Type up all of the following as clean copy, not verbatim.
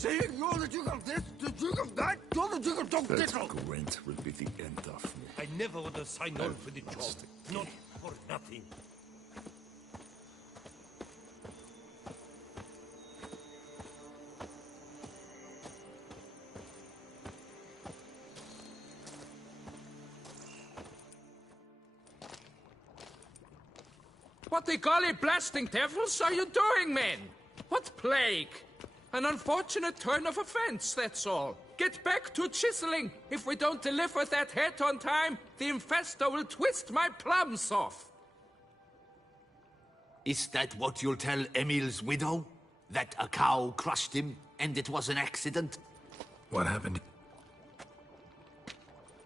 See, you're the Duke of this, the Duke of that, you're the Duke of Dog That Dickle. Gwent will be the end of me. I never would have signed on for the job. Not for nothing. What the golly blasting devils are you doing, men? What plague? An unfortunate turn of offense, that's all. Get back to chiseling. If we don't deliver that head on time, the infestor will twist my plums off. Is that what you'll tell Emil's widow? That a cow crushed him, and it was an accident? What happened?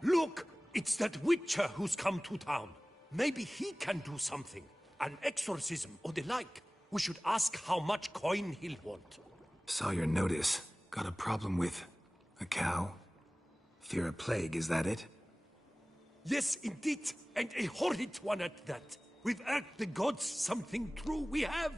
Look! It's that witcher who's come to town. Maybe he can do something. An exorcism or the like. We should ask how much coin he'll want. Saw your notice. Got a problem with a cow? Fear a plague, is that it? Yes, indeed. And a horrid one at that. We've irked the gods something true, we have.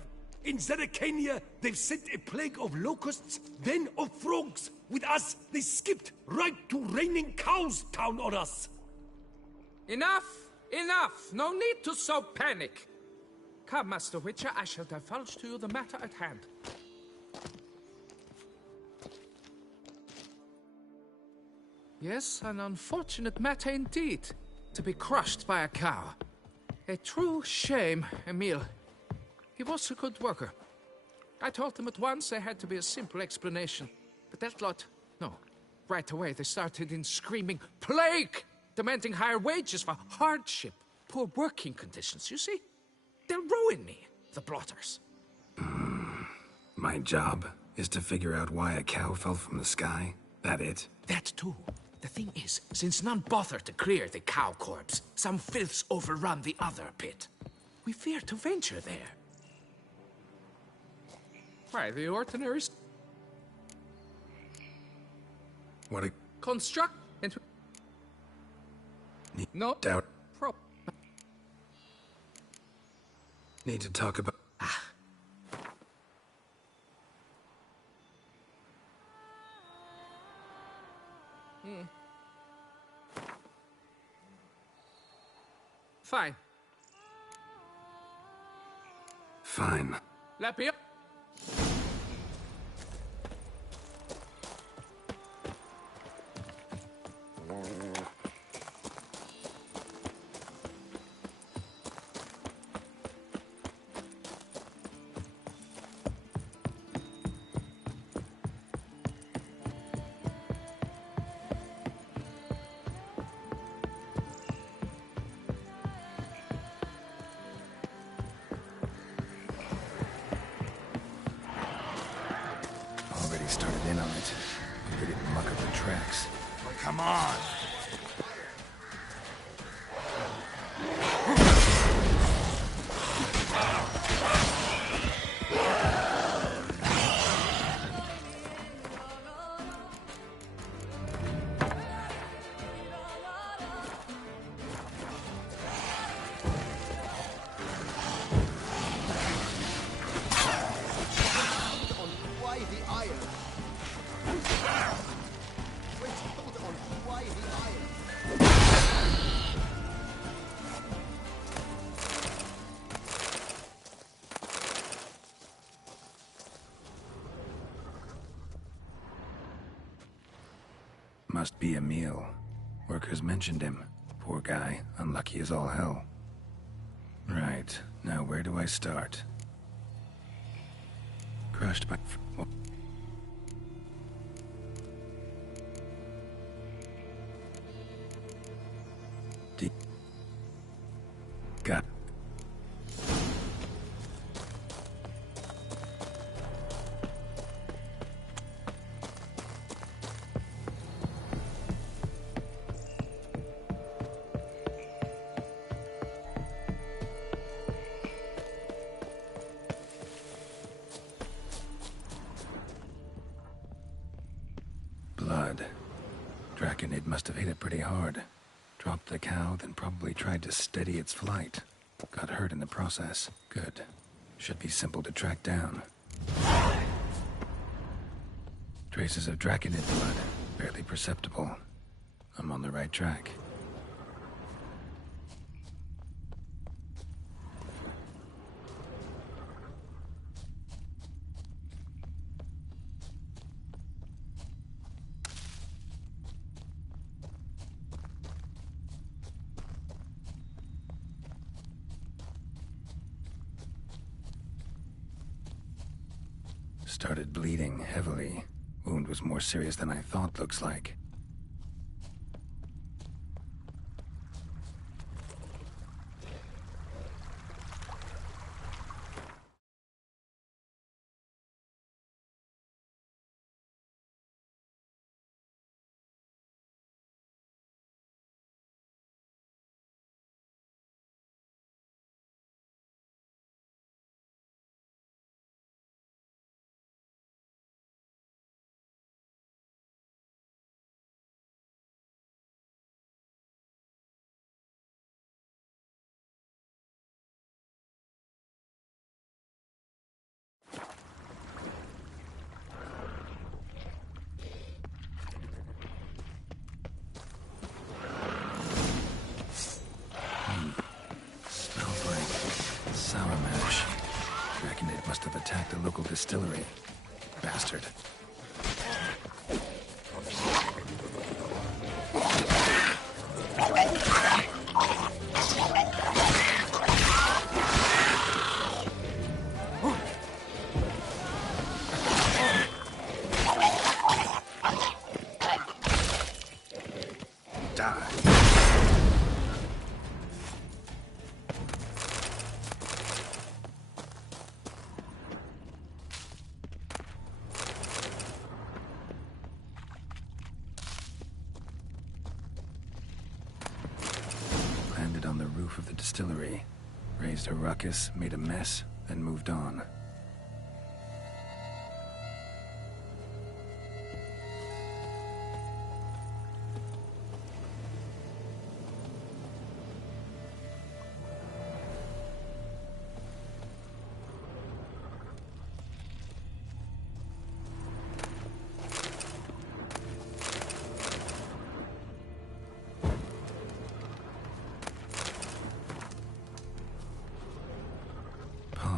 In Zeracania, they've sent a plague of locusts, then of frogs. With us, they skipped right to raining cows down on us. Enough! Enough! No need to so panic. Come, Master Witcher, I shall divulge to you the matter at hand. Yes, an unfortunate matter indeed. To be crushed by a cow. A true shame, Emil. He was a good worker. I told him at once there had to be a simple explanation. But that lot, no. Right away they started in screaming, "Plague!" Demanding higher wages for hardship. Poor working conditions, you see? They'll ruin me, the blotters. My job is to figure out why a cow fell from the sky? That it? That too. The thing is, since none bother to clear the cow corpse, some filths overrun the other pit. We fear to venture there. Why, the ordinaries What a... construct into... No doubt. Pro... Need to talk about... Fine. Fine. Lapia. Already started in on it. They didn't muck up the tracks. Come on. Must be Emil. Workers mentioned him. Poor guy, unlucky as all hell. Right, now where do I start? Crushed by... Got... blood. Draconid must have hit it pretty hard. Dropped the cow, then probably tried to steady its flight. Got hurt in the process. Good. Should be simple to track down. Traces of Draconid blood, barely perceptible. I'm on the right track. Started bleeding heavily. Wound was more serious than I thought, looks like. Smells like sour mash. Draconid must have attacked a local distillery. Bastard. Landed on the roof of the distillery. Raised a ruckus, made a mess, then moved on.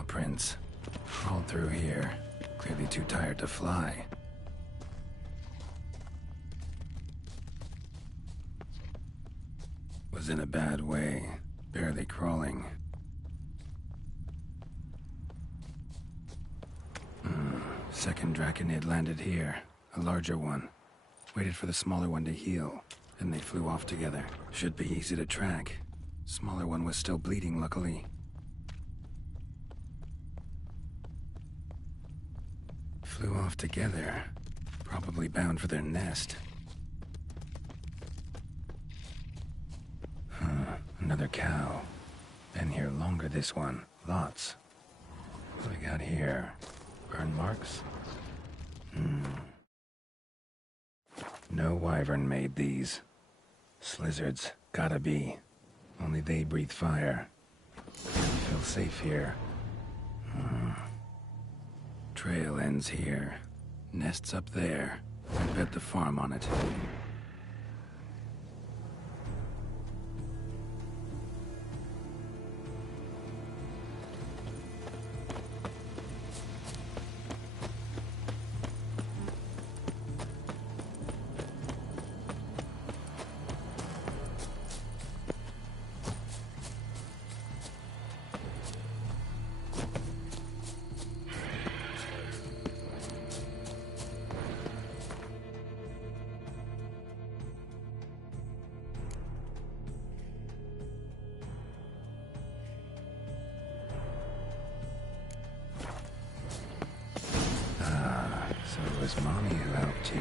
Prints. Crawled through here. Clearly too tired to fly. Was in a bad way. Barely crawling. Second Draconid landed here. A larger one. Waited for the smaller one to heal. Then they flew off together. Should be easy to track. Smaller one was still bleeding, luckily. Flew off together. Probably bound for their nest. Another cow. Been here longer, this one. Lots. What do we got here? Burn marks? No wyvern made these. Slizzards. Gotta be. Only they breathe fire. Feel safe here. Trail ends here. Nests up there. I bet the farm on it. So it was Mommy who helped you.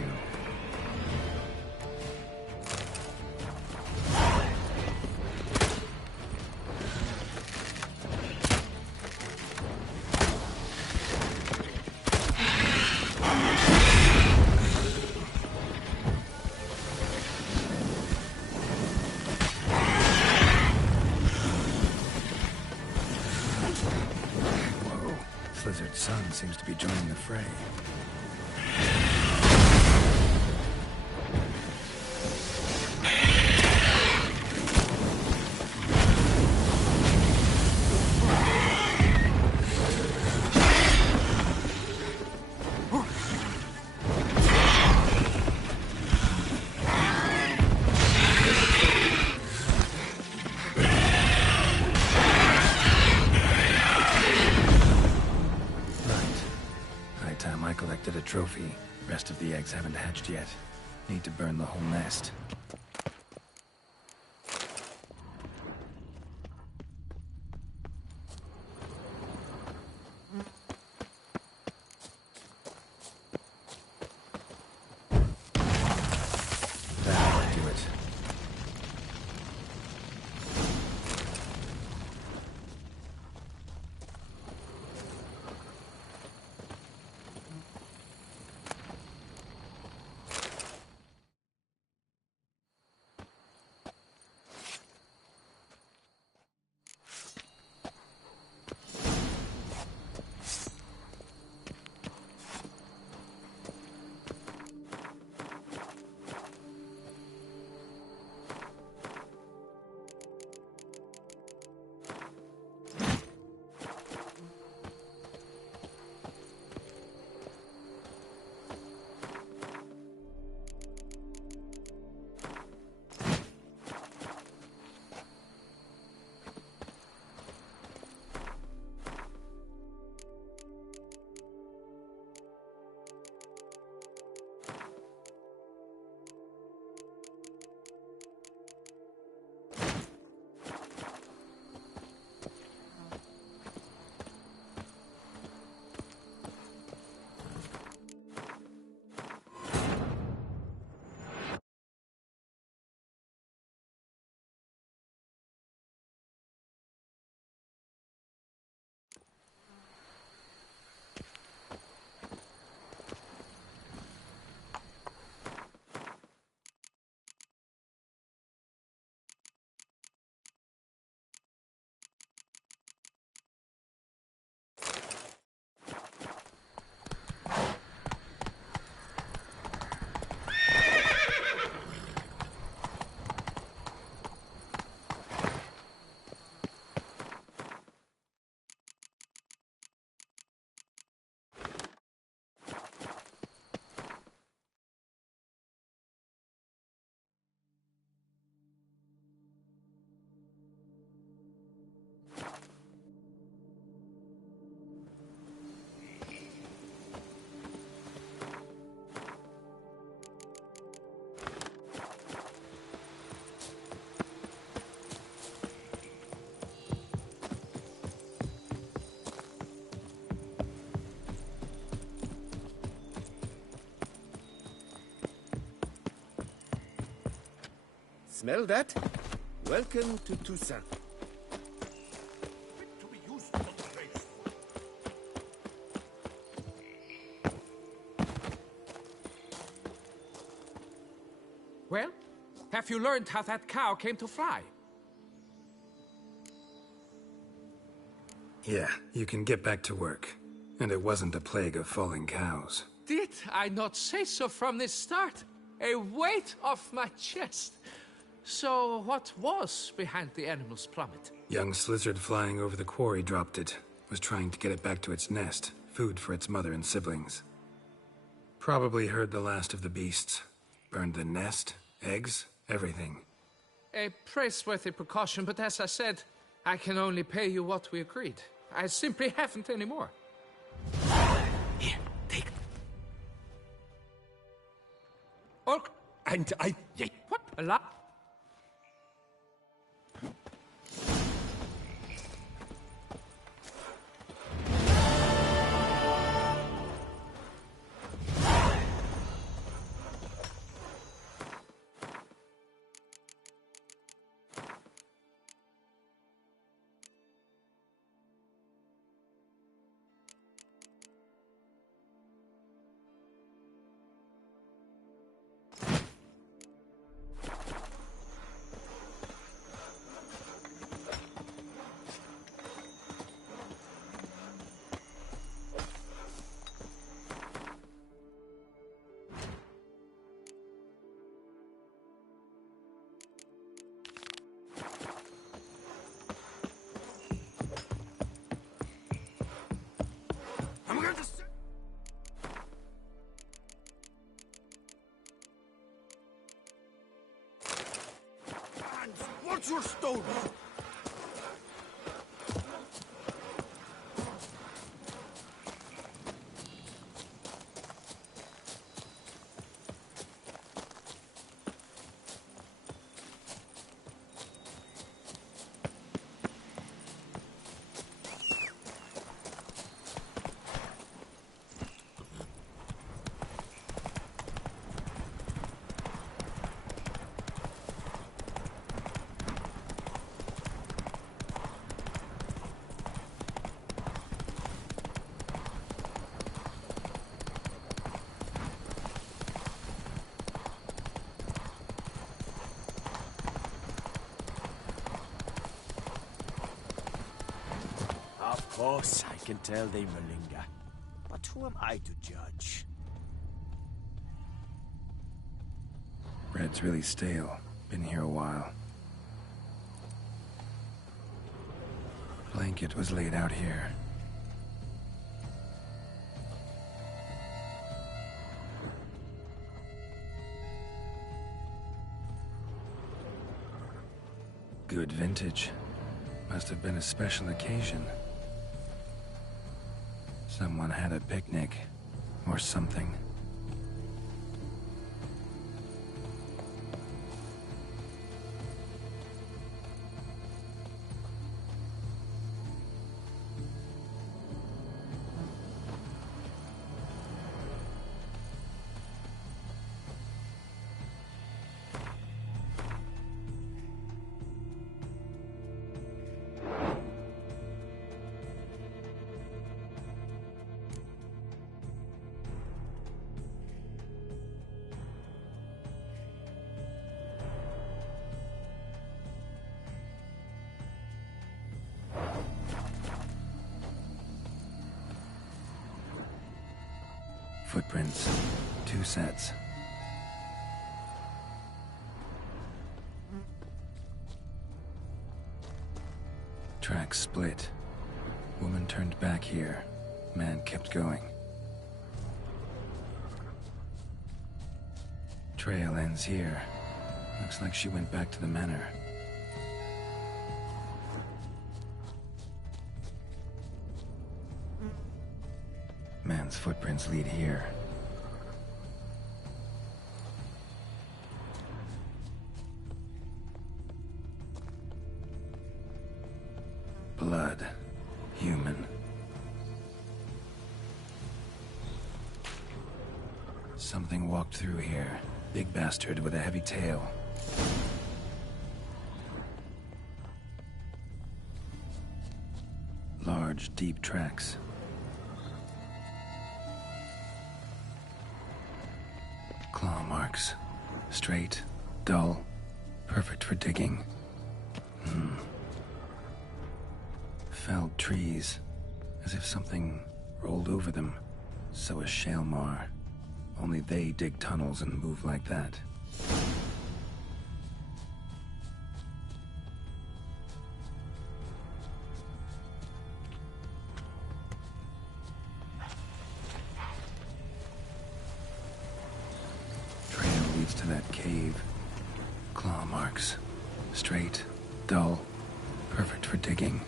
Slizzard's son seems to be joining the fray. eggs haven't hatched yet. Need to burn the whole nest. That'll do it. Smell that? Welcome to Toussaint. To be used on the place. Well, have you learned how that cow came to fly? Yeah, you can get back to work. And it wasn't a plague of falling cows. Did I not say so from the start? A weight off my chest. So what was behind the animal's plummet? Young lizard flying over the quarry dropped it. Was trying to get it back to its nest. Food for its mother and siblings. Probably heard the last of the beasts. Burned the nest, eggs, everything. A praiseworthy precaution, but as I said, I can only pay you what we agreed. I simply haven't any more. Here, take. Orc, And I... what? A lot? I'm going to say... And what's your stone? course, I can tell they malingua. But who am I to judge? Bread's really stale. Been here a while. Blanket was laid out here. Good vintage. Must have been a special occasion. Someone had a picnic, or something. Footprints. 2 sets. Tracks split. Woman turned back here. Man kept going. Trail ends here. Looks like she went back to the manor. Man's footprints lead here. Blood. Human. Something walked through here. Big bastard with a heavy tail. Large, deep tracks. Claw marks. Straight, dull, perfect for digging. Felled trees, as if something rolled over them. So is shale mar. Only they dig tunnels and move like that. To that cave. Claw marks. Straight, dull, perfect for digging.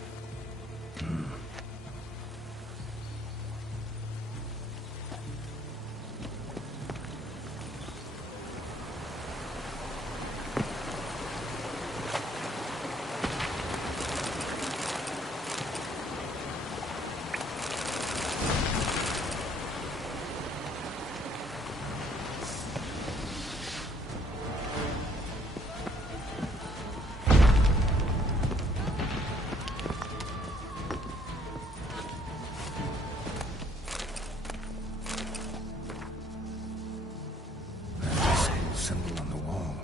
Symbol on the wall.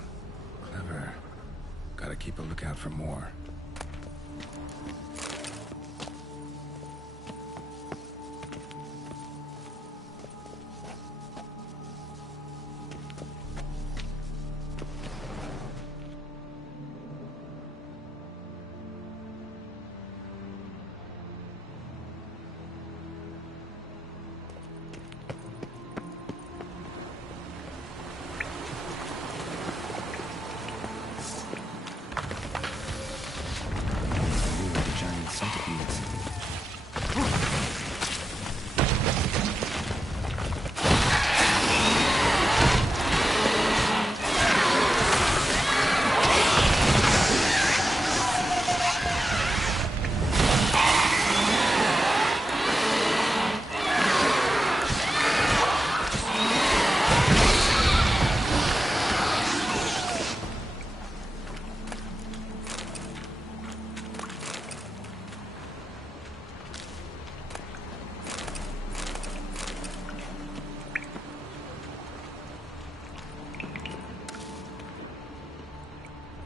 Clever. Gotta keep a lookout for more. Centipedes.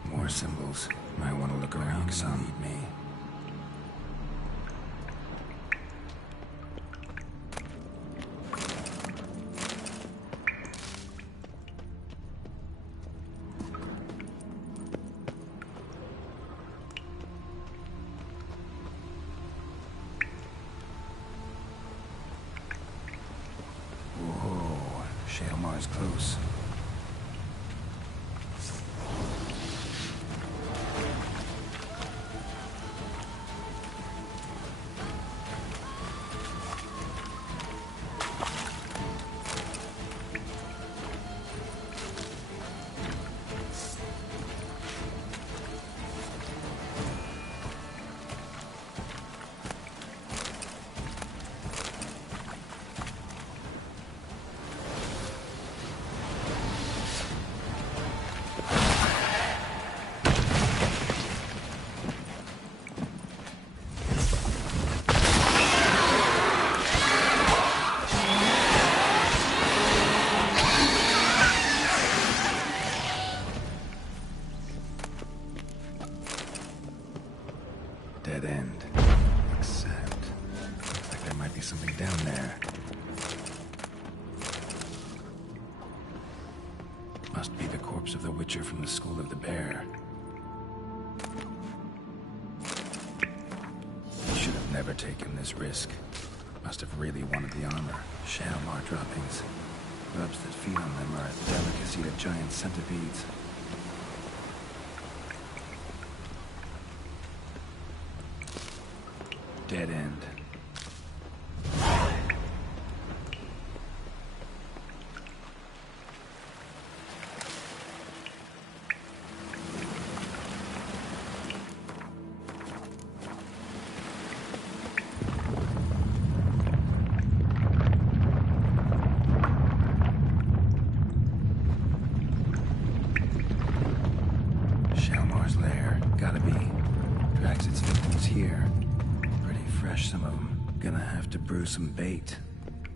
More symbols. Might want to look around some. Lead me. Shaelmar's close. Dead end. Except, looks like there might be something down there. Must be the corpse of the Witcher from the School of the Bear. He should have never taken this risk. Must have really wanted the armor. Shaelmar droppings. Grubs that feed on them are a delicacy to giant centipedes. Dead end. Shaelmar's lair. Gotta be. Drags its victims here. Fresh, some of them. Gonna have to brew some bait.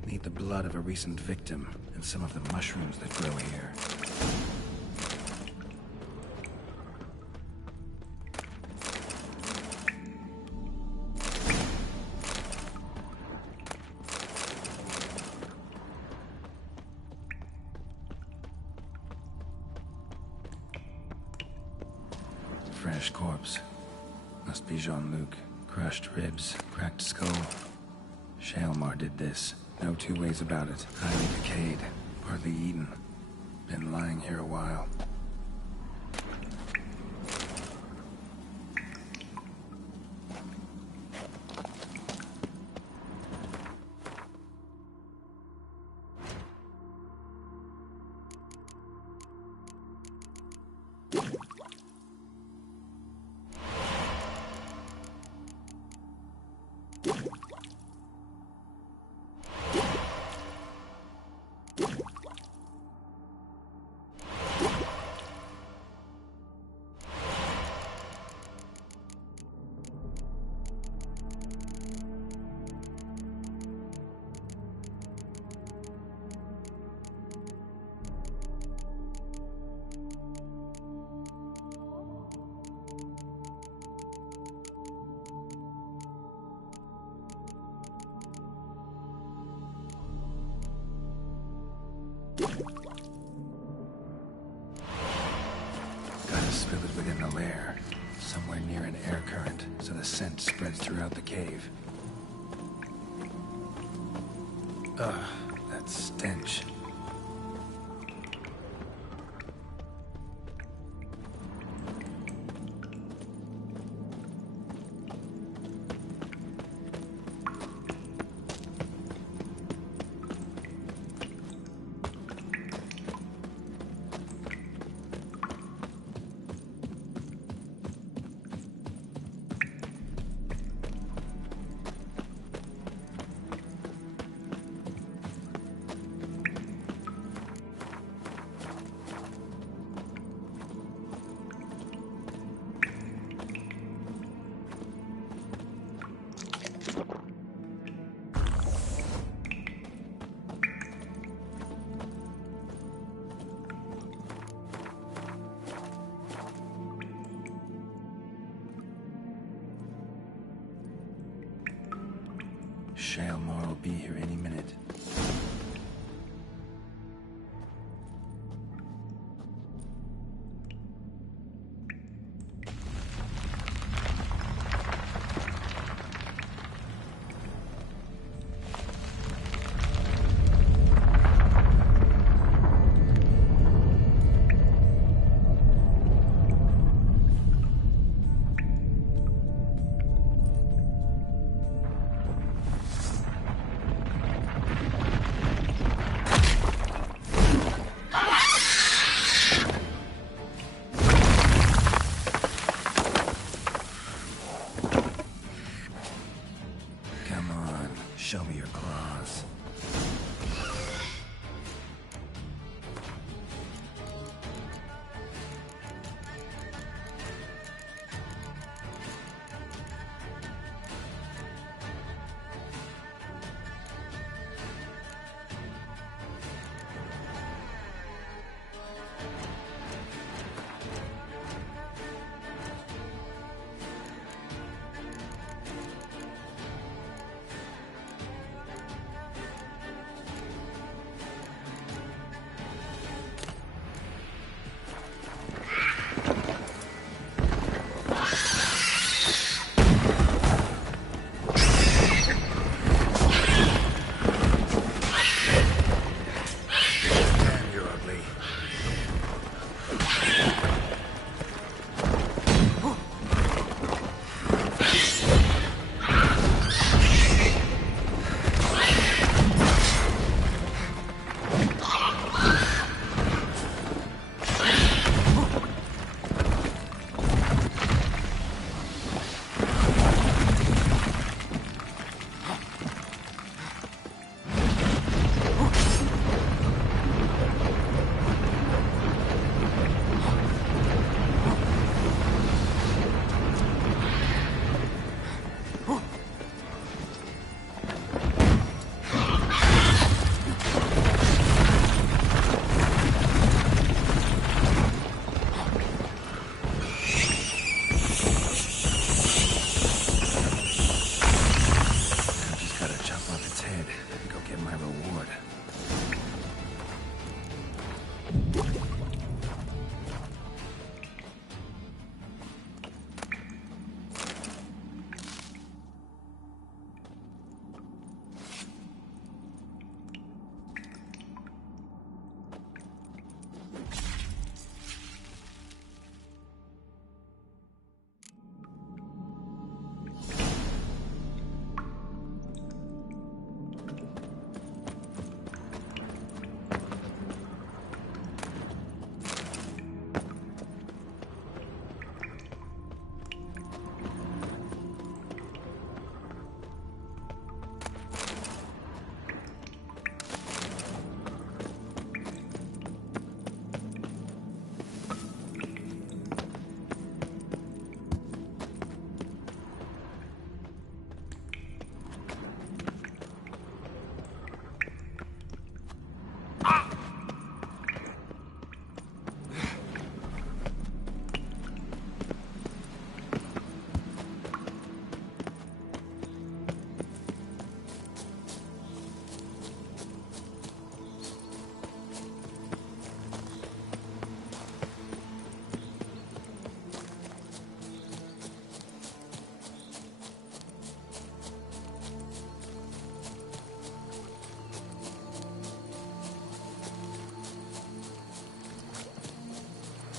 Need the blood of a recent victim and some of the mushrooms that grow here. Fresh corpse. Must be Jean-Luc. Crushed ribs, cracked skull. Shaelmar did this. No two ways about it. Highly decayed, partly eaten. Been lying here a while. Gotta spill it within the lair, somewhere near an air current, so the scent spreads throughout the cave. Ugh, that stench. Shaelmar will be here any minute. Show me your claws.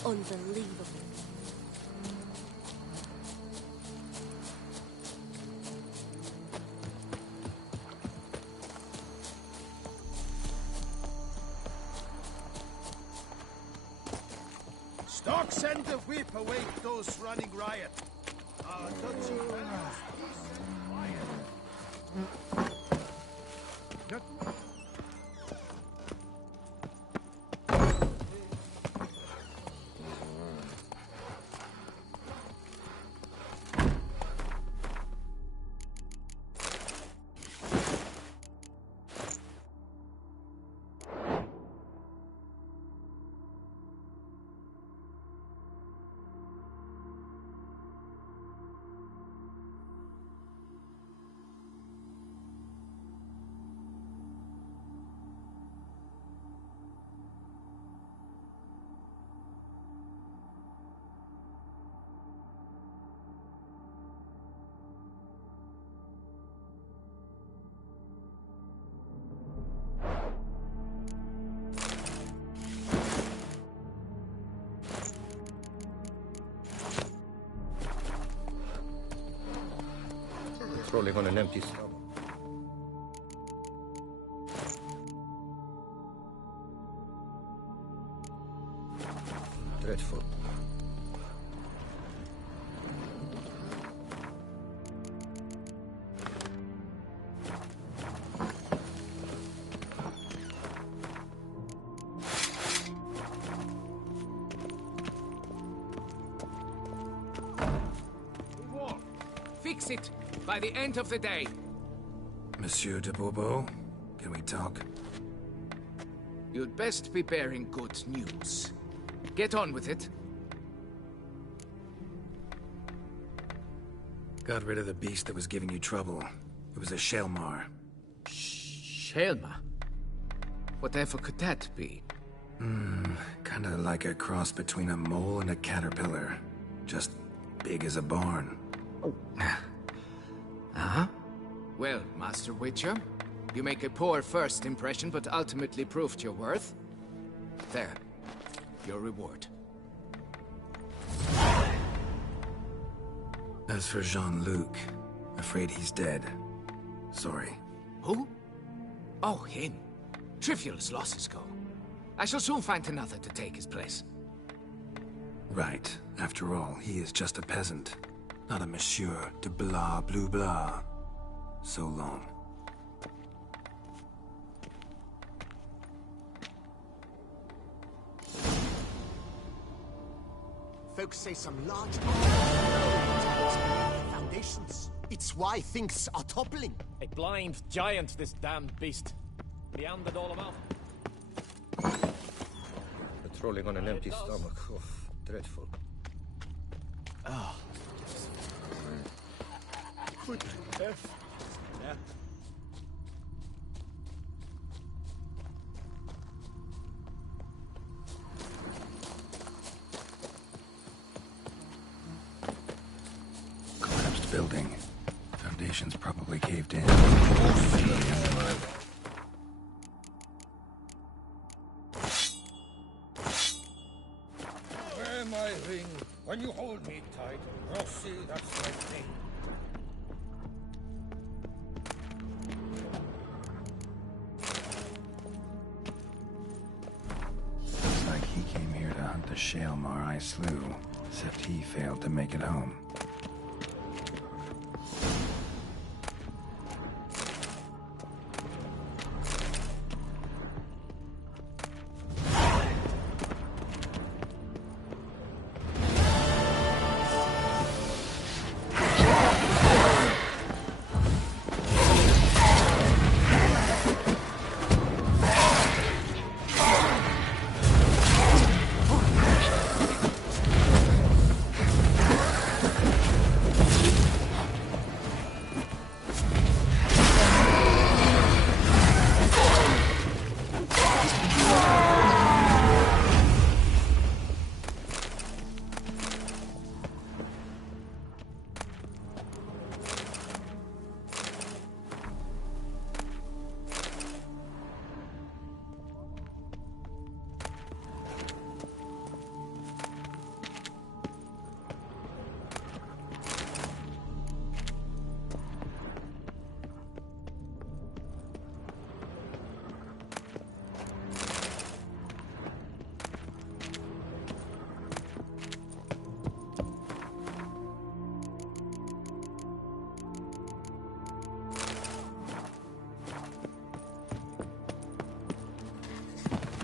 Unbelievable. Stock send the whip away those running riot. Don't you fellas, peace and quiet. Rolling on an empty stomach. Dreadful. fix it by the end of the day. Monsieur de Bourbeau, can we talk? You'd best be bearing good news. Get on with it. Got rid of the beast that was giving you trouble. It was a Shelmar. Shelma? Whatever could that be? Kinda like a cross between a mole and a caterpillar. Just big as a barn. Uh-huh. Well, Master Witcher, you make a poor first impression, but ultimately proved your worth. There. Your reward. As for Jean-Luc, afraid he's dead. Sorry. Who? Oh, him. Trivial as losses go. I shall soon find another to take his place. Right. After all, he is just a peasant. Not a monsieur de blah blue blah. So long. Folks say some large foundations. It's why things are toppling. A blind giant, this damned beast. Beyond it all about. Patrolling on an empty stomach. Oh, dreadful. Good F. Yeah. Collapsed building. Foundations probably caved in. Wear my ring when you hold me tight. Rossi, that's my thing. Looks like he came here to hunt the Shelmar I slew, except he failed to make it home.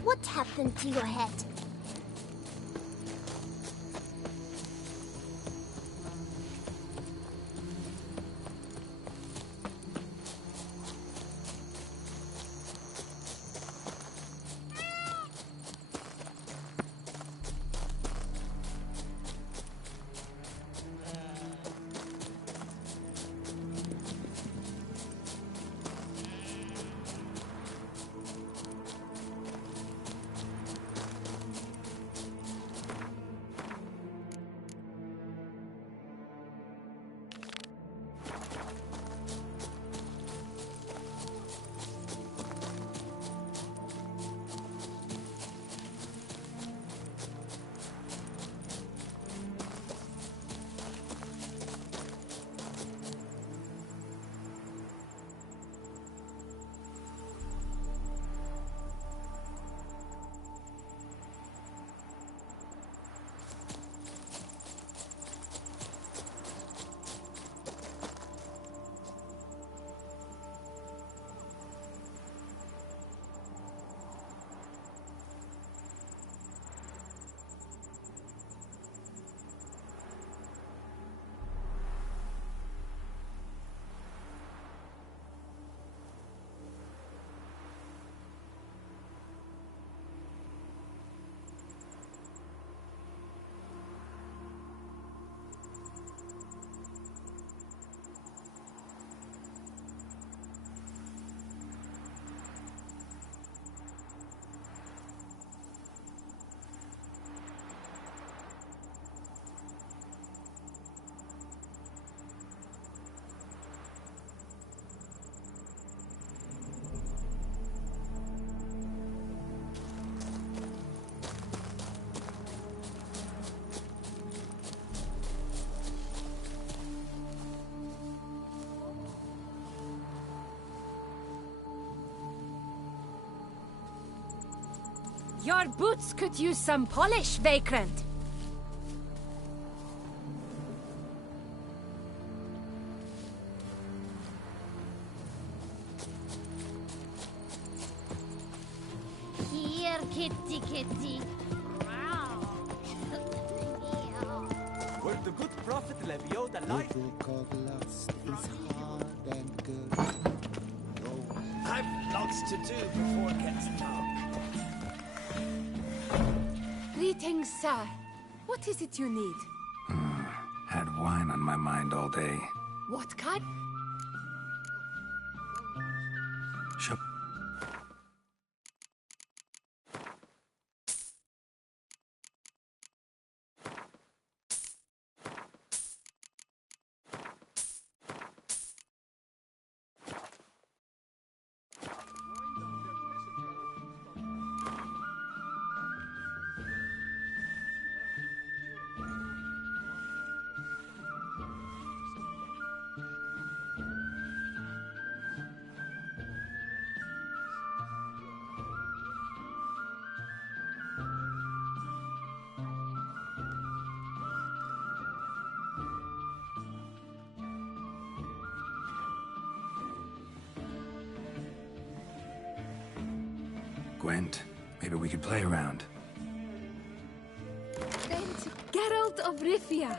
What happened to your head? Your boots could use some polish, Vagrant. Here, kitty, kitty. Were the good prophet Levio the light? I've lots to do before it gets dark. Greetings, sir. What is it you need? Had wine on my mind all day. What kind? Shut. Gwent, maybe we could play around. And Geralt of Rivia.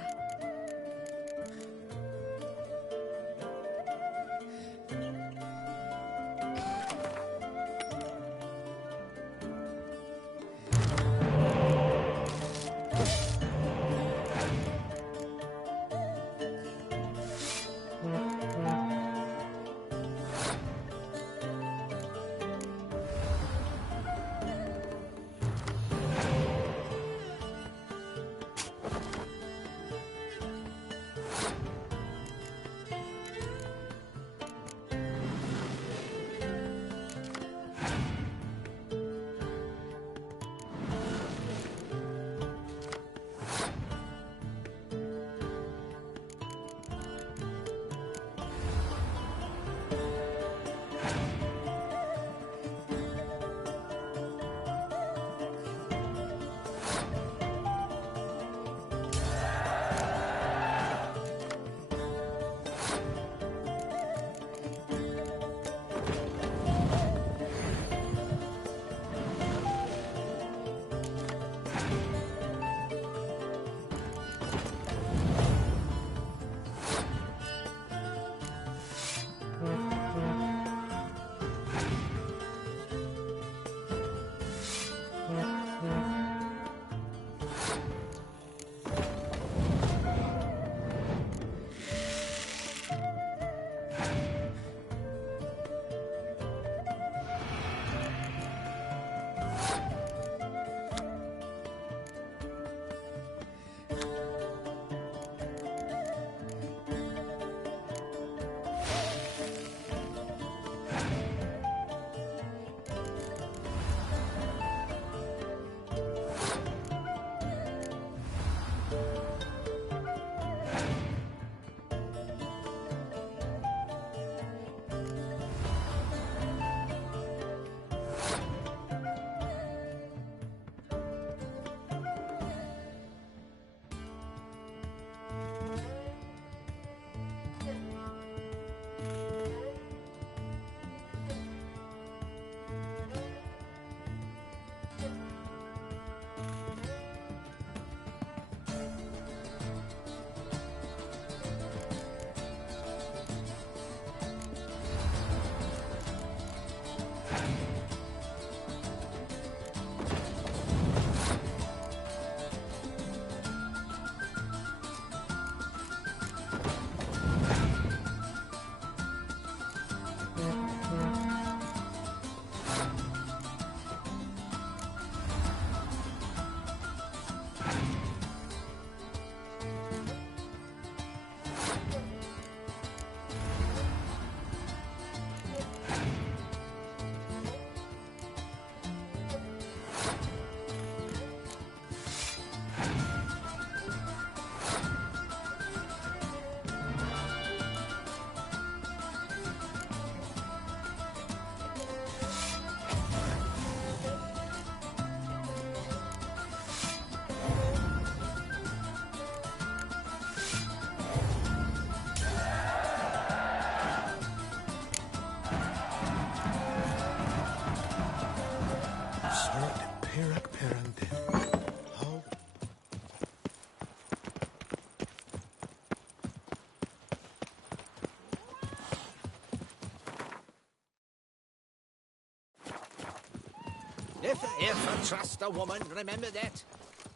If you ever trust a woman, remember that.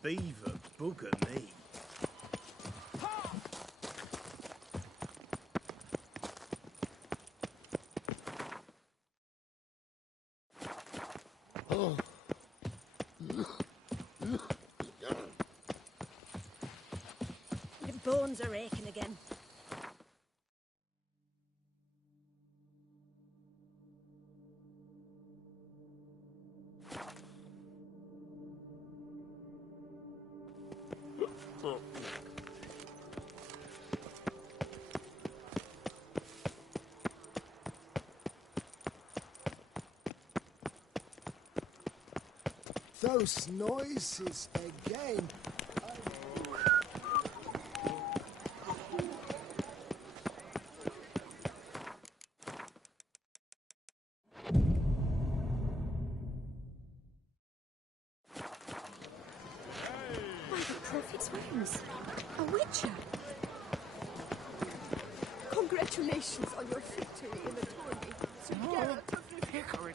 Beaver bugger me. Your bones are aching again. Those noises again. By the prophet's wings. A witcher. Congratulations on your victory in the tourney. Sir Geralt of Rivia.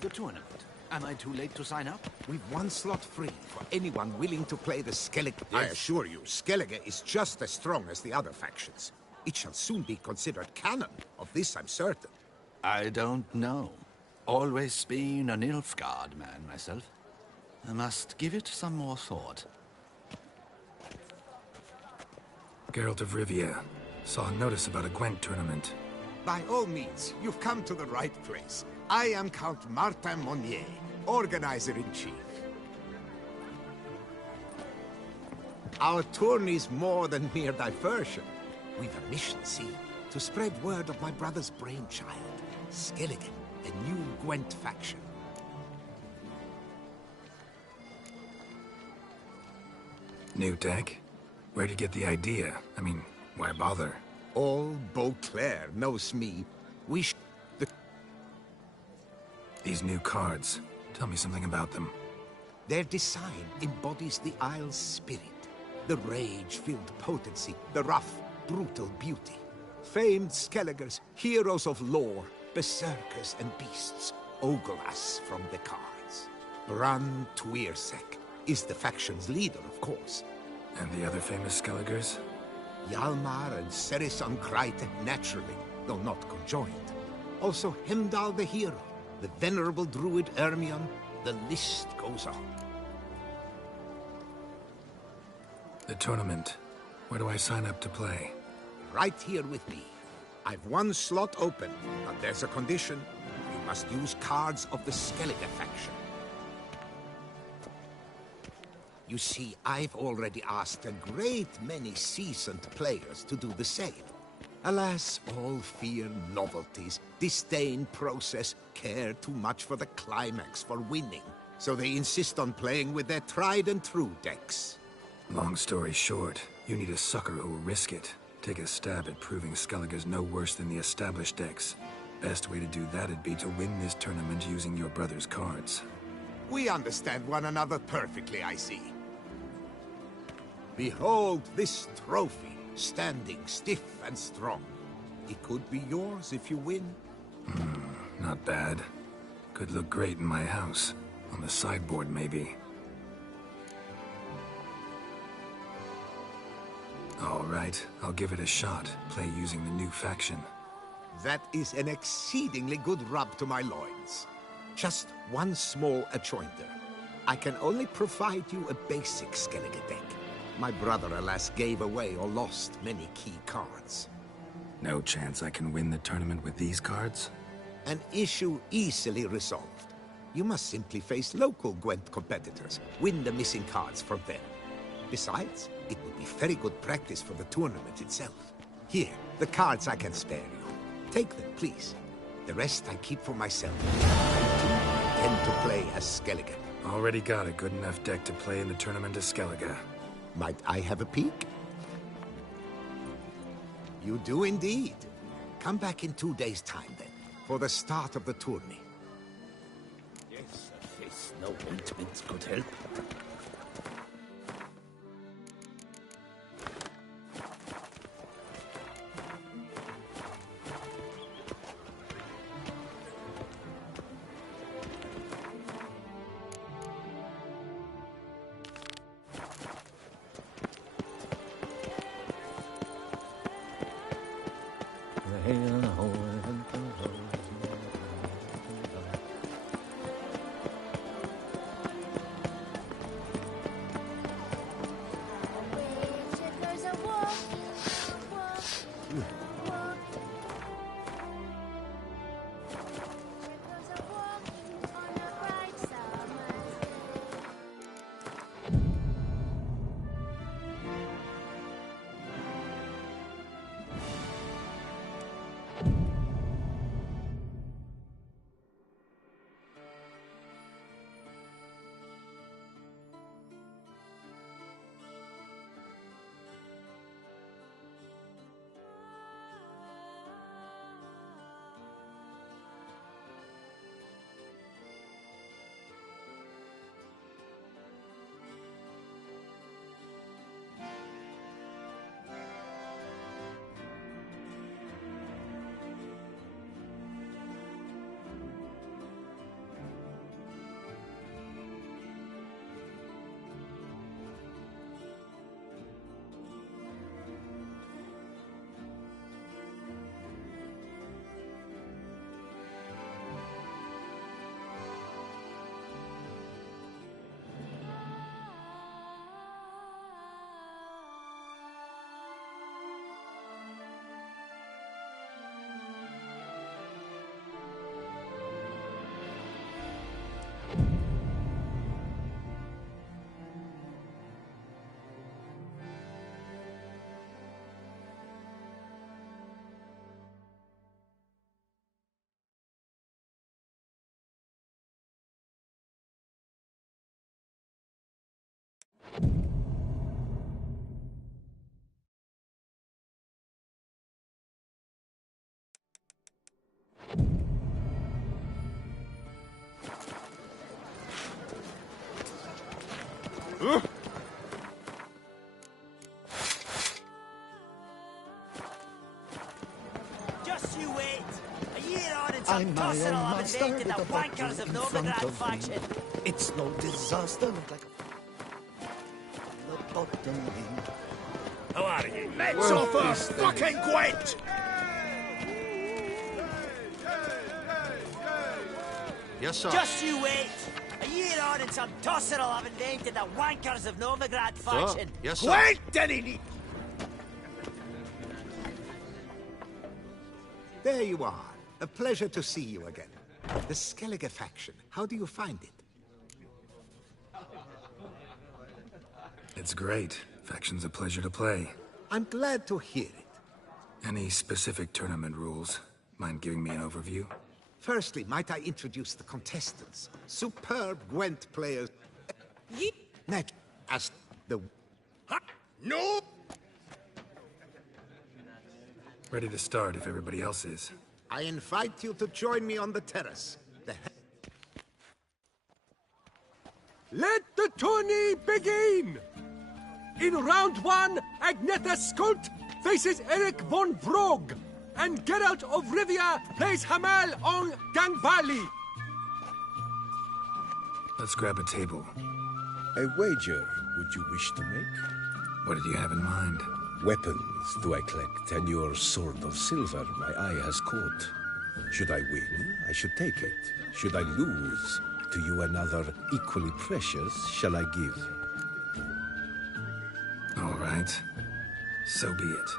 The tournament. Am I too late to sign up? We've one slot free for anyone willing to play the Skellige. I assure you, Skellige is just as strong as the other factions. It shall soon be considered canon. Of this I'm certain. I don't know. Always been a Nilfgaard man myself. I must give it some more thought. Geralt of Rivia. Saw a notice about a Gwent tournament. By all means, you've come to the right place. I am Count Martin Monnier, Organizer-in-Chief. Our tourney's more than mere diversion. We've a mission, see? To spread word of my brother's brainchild, Skellige, a new Gwent faction. New tech? Where'd you get the idea? I mean, why bother? All Beauclair knows me. These new cards. Tell me something about them. Their design embodies the Isle's spirit. The rage-filled potency, the rough, brutal beauty. Famed Skelligers, heroes of lore, berserkers and beasts, ogle us from the cards. Bran Tuirsek is the faction's leader, of course. And the other famous Skelligers? Hjalmar and Serisan Kreite, naturally, though not conjoined. Also Hemdall the hero, the venerable druid Ermion, the list goes on. The tournament. Where do I sign up to play? Right here with me. I've one slot open, but there's a condition. You must use cards of the Skellige faction. You see, I've already asked a great many seasoned players to do the same. Alas, all fear novelties, disdain process, care too much for the climax for winning. So they insist on playing with their tried and true decks. Long story short, you need a sucker who'll risk it. Take a stab at proving Skellige's no worse than the established decks. Best way to do that'd be to win this tournament using your brother's cards. We understand one another perfectly, I see. Behold this trophy, standing stiff and strong. It could be yours if you win. Not bad. Could look great in my house. On the sideboard, maybe. All right, I'll give it a shot. Play using the new faction. That is an exceedingly good rub to my loins. Just one small adjoinder. I can only provide you a basic Skellige deck. My brother, alas, gave away or lost many key cards. No chance I can win the tournament with these cards? An issue easily resolved. You must simply face local Gwent competitors, win the missing cards from them. Besides, it would be very good practice for the tournament itself. Here, the cards I can spare you. Take them, please. The rest I keep for myself. I tend to play as Skellige. Already got a good enough deck to play in the tournament as Skellige. Might I have a peek? You do indeed. Come back in 2 days' time, then, for the start of the tourney. Yes, a face no ointment could help. I'm my own master with a bottle in front of me. It's no disaster like the bottom in. How are you? Let's offer fucking Gwent! Yes, sir. Just you wait. A year on and some tosser will have invented the wankers of Novigrad faction. Yes, sir. Gwent, Denny! There you are. A pleasure to see you again. The Skellige faction, how do you find it? It's great. Faction's a pleasure to play. I'm glad to hear it. Any specific tournament rules? Mind giving me an overview? Firstly, might I introduce the contestants? Superb Gwent players. Next, as the... No! Ready to start if everybody else is. I invite you to join me on the terrace. Let the tourney begin! In round 1, Agnetha Skolt faces Eric von Vrog, and Geralt of Rivia plays Hamal on Gangbali. Let's grab a table. A wager would you wish to make? What did you have in mind? Weapons do I collect, and your sword of silver my eye has caught. Should I win, I should take it. Should I lose, to you another equally precious shall I give. All right. So be it.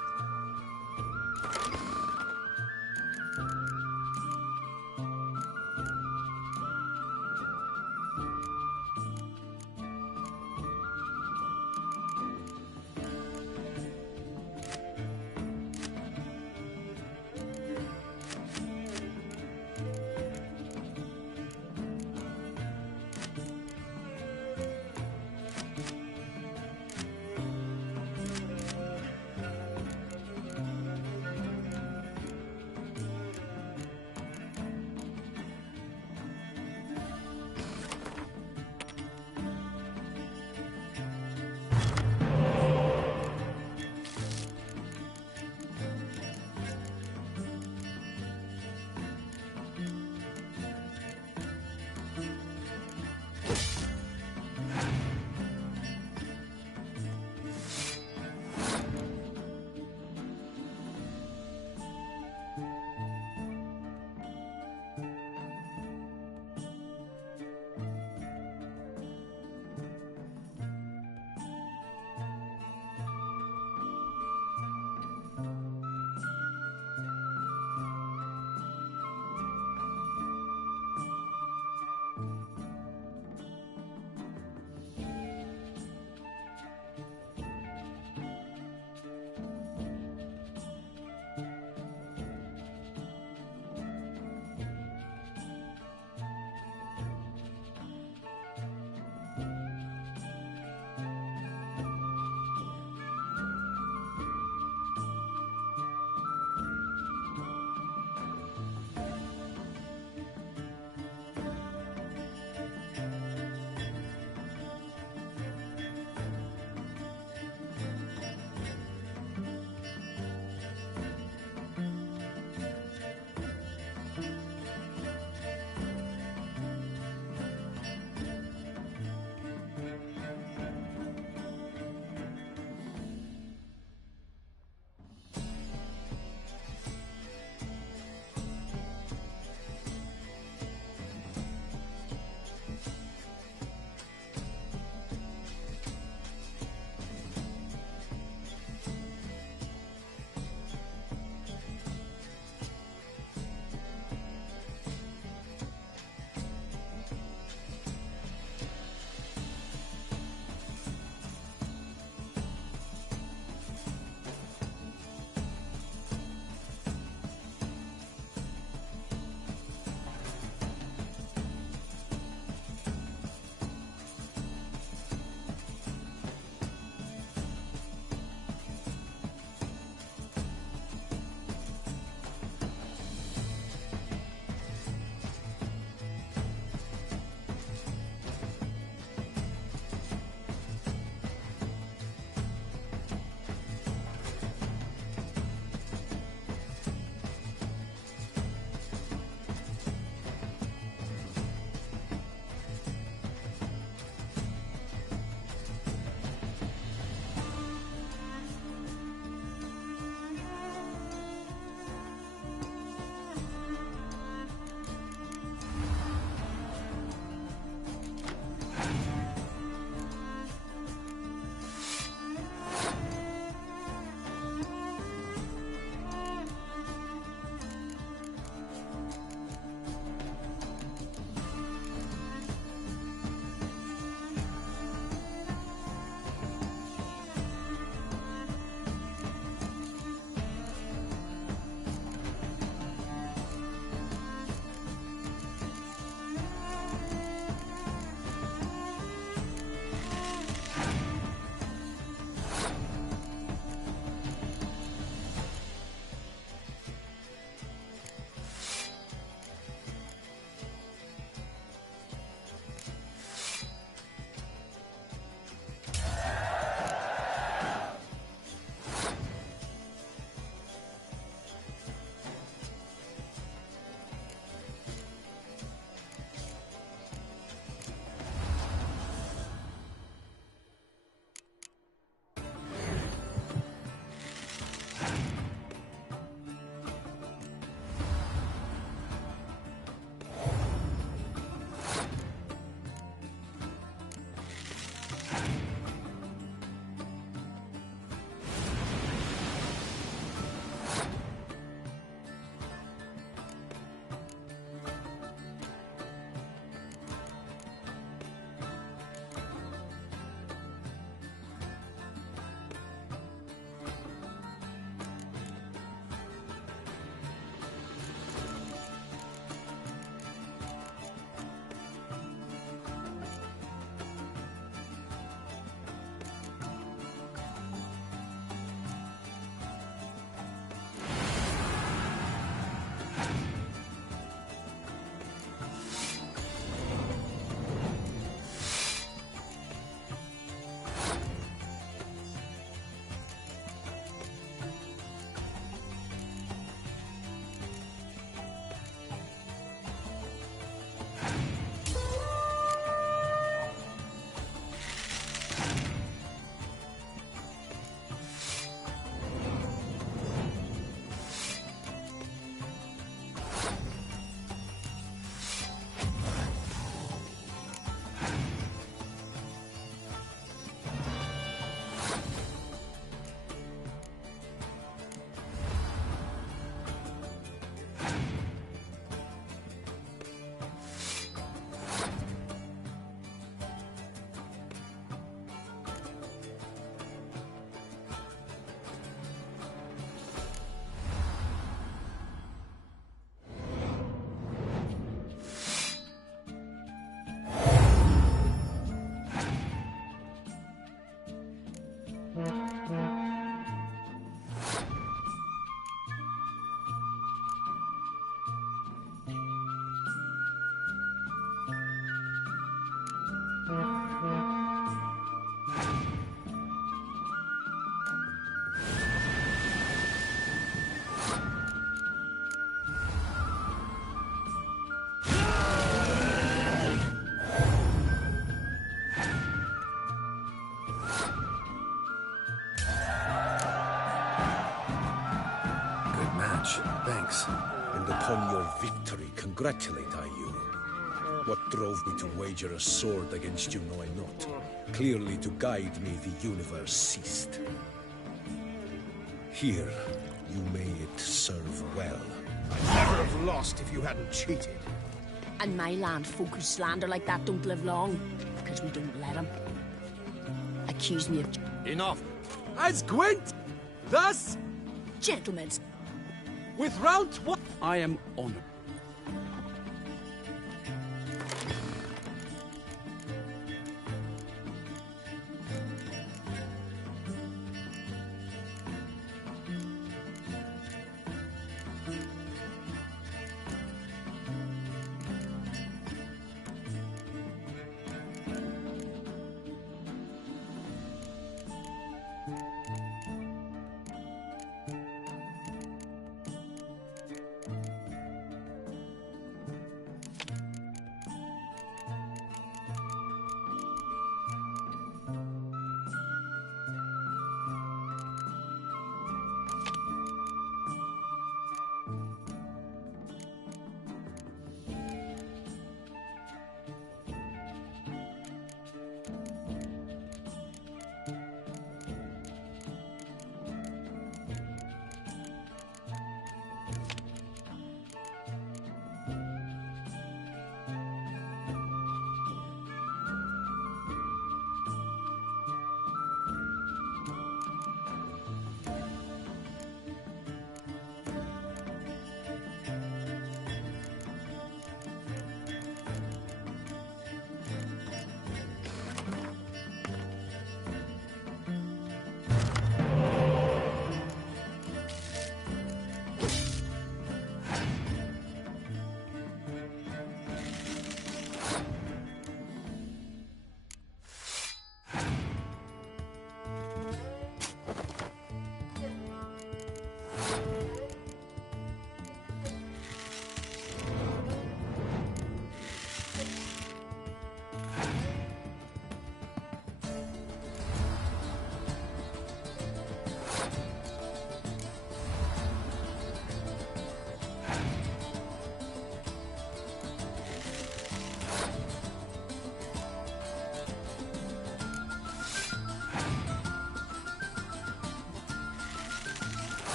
Thanks. And upon your victory, congratulate I you. What drove me to wager a sword against you know I not. Clearly to guide me the universe ceased. Here, you may it serve well. I'd never have lost if you hadn't cheated. And my land folk who slander like that don't live long, because we don't let them. Accuse me of... Enough! As Gwent! Thus... Gentlemen. With round one... I am honored.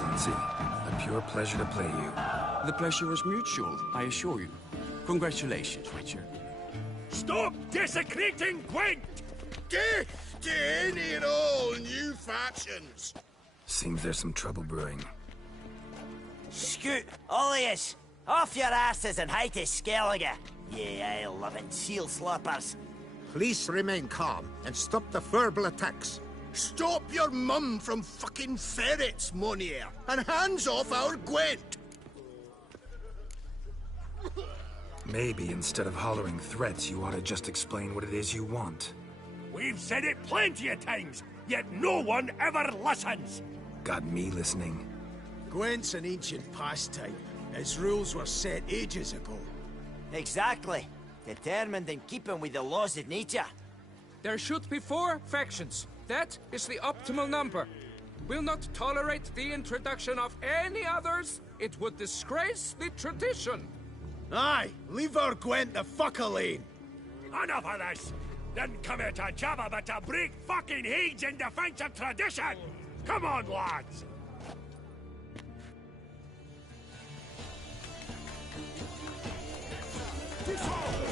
Excellency. A pure pleasure to play you. The pleasure is mutual, I assure you. Congratulations, Witcher. Stop desecrating Gwent! Death to any and all new factions! Seems there's some trouble brewing. Scoot, all of yous! Off your asses and hide to Skellige, you ale-loving seal slurpers. Please remain calm and stop the verbal attacks. Stop your mum from fucking ferrets, Monier, and hands off our Gwent! Maybe instead of hollering threats, you ought to just explain what it is you want. We've said it plenty of times, yet no one ever listens! Got me listening. Gwent's an ancient pastime. Its rules were set ages ago. Exactly. Determined in keeping with the laws of nature. There should be 4 factions. That is the optimal number. We'll not tolerate the introduction of any others. It would disgrace the tradition. Aye, leave our Gwent the fuck alone. Enough of this! Didn't come here to jabber, but to break fucking heads in defense of tradition! Come on, lads!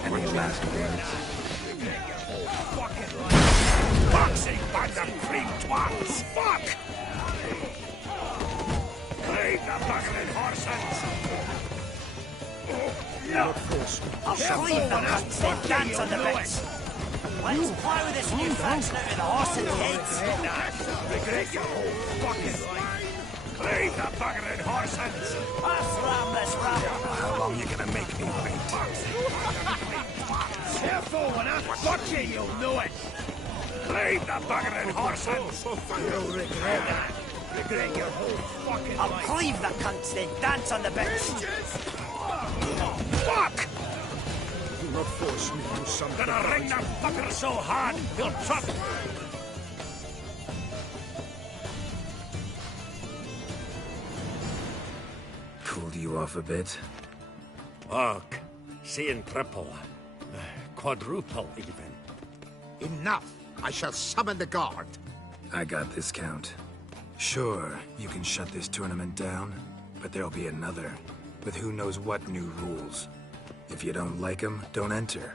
Any last words? Fucking boxing band of cream twats! Fuck! Leave the buggering horses! No! I'll leave them cunts and dance on the bits! Let's plough this new faction out of the horses' heads! Regret your whole fucking life! Leave the buggering horses! Let's ram this rabble! How long you gonna make me wait? Careful, when I fuck you, you'll know it! Leave the buggering horses! You'll regret that! Regret your whole fucking I'll life! cleave the cunts then dance on the bits! Fuck! Do not force me to do something. Gonna ring the fucker so hard, he'll trot! Cooled you off a bit? Fuck. Seeing triple. Quadruple, even. Enough! I shall summon the guard. I got this, Count. Sure, you can shut this tournament down, but there'll be another, with who knows what new rules. If you don't like them, don't enter.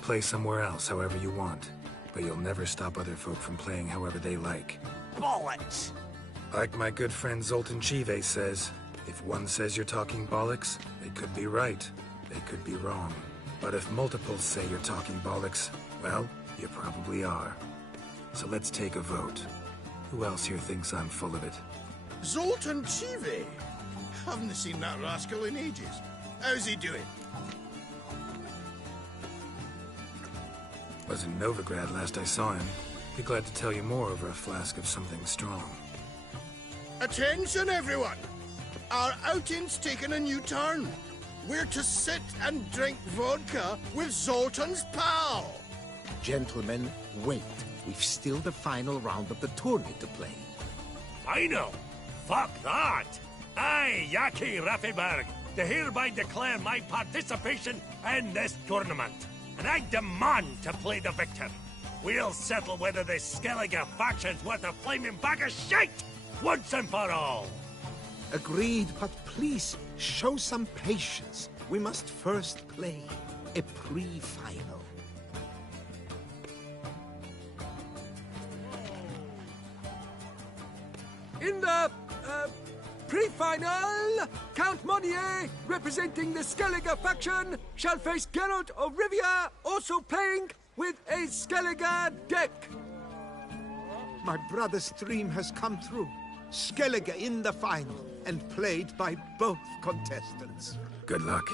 Play somewhere else however you want, but you'll never stop other folk from playing however they like. Bollocks! Like my good friend Zoltan Chive says, if one says you're talking bollocks, they could be right, they could be wrong. But if multiples say you're talking bollocks, well, you probably are. So let's take a vote. Who else here thinks I'm full of it? Zoltan Chive? Haven't seen that rascal in ages. How's he doing? Was in Novigrad last I saw him. Be glad to tell you more over a flask of something strong. Attention, everyone! Our outing's taken a new turn. We're to sit and drink vodka with Zoltan's pal. Gentlemen, wait. We've still the final round of the tourney to play. Final? Fuck that! I, Yaki Raffenberg, do hereby declare my participation in this tournament. And I demand to play the victor. We'll settle whether this Skellige faction's worth a flaming bag of shite once and for all. Agreed, but please, show some patience. We must first play a pre-final. In the pre-final, Count Monnier, representing the Skellige faction, shall face Geralt of Rivia, also playing with a Skellige deck. My brother's dream has come true. Skellige in the final, and played by both contestants. Good luck.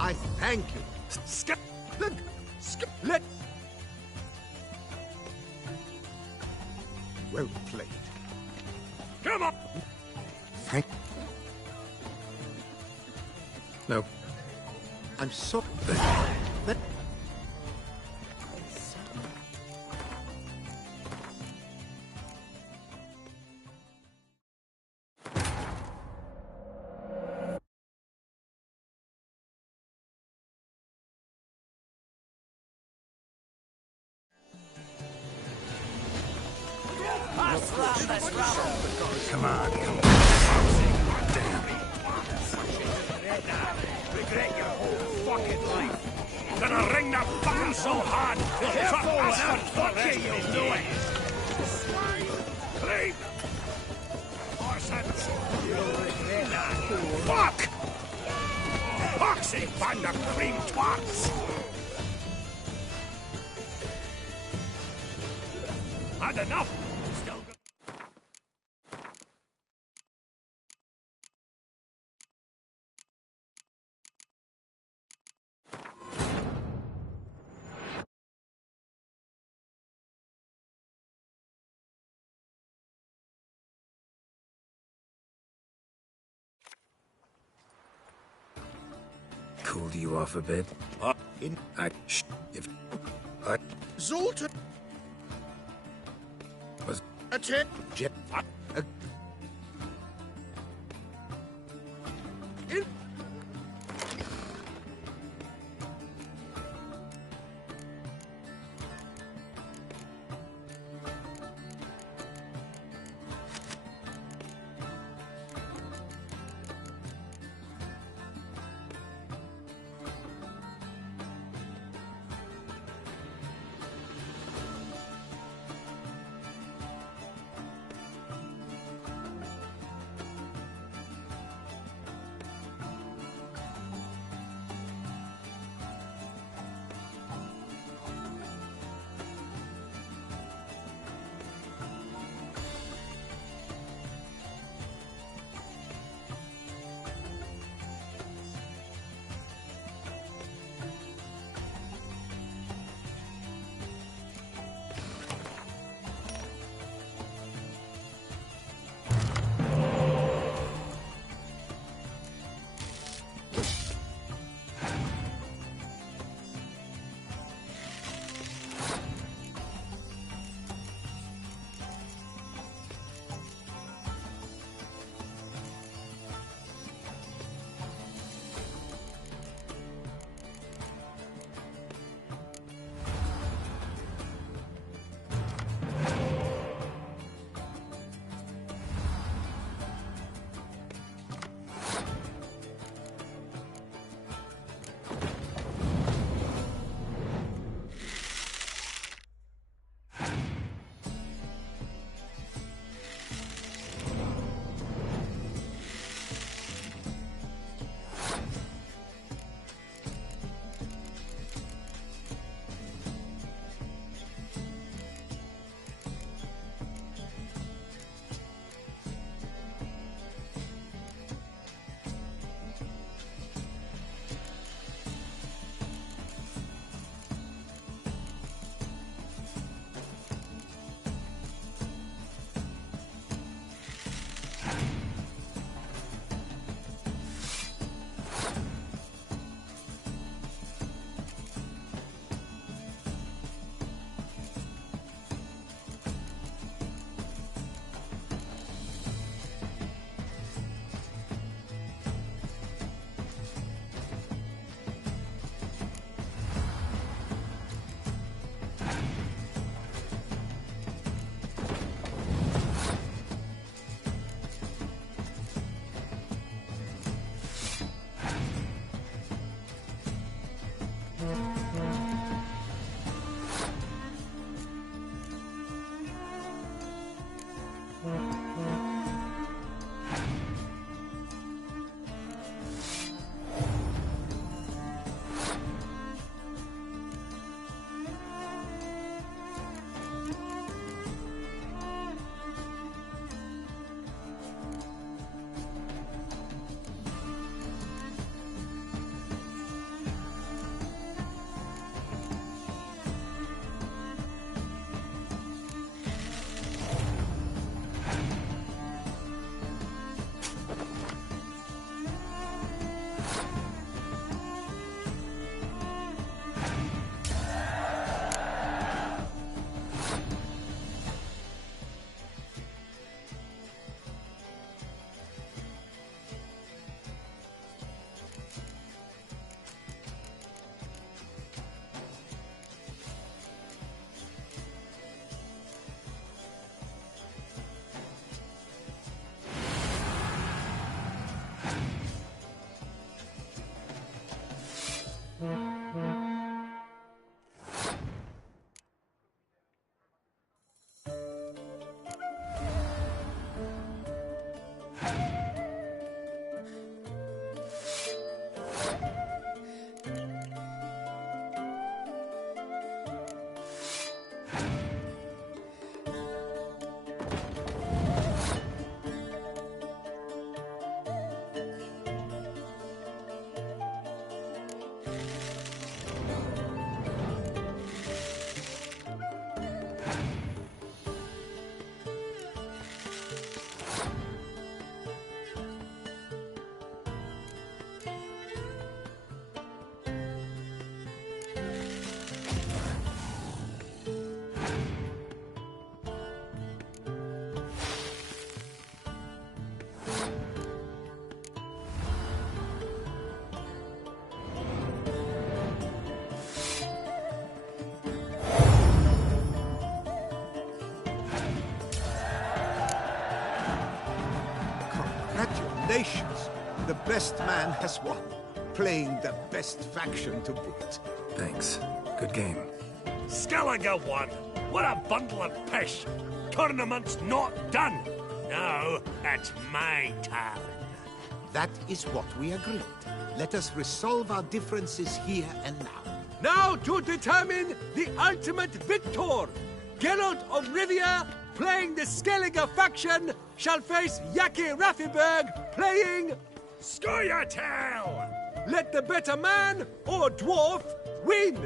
I thank you. Let. Well played. Come on! Thank. No. I'm so. That. Come on, come on. Damn. Regret your whole fucking life. Gonna ring the fucker so hard. Fuck you'll do it. Clean. Orsons. You'll regret that. Fuck! Foxy band of cream twats. Had enough. Still good. Cooled you off a bit? Zoltan! Was... Attack! Congratulations! The best man has won, playing the best faction to boot. Thanks. Good game. Skellige won. What a bundle of pish. Tournament's not done. Now, it's my turn. That is what we agreed. Let us resolve our differences here and now. Now to determine the ultimate victor. Geralt of Rivia, playing the Skellige faction, shall face Yaki Raffiberg, playing Scoia'tael. Let the better man or dwarf win.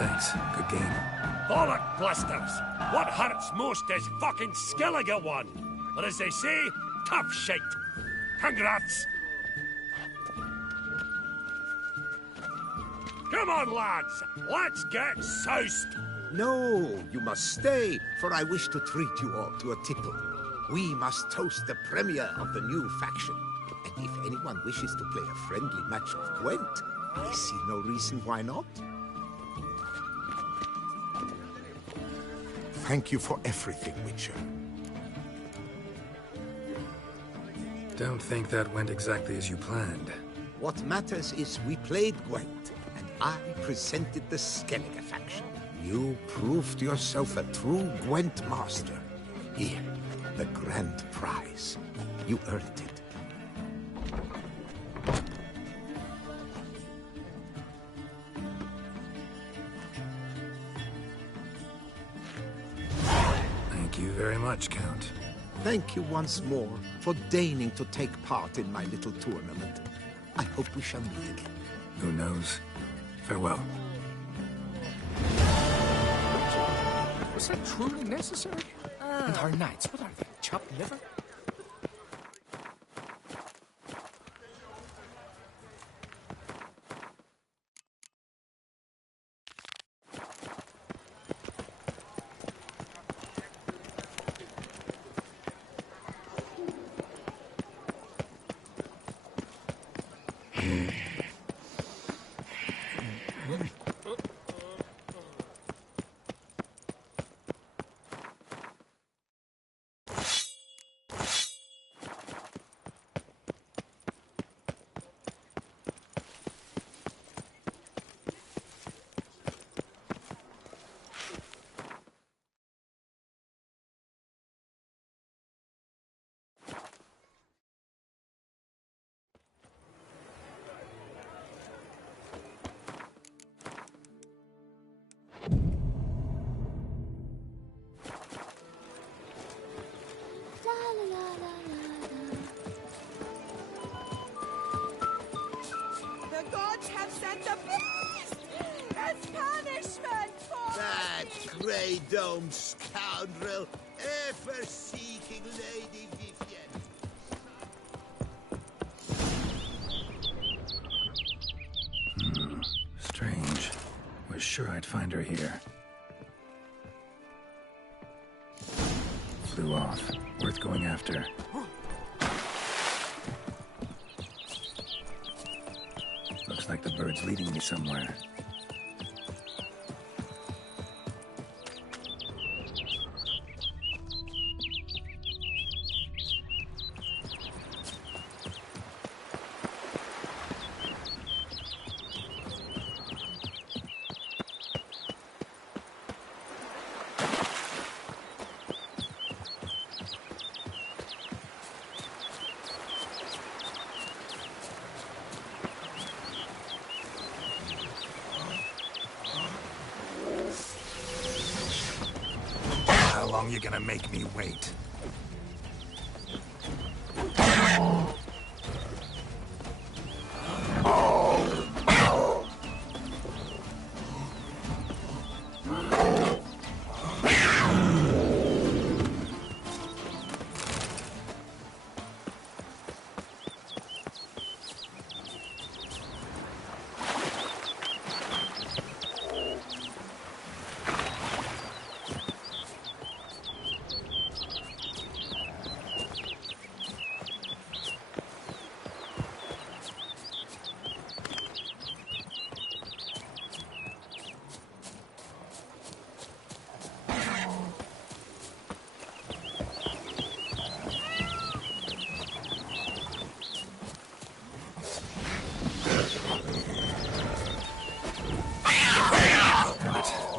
Thanks. Good game. Bollock blisters! What hurts most is fucking Skellige won. But as they say, tough shite. Congrats! Come on, lads! Let's get soused! No, you must stay, for I wish to treat you all to a tipple. We must toast the premier of the new faction. And if anyone wishes to play a friendly match of Gwent, I see no reason why not. Thank you for everything, Witcher. Don't think that went exactly as you planned. What matters is we played Gwent, and I presented the Skellige faction. You proved yourself a true Gwent master. Here, the grand prize. You earned it. Thank you very much, Count. Thank you once more for deigning to take part in my little tournament. I hope we shall meet again. Who knows? Farewell. Was that truly necessary? And our knights, what are they, chopped liver? Grey Dome scoundrel, ever seeking Lady Vivienne. Strange. Was sure I'd find her here. Flew off. Worth going after. Looks like the bird's leading me somewhere. How long you gonna make me wait?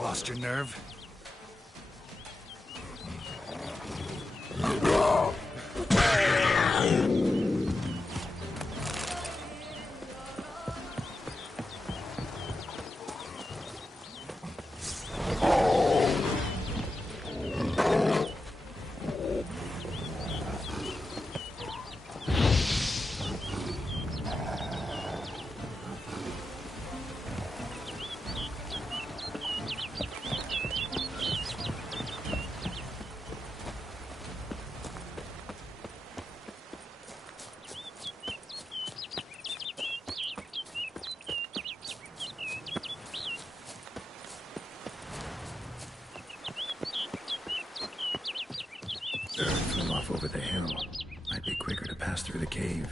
Lost your nerve? Flew off over the hill. Might be quicker to pass through the cave.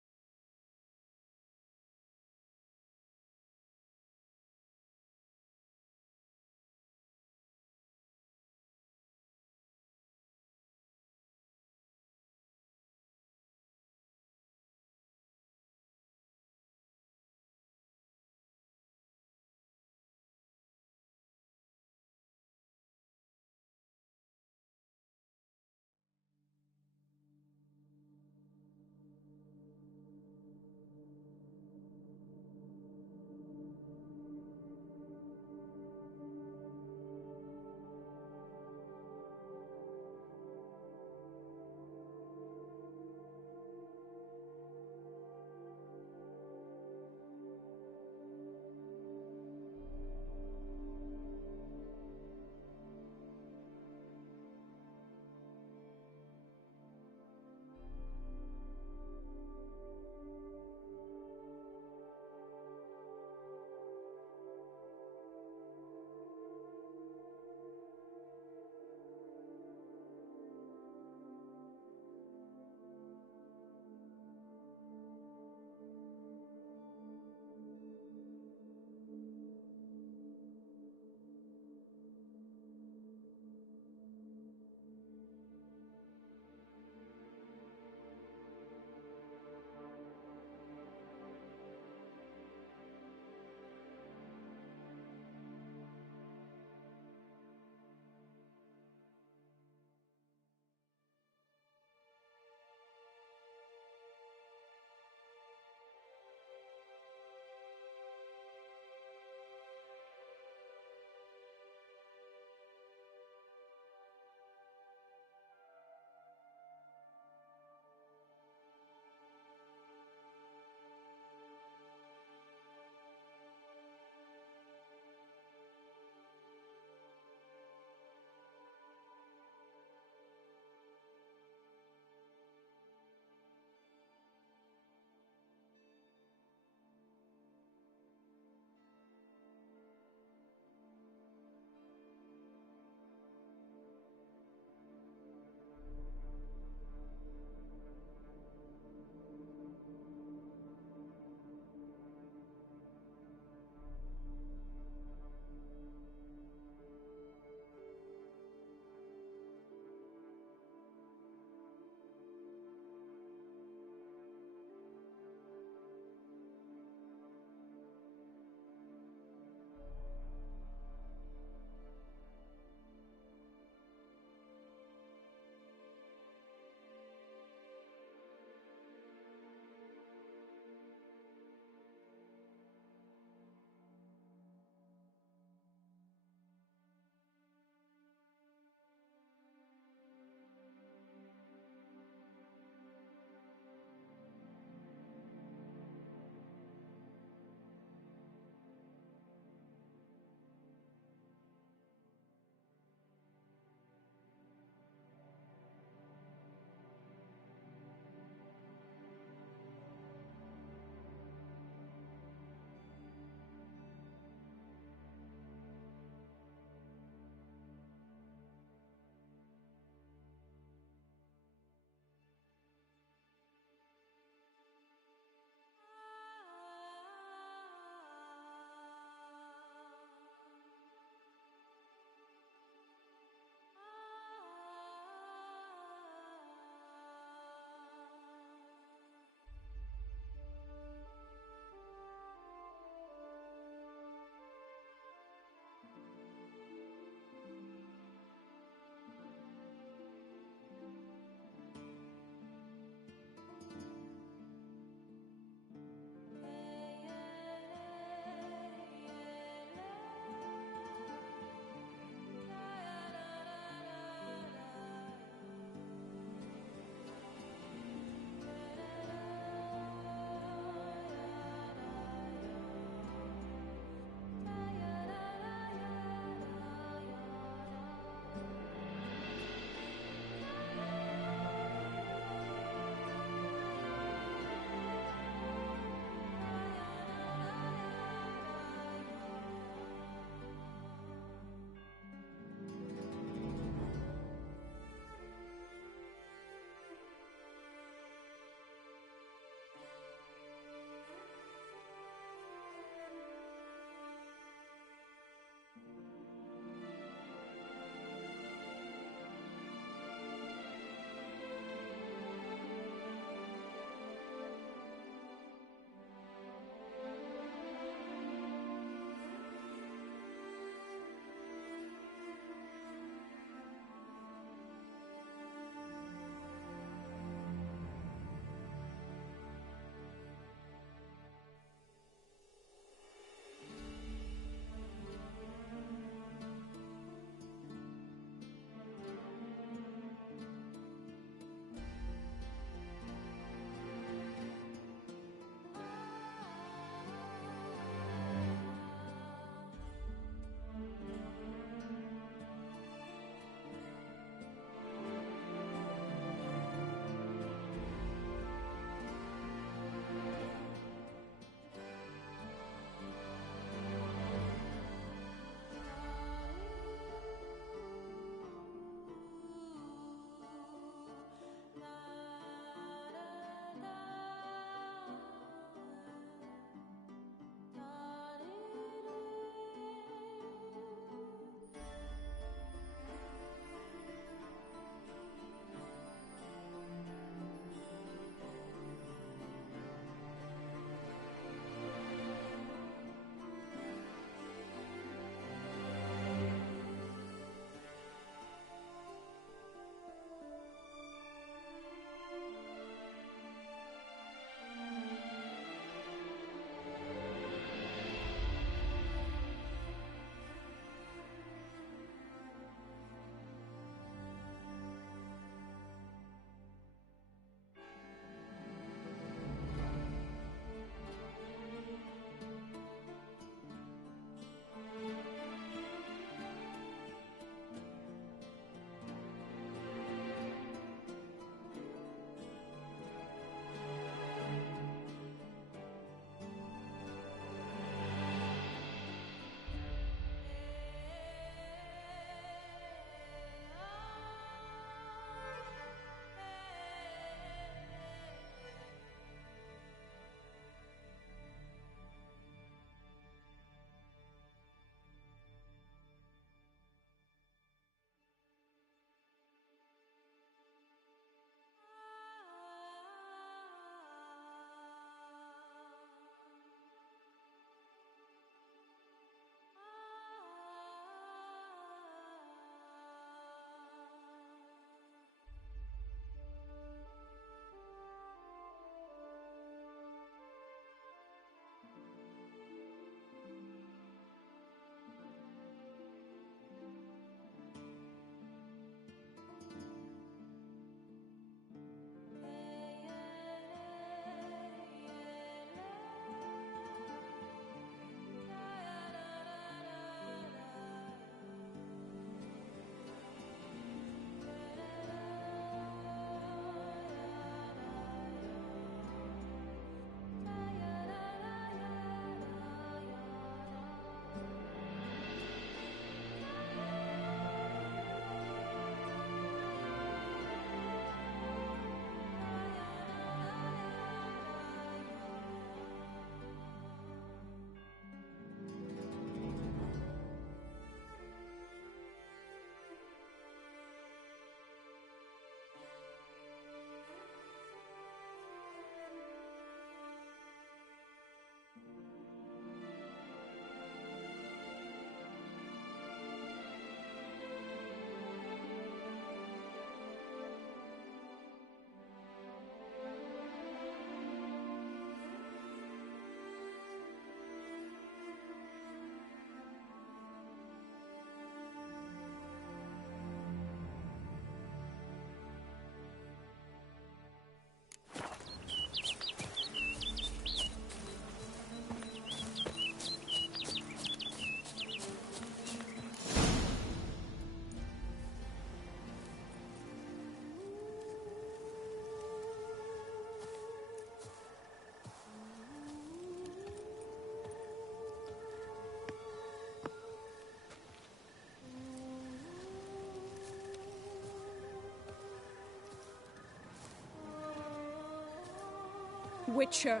Witcher.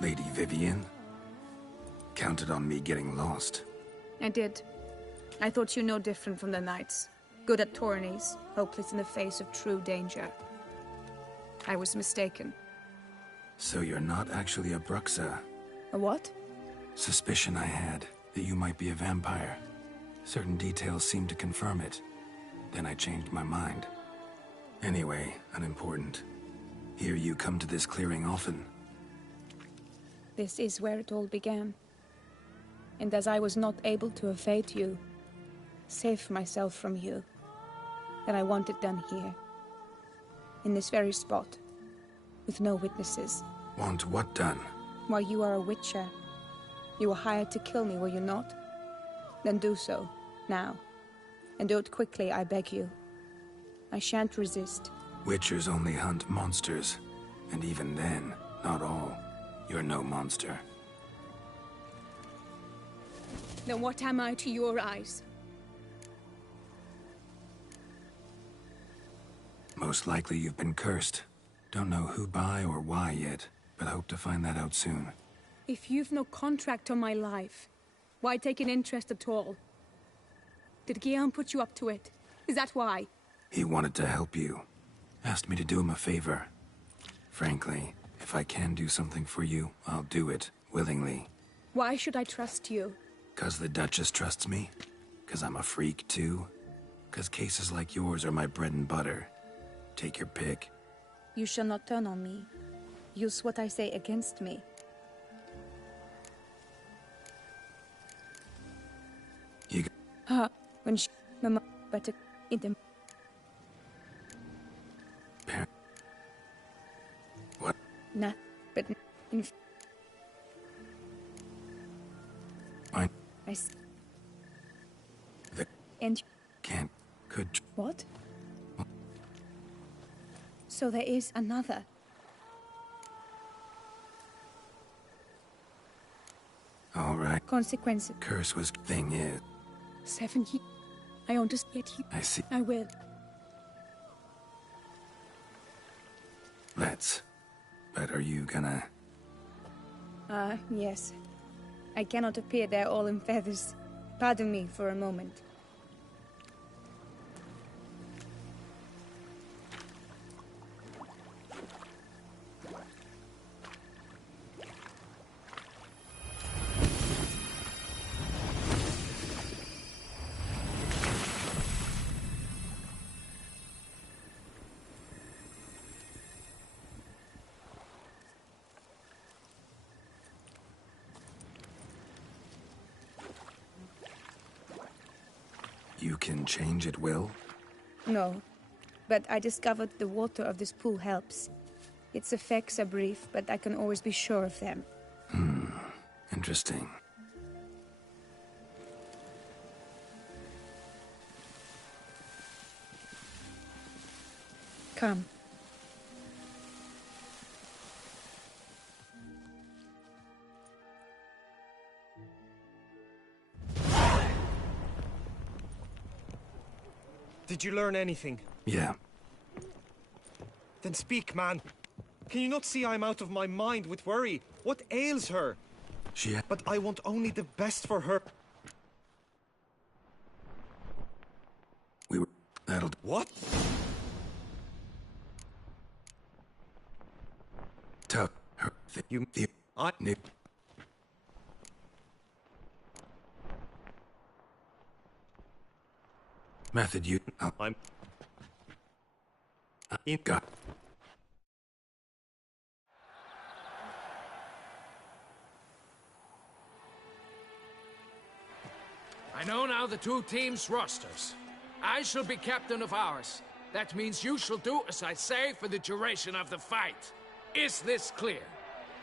Lady Vivian? Counted on me getting lost. I did. I thought you no different from the knights. Good at tourneys, hopeless in the face of true danger. I was mistaken. So you're not actually a Bruxa? A what? Suspicion I had, that you might be a vampire. Certain details seemed to confirm it. Then I changed my mind. Anyway, unimportant. Hear you come to this clearing often. This is where it all began. And as I was not able to evade you, save myself from you, then I want it done here. In this very spot. With no witnesses. Want what done? Why, you are a witcher. You were hired to kill me, were you not? Then do so, now. And do it quickly, I beg you. I shan't resist. Witchers only hunt monsters. And even then, not all. You're no monster. Then what am I to your eyes? Most likely you've been cursed. Don't know who by or why yet, but hope to find that out soon. If you've no contract on my life, why take an interest at all? Did Guillaume put you up to it? Is that why? He wanted to help you. Asked me to do him a favor. Frankly, if I can do something for you, I'll do it, willingly. Why should I trust you? 'Cause the Duchess trusts me? 'Cause I'm a freak, too? 'Cause cases like yours are my bread and butter. Take your pick. You shall not turn on me. Use what I say against me. You... When she... Mama... Better... In them... What? Nah, but... In... Fine. I... s- The... And... Can't... Could... What? So there is another. All right. Consequences. Curse was... Thing is... 7 years. I understand you. I see. I will. Let's. But are you gonna... Yes. I cannot appear there all in feathers. Pardon me for a moment. You can change at will? No, but I discovered the water of this pool helps. Its effects are brief, but I can always be sure of them. Interesting. Come. Did you learn anything? Yeah. Then speak, man. Can you not see I'm out of my mind with worry? What ails her? But I want only the best for her. That'll... What? Tell her that you... I... Method you... I'm... Got... I know now the two teams' rosters. I shall be captain of ours. That means you shall do as I say for the duration of the fight. Is this clear?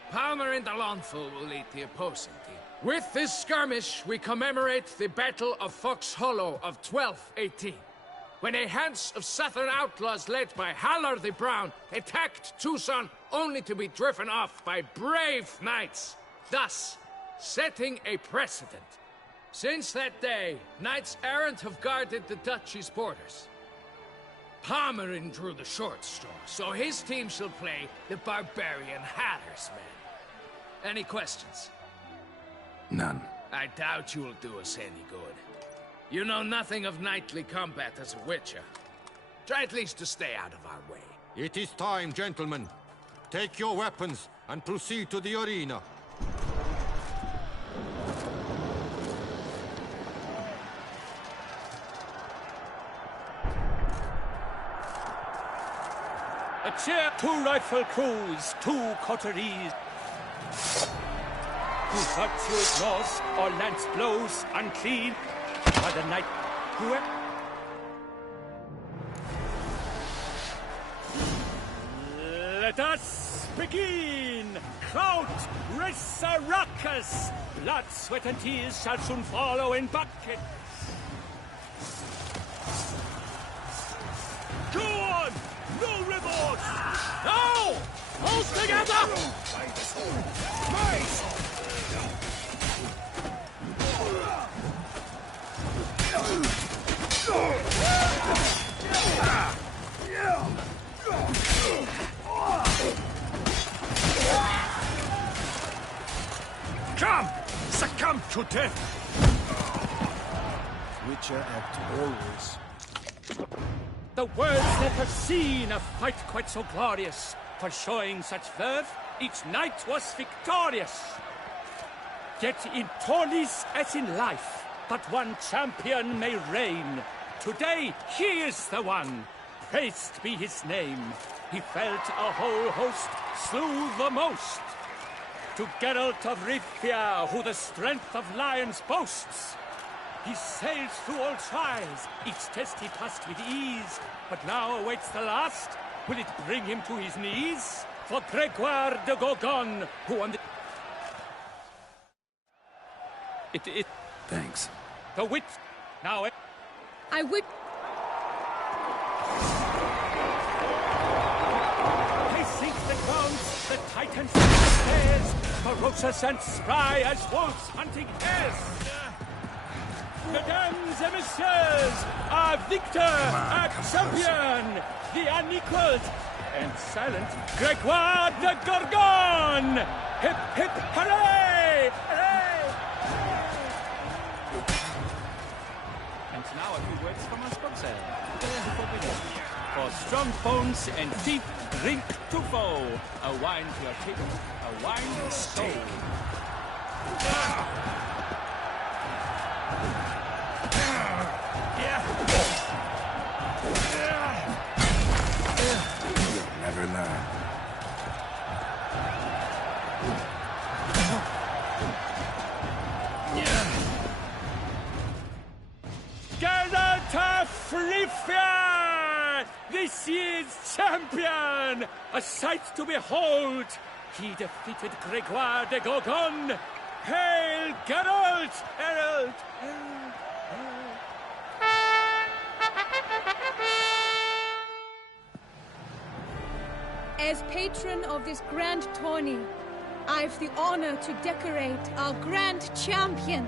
Palmer and Alonso will lead the opposing team. With this skirmish, we commemorate the Battle of Fox Hollow of 1218, when a Hans of Southern outlaws led by Haller the Brown attacked Tucson only to be driven off by brave knights, thus setting a precedent. Since that day, knights errant have guarded the duchy's borders. Palmerin drew the short straw, so his team shall play the Barbarian Hatter's men. Any questions? None. I doubt you'll do us any good. You know nothing of knightly combat as a witcher. Try at least to stay out of our way. It is time, gentlemen. Take your weapons and proceed to the arena. A cheer, 2 rifle crews, 2 coteries. Who virtuous laws or lance blows unclean by the night. Whoever. Let us begin! Kraut, Resurrecus! Blood, sweat, and tears shall soon follow in buckets. Go on! No remorse! No! Hold together! Nice! Come! Succumb to death! Witcher act always. The world's never seen a fight quite so glorious. For showing such verve, each knight was victorious. Yet in tourneys as in life, but one champion may reign. Today, he is the one. Praised be his name. He felt a whole host, slew the most. To Geralt of Rivia, who the strength of lions boasts. He sailed through all trials, each test he passed with ease. But now awaits the last. Will it bring him to his knees? For Gregoire de Gorgon, who on the... It... Thanks. The wit... Now... I would... Pacing the grounds, the Titans stairs, ferocious and spry as wolves hunting hares. Mesdames et messieurs, our victor, our champion, the unequaled and silent Gregoire de Gorgon! Hip, hip, hooray! Hooray! And now a few words from our sponsor. For strong bones and teeth, drink to foe. A wine to your table, a wine to your soul. Never learn. Geralt of Rivia! This year's champion! A sight to behold! He defeated Gregoire de Gorgon! Hail, Geralt! Herald! Herald! As patron of this grand tourney, I've the honor to decorate our grand champion.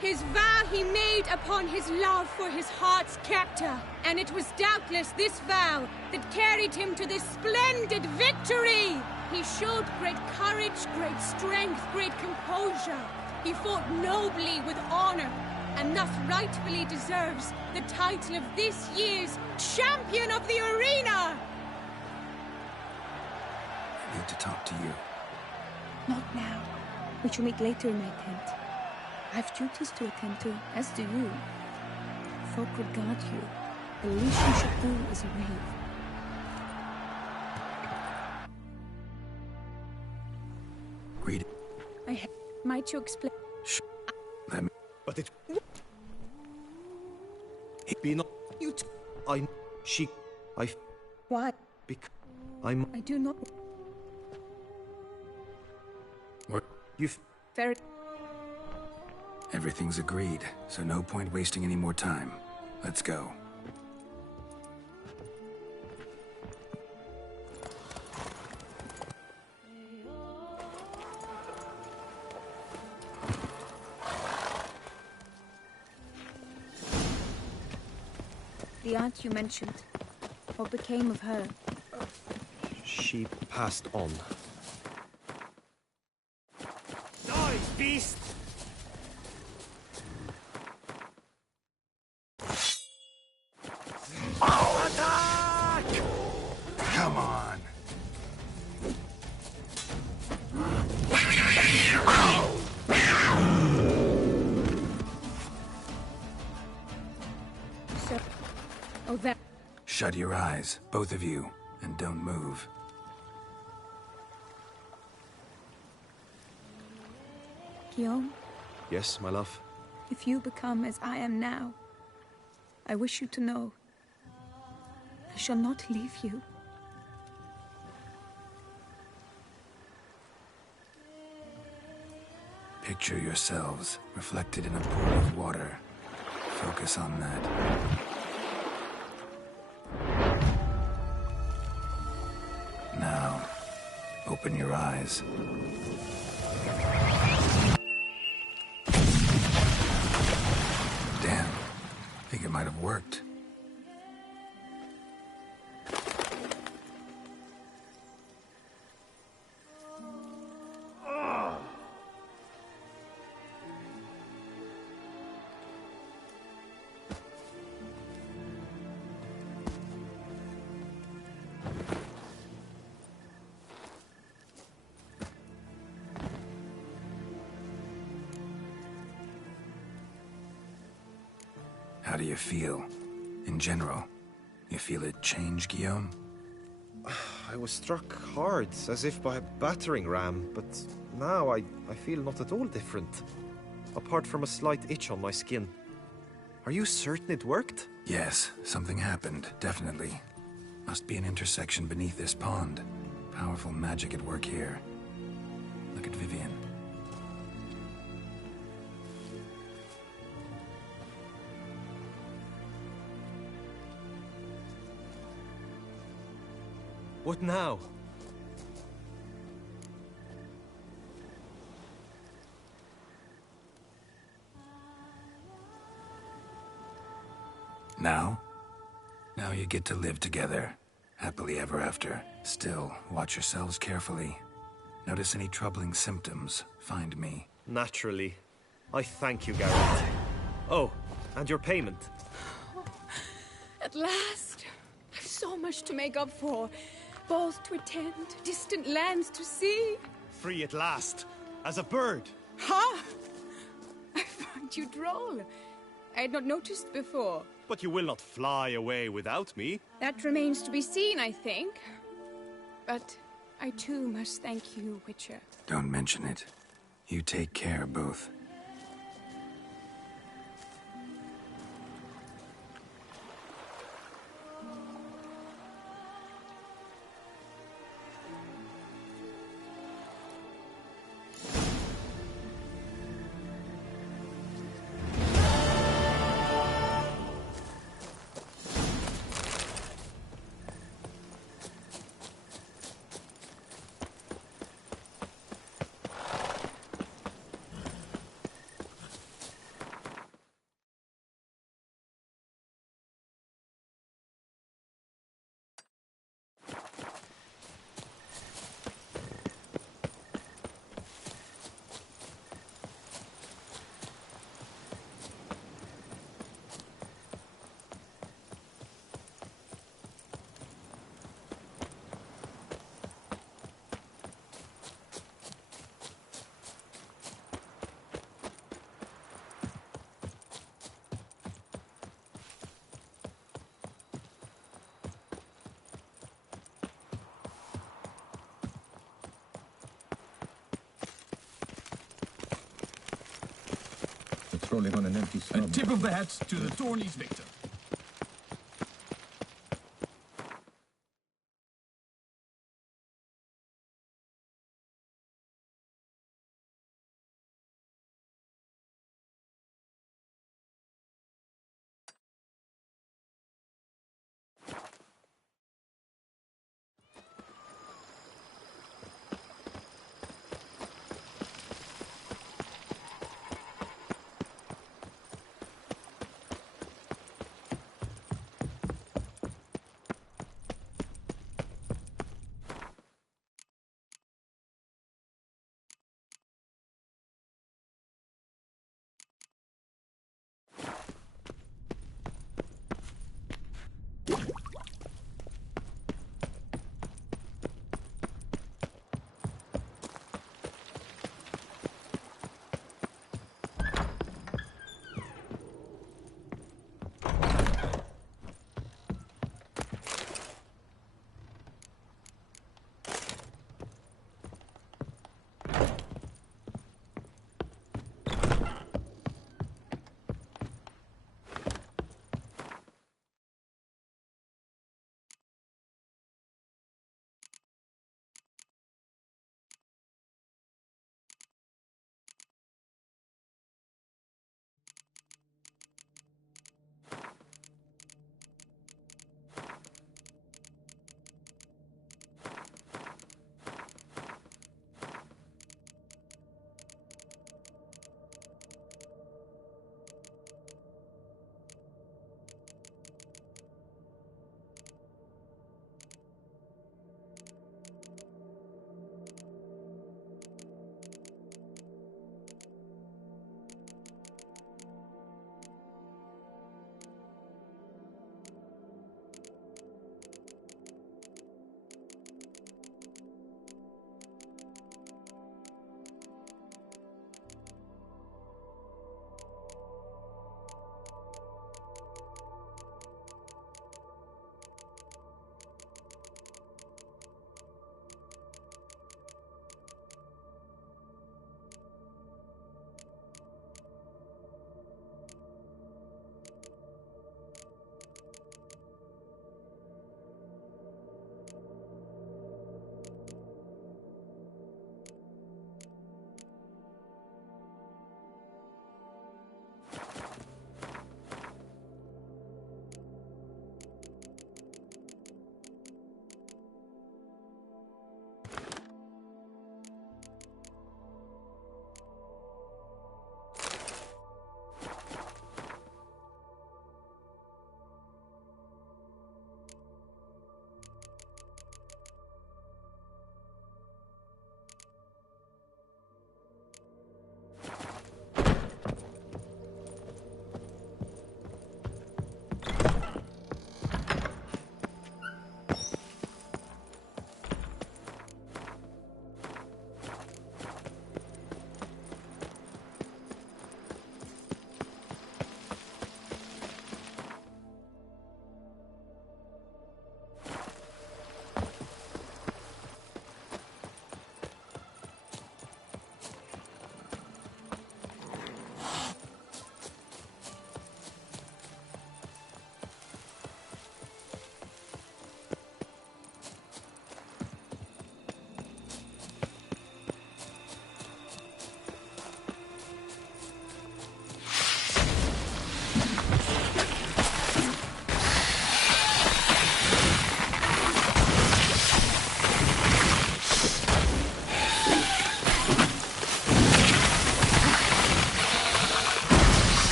His vow he made upon his love for his heart's captor, and it was doubtless this vow that carried him to this splendid victory. He showed great courage, great strength, great composure. He fought nobly with honor, and thus rightfully deserves the title of this year's Champion of the Arena. I need to talk to you. Not now. We shall meet later in my tent. I have duties to attend to, as do you. Folk regard you. The least you should do is rave. Read it. Might you explain? Shh. Let me... But it... Be not... You She... What? I'm... I do not... What? You've... Very... Everything's agreed, so no point wasting any more time. Let's go. The aunt you mentioned. What became of her? She passed on. Noise, beast! Attack! Come on. So... Oh, that... Shut your eyes, both of you, and don't move. Guillaume, Yes, my love? if you become as I am now, I wish you to know I shall not leave you. Picture yourselves reflected in a pool of water. Focus on that. Now, open your eyes. Damn. Think it might have worked. How do you feel? In general, you feel it change, Guillaume? I was struck hard, as if by a battering ram, but now I feel not at all different. Apart from a slight itch on my skin. Are you certain it worked? Yes, something happened, definitely. Must be an intersection beneath this pond. Powerful magic at work here. Look at Vivian. What now? Now? Now you get to live together. Happily ever after. Still, watch yourselves carefully. Notice any troubling symptoms, find me. Naturally. I thank you, Garrett. Oh, and your payment. At last! I've so much to make up for. Balls to attend, distant lands to see. Free at last, as a bird. Ha! I find you droll. I had not noticed before. But you will not fly away without me. That remains to be seen, I think. But I too must thank you, Witcher. Don't mention it. You take care, both. Patrolling on an empty slum. A tip of the hat to the Tornies victor.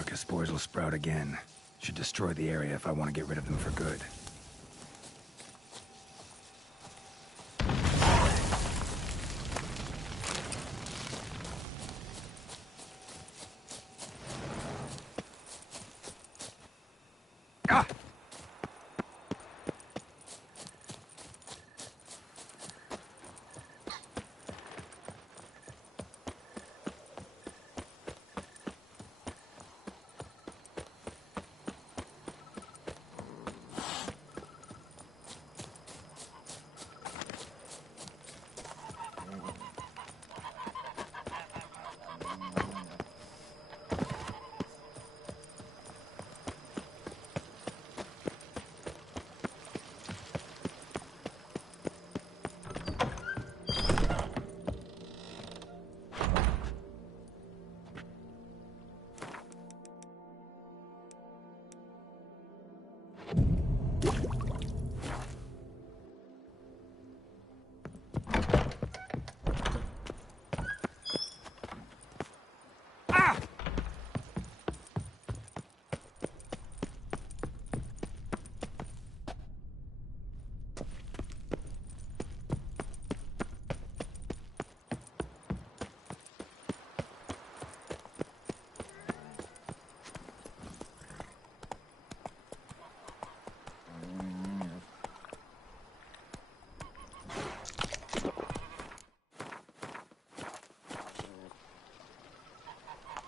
Arca spores will sprout again. Should destroy the area if I want to get rid of them for good.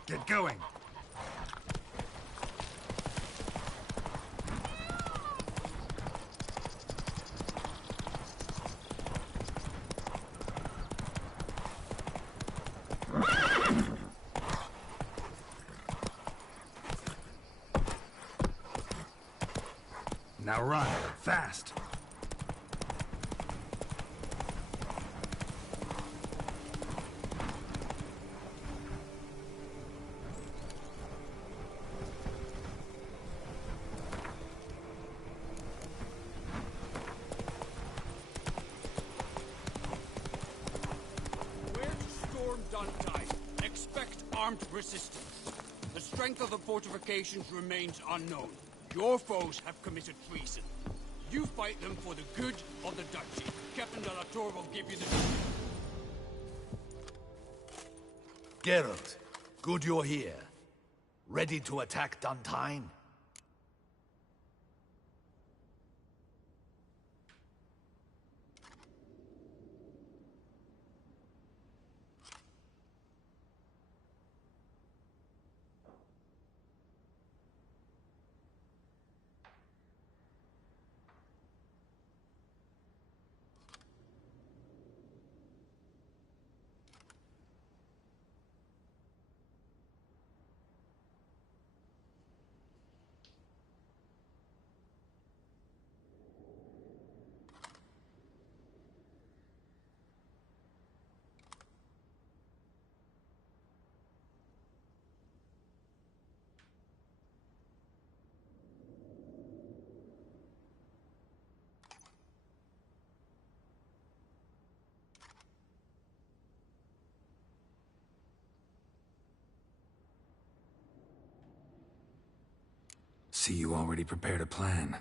Get going. Now run, fast. Armed resistance. The strength of the fortifications remains unknown. Your foes have committed treason. You fight them for the good of the duchy. Captain de la Tour will give you the... Geralt, good you're here. Ready to attack Duntine? See, you already prepared a plan.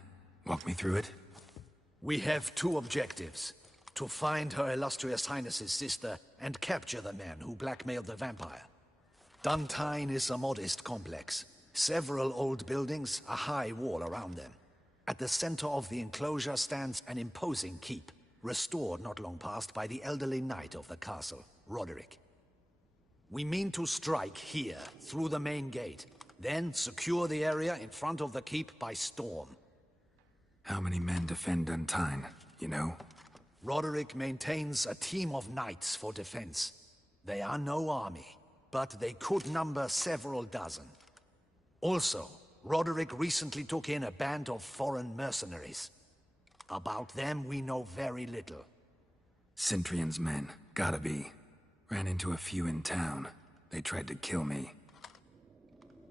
Walk me through it? We have two objectives. To find Her Illustrious Highness's sister and capture the man who blackmailed the vampire. Duntine is a modest complex. Several old buildings, a high wall around them. At the center of the enclosure stands an imposing keep, restored not long past by the elderly knight of the castle, Roderick. We mean to strike here, through the main gate, then secure the area in front of the keep by storm. How many men defend Duntine, you know? Roderick maintains a team of knights for defense. They are no army, but they could number several dozen. Also, Roderick recently took in a band of foreign mercenaries. About them we know very little. Cintrian's men, gotta be. Ran into a few in town. They tried to kill me.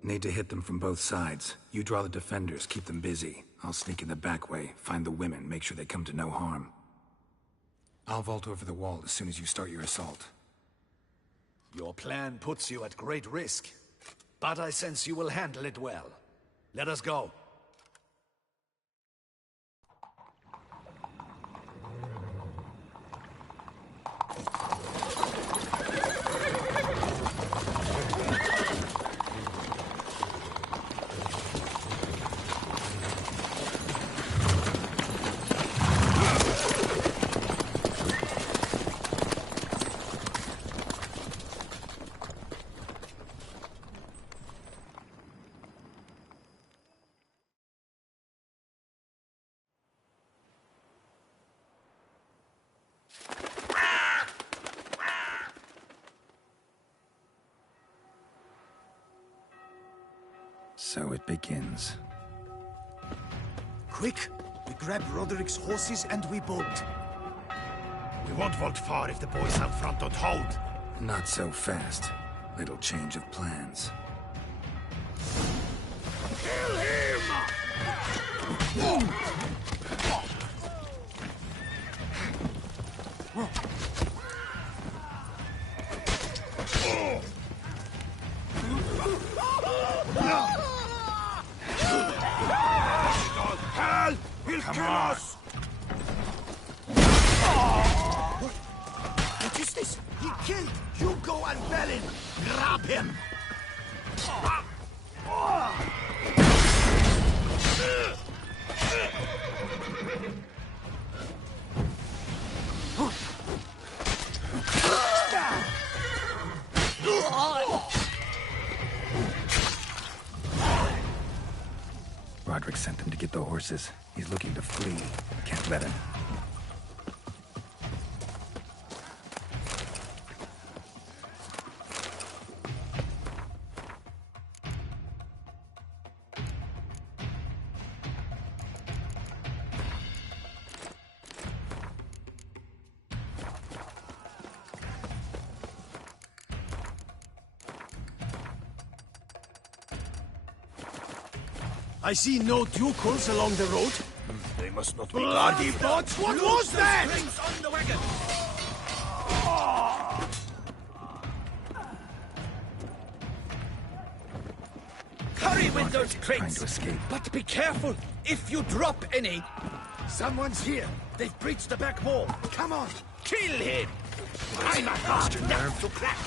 Need to hit them from both sides. You draw the defenders, keep them busy. I'll sneak in the back way, find the women, make sure they come to no harm. I'll vault over the wall as soon as you start your assault. Your plan puts you at great risk. but I sense you will handle it well. Let us go. So it begins. Quick! We grab Roderick's horses and we bolt. We won't vault far if the boys out front don't hold. Not so fast. Little change of plans. Kill him! Hell! He'll kill us! What is this? He killed Hugo and Bellin! Grab him! Roderick sent them to get the horses. He's looking to flee. Can't let him. I see no ducals along the road. They must not be Bloody bots! What was that? On the wagon! Hurry with those Trying crates! to escape. But be careful if you drop any. Someone's here. They've breached the back wall. Come on, kill him! I'm a hard nut to crack.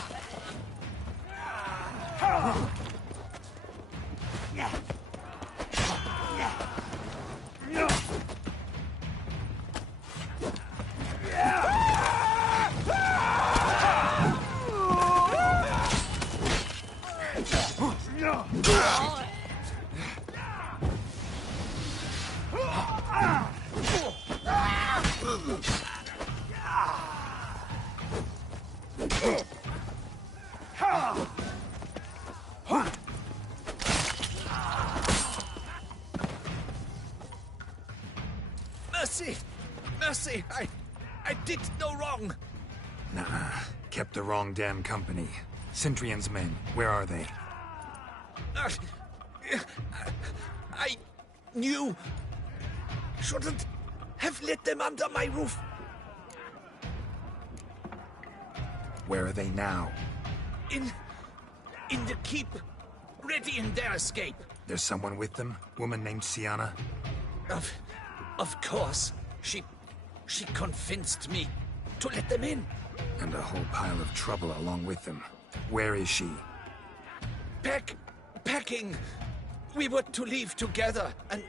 Mercy! Mercy! I did no wrong! Nah, kept the wrong damn company. Centrion's men, where are they? I knew... Shouldn't have let them under my roof. Where are they now? In the keep. Ready in their escape. There's someone with them? Woman named Sienna? Of course. She convinced me to let them in. And a whole pile of trouble along with them. Where is she? Packing. We were to leave together. An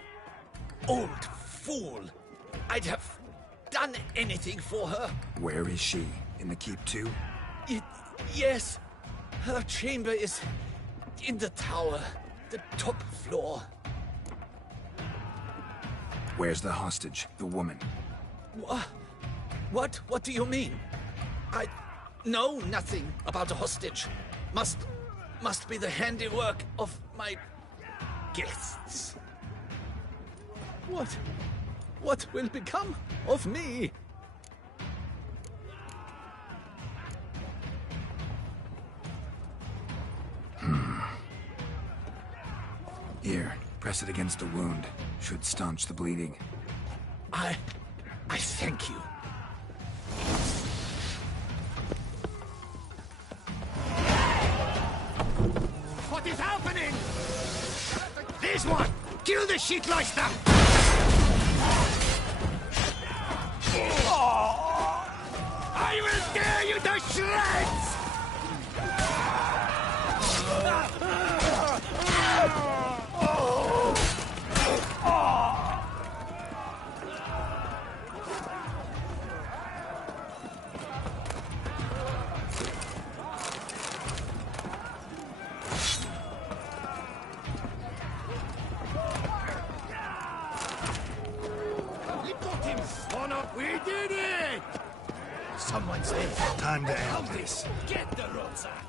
old fool. I'd have done anything for her. Where is she? In the keep too? Yes. Her chamber is in the tower. The top floor. Where's the hostage? The woman? What? What do you mean? I know nothing about a hostage. Must be the handiwork of my guests. What will become of me? Here, press it against the wound. Should staunch the bleeding. I thank you. What is is happening? This one! Kill the shitleister! I will tear you to shreds! We did it! Someone's there. Time to end this. Get the rucksack.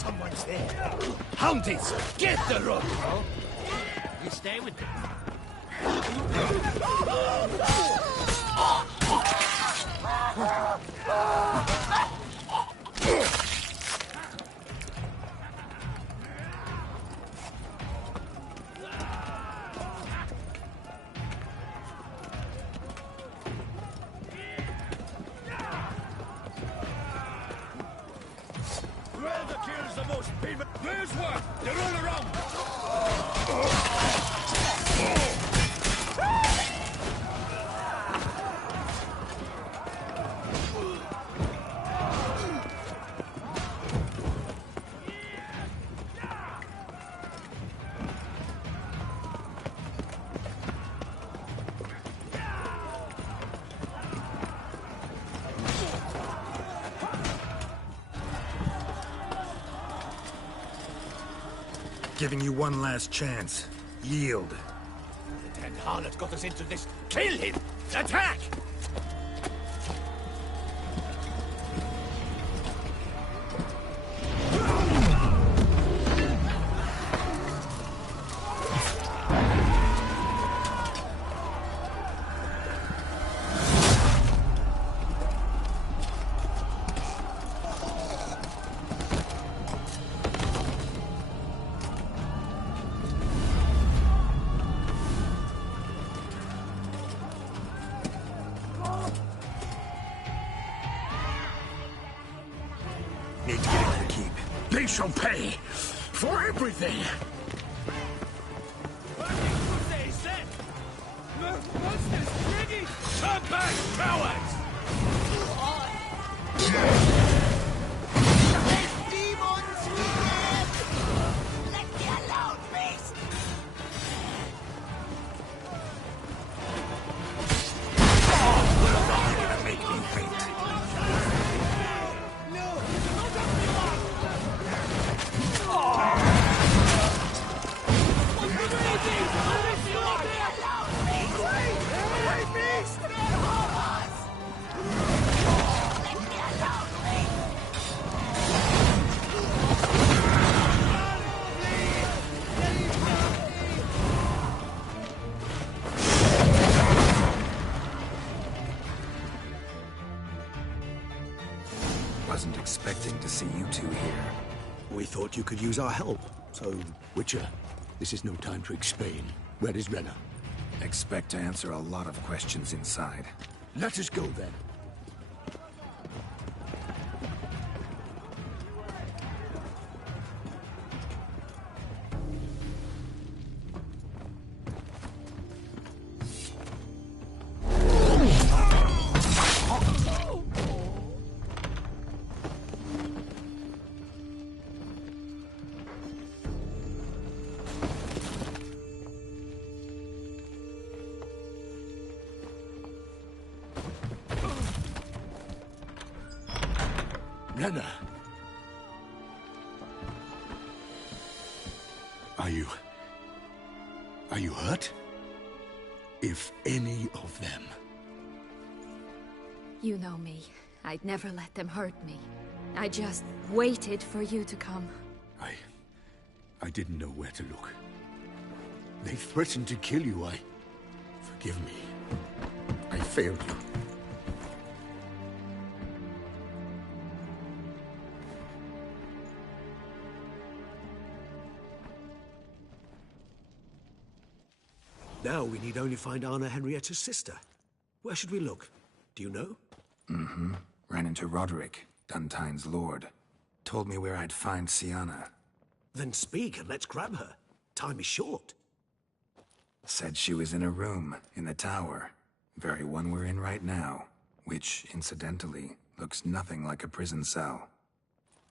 Someone's there. Houndies, get the rope. You stay with them. Whoever kills the most people. There's one. They're all around. Giving you one last chance. Yield. The dead harlot got us into this. Kill him! Attack! Need to get into the keep. They shall pay for everything. Come back, cowards! Demons, let me alone, beast! You're gonna make me faint. Wasn't expecting to see you two here. We thought you could use our help. So, Witcher, this is no time to explain. Where is Renna? Expect to answer a lot of questions inside. Let us go then. Renna! Are you hurt? If any of them. You know me. I'd never let them hurt me. I just waited for you to come. I didn't know where to look. They threatened to kill you. Forgive me. I failed you. Now we need only find Anna Henrietta's sister. Where should we look? Do you know? Mm-hmm. Ran into Roderick, Duntine's lord. Told me where I'd find Sienna. Then speak and let's grab her. Time is short. Said she was in a room in the tower. Very one we're in right now. Which, incidentally, looks nothing like a prison cell.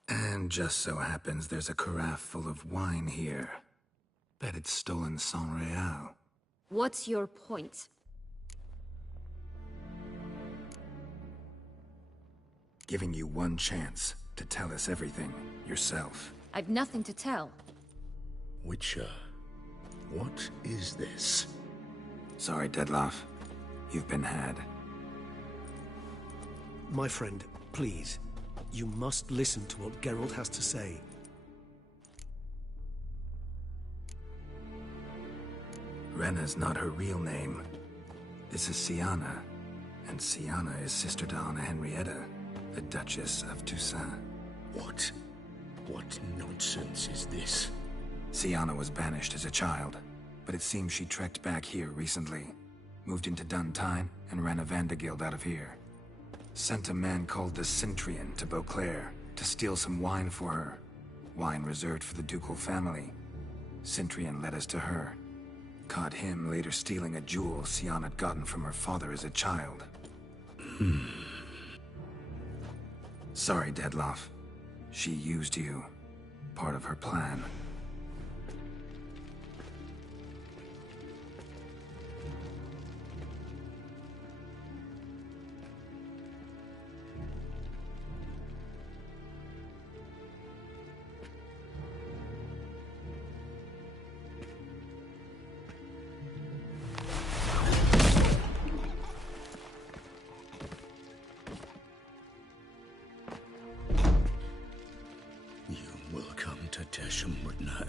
And just so happens there's a carafe full of wine here. Bet it's stolen sans real. What's your point? Giving you one chance to tell us everything yourself. I've nothing to tell. Witcher, what is this? Sorry, Dettlaff. You've been had. My friend, please. You must listen to what Geralt has to say. Renna's not her real name. This is Siana. And Siana is sister to Anna Henrietta, the Duchess of Toussaint. What? What nonsense is this? Siana was banished as a child, but it seems she trekked back here recently. Moved into Duntine and ran a Vandergild out of here. Sent a man called the Centrian to Beauclair to steal some wine for her. Wine reserved for the ducal family. Centrian led us to her. Caught him later stealing a jewel Siana had gotten from her father as a child. Sorry, Dettlaff. She used you. Part of her plan.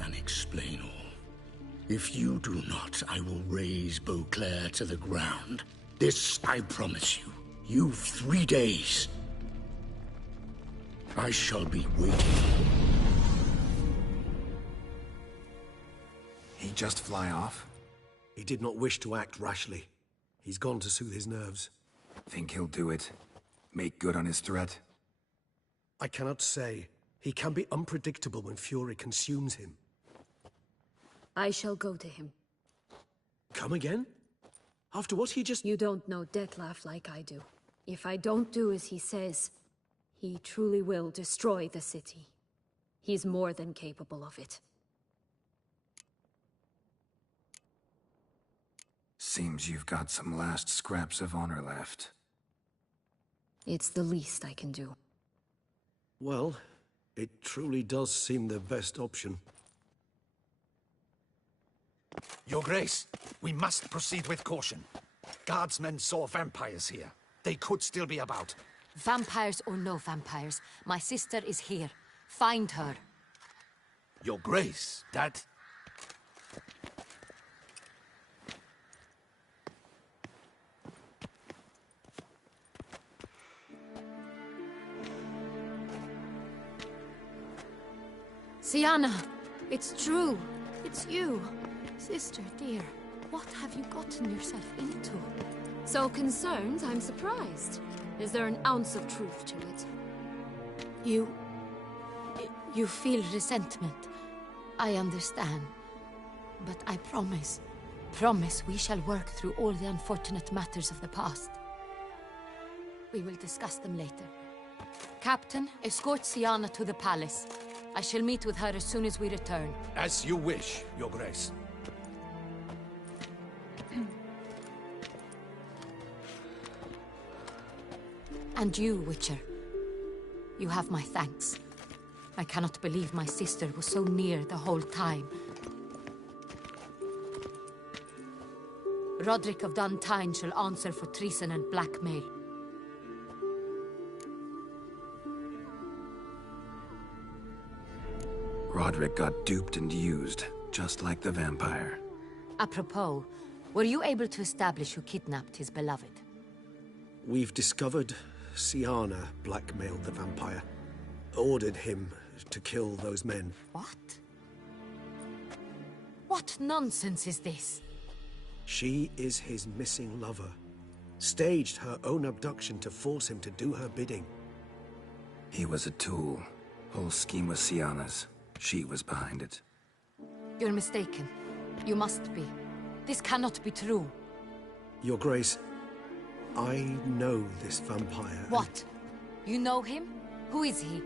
And explain all. If you do not, I will raise Beauclair to the ground. This I promise you. You've 3 days. I shall be waiting. He just fly off? He did not wish to act rashly. He's gone to soothe his nerves. Think he'll do it? Make good on his threat? I cannot say. He can be unpredictable when fury consumes him. I shall go to him. Come again? After what he just... You don't know Dettlaff like I do. If I don't do as he says, he truly will destroy the city. He's more than capable of it. Seems you've got some last scraps of honor left. It's the least I can do. Well, it truly does seem the best option. Your Grace, we must proceed with caution. Guardsmen saw vampires here. They could still be about. Vampires or no vampires, my sister is here. Find her. Your Grace, that... Siana, it's true. It's you. Sister, dear, what have you gotten yourself into? So concerned, I'm surprised. Is there an ounce of truth to it? You feel resentment. I understand. But I promise we shall work through all the unfortunate matters of the past. We will discuss them later. Captain, escort Siana to the palace. I shall meet with her as soon as we return. As you wish, Your Grace. And you, Witcher. You have my thanks. I cannot believe my sister was so near the whole time. Roderick of Duntine shall answer for treason and blackmail. Roderick got duped and used, just like the vampire. Apropos, were you able to establish who kidnapped his beloved? We've discovered Siana blackmailed the vampire. Ordered him to kill those men. What? What nonsense is this? She is his missing lover. Staged her own abduction to force him to do her bidding. He was a tool. Whole scheme was Siana's. She was behind it. You're mistaken. You must be. This cannot be true. Your Grace, I know this vampire. What? You know him? Who is he?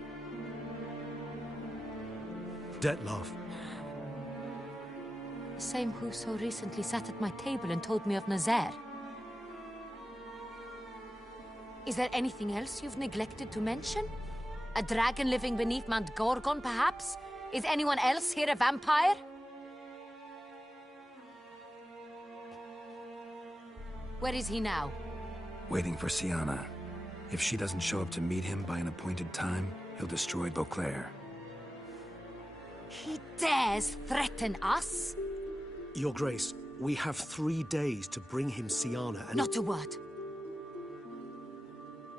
Dettlaff. The same who so recently sat at my table and told me of Nazaire. Is there anything else you've neglected to mention? A dragon living beneath Mount Gorgon, perhaps? Is anyone else here a vampire? Where is he now? Waiting for Sienna. If she doesn't show up to meet him by an appointed time, he'll destroy Beauclair. He dares threaten us? Your Grace, we have 3 days to bring him Sienna and... Not a word.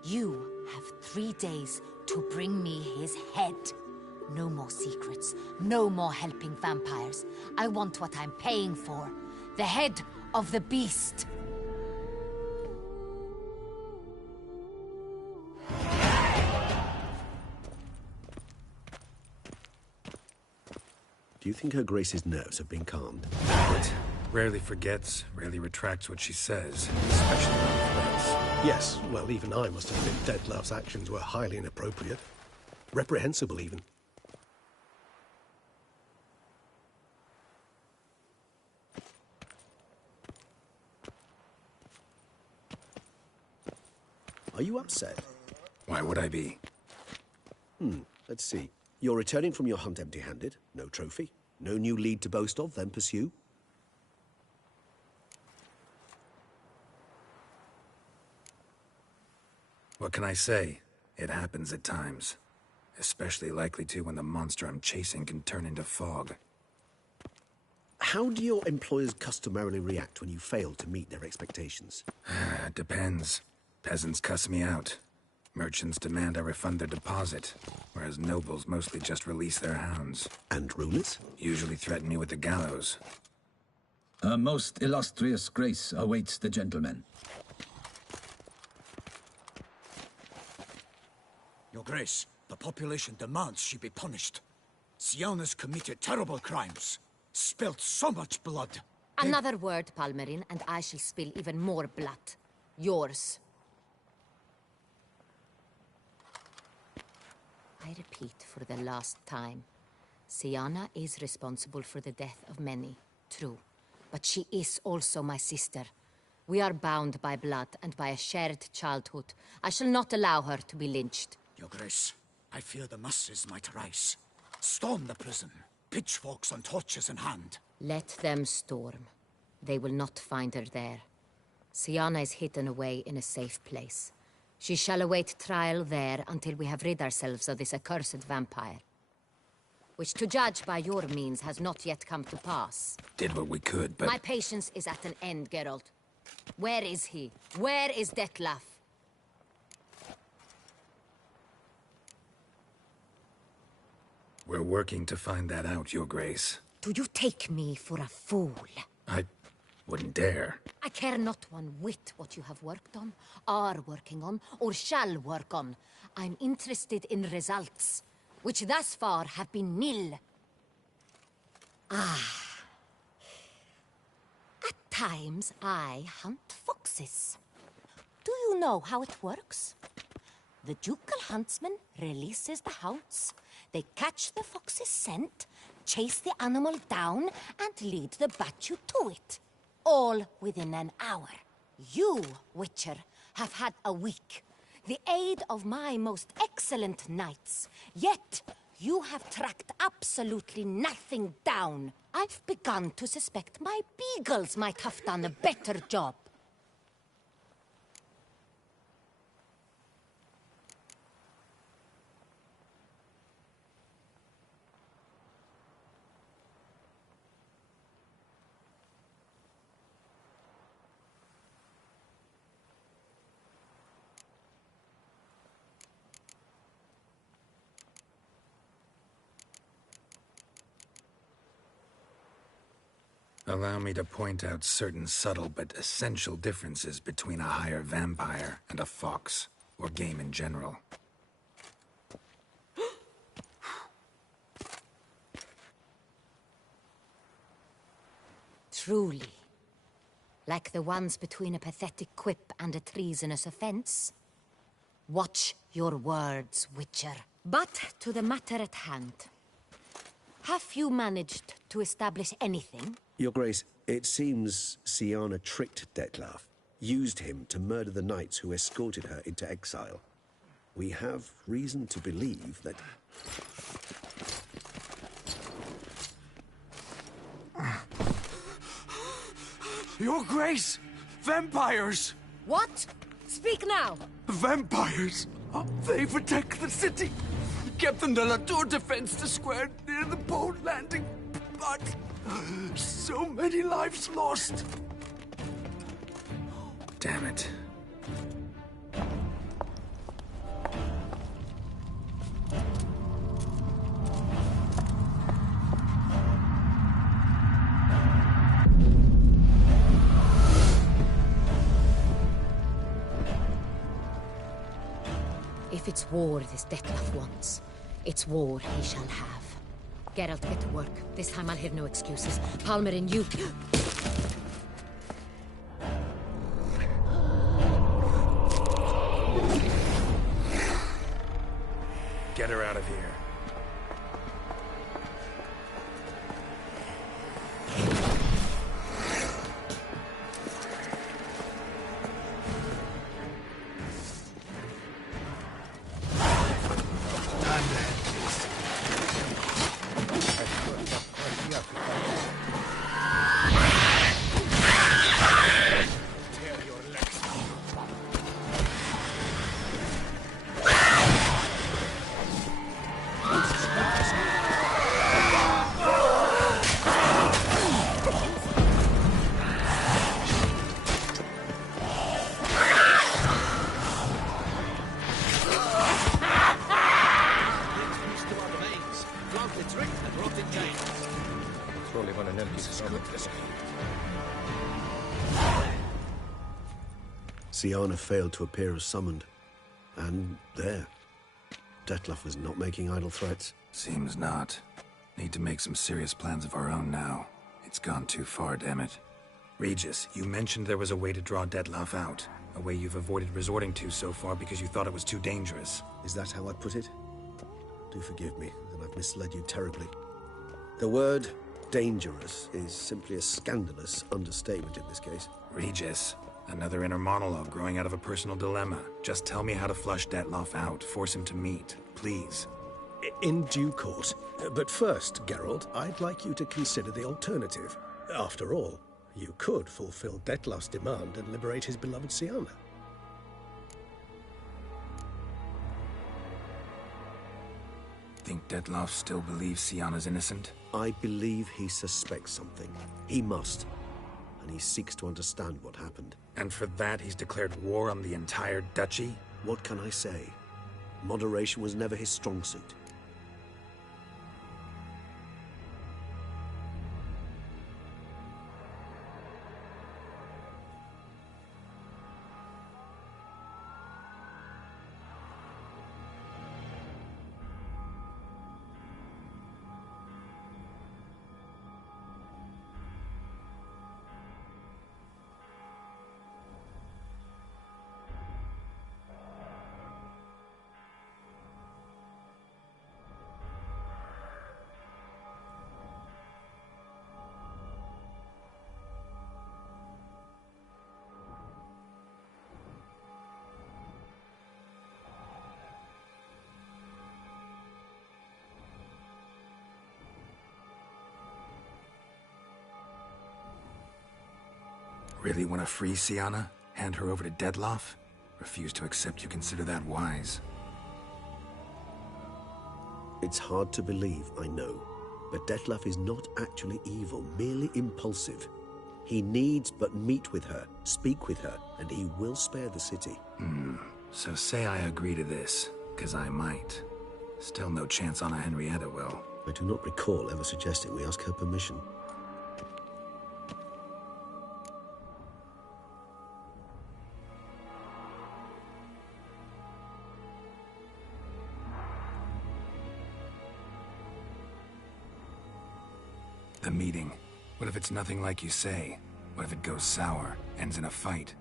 You have 3 days to bring me his head. No more secrets. No more helping vampires. I want what I'm paying for. The head of the beast. Do you think Her Grace's nerves have been calmed? But rarely forgets, rarely retracts what she says, especially when threats. Yes, well, even I must admit Dettlaff's actions were highly inappropriate. Reprehensible, even. Are you upset? Why would I be? Let's see. You're returning from your hunt empty-handed. No trophy. No new lead to boast of, then pursue. What can I say? It happens at times. Especially likely to when the monster I'm chasing can turn into fog. How do your employers customarily react when you fail to meet their expectations? Depends. Peasants cuss me out. Merchants demand I refund their deposit, whereas nobles mostly just release their hounds. And rulers? Usually threaten me with the gallows. A most illustrious grace awaits the gentleman. Your Grace, the population demands she be punished. Sienna's committed terrible crimes. Spilt so much blood. Another word, Palmerin, and I shall spill even more blood. Yours. I repeat for the last time. Sienna is responsible for the death of many, true. But she is also my sister. We are bound by blood and by a shared childhood. I shall not allow her to be lynched. Your Grace, I fear the masses might rise. Storm the prison, pitchforks and torches in hand. Let them storm. They will not find her there. Sienna is hidden away in a safe place. She shall await trial there until we have rid ourselves of this accursed vampire. Which, to judge by your means, has not yet come to pass. Did what we could, but... My patience is at an end, Geralt. Where is he? Where is Dettlaff? We're working to find that out, Your Grace. Do you take me for a fool? I wouldn't dare. I care not one whit what you have worked on, are working on, or shall work on. I'm interested in results, which thus far have been nil. At times, I hunt foxes. Do you know how it works? The ducal huntsman releases the hounds. They catch the fox's scent, chase the animal down, and lead the battue to it. All within an hour. You, Witcher, have had a week. The aid of my most excellent knights. Yet, you have tracked absolutely nothing down. I've begun to suspect my beagles might have done a better job. Allow me to point out certain subtle but essential differences between a higher vampire and a fox, or game in general. Truly. Like the ones between a pathetic quip and a treasonous offense? Watch your words, Witcher. But to the matter at hand. Have you managed to establish anything? Your Grace, it seems Siana tricked Detlaf, used him to murder the knights who escorted her into exile. We have reason to believe that... Your Grace! Vampires! What? Speak now! Vampires! They protect the city! Captain de la Tour defends the square near the boat landing, but so many lives lost. Damn it. If it's war this Detlef wants, it's war he shall have. Geralt, get to work. This time I'll hear no excuses. Palmer and you... Get her out of here. Siana failed to appear as summoned. And there. Detlef was not making idle threats. Seems not. Need to make some serious plans of our own now. It's gone too far, damn it. Regis, you mentioned there was a way to draw Detlef out. A way you've avoided resorting to so far because you thought it was too dangerous. Is that how I put it? Do forgive me, that I've misled you terribly. The word dangerous is simply a scandalous understatement in this case. Regis, another inner monologue growing out of a personal dilemma. Just tell me how to flush Detlef out, force him to meet, please. In due course. But first, Geralt, I'd like you to consider the alternative. After all, you could fulfill Detlef's demand and liberate his beloved Siana. Think Detlef still believes Siana's innocent? I believe he suspects something. He must. And he seeks to understand what happened. And for that, he's declared war on the entire duchy? What can I say? Moderation was never his strong suit. Really want to free Siana? Hand her over to Detlef? Refuse to accept you consider that wise. It's hard to believe, I know. But Detlef is not actually evil, merely impulsive. He needs but meet with her, speak with her, and he will spare the city. So say I agree to this, 'cause I might. Still no chance Anna Henrietta will. I do not recall ever suggesting we ask her permission. The meeting. What if it's nothing like you say? What if it goes sour, ends in a fight?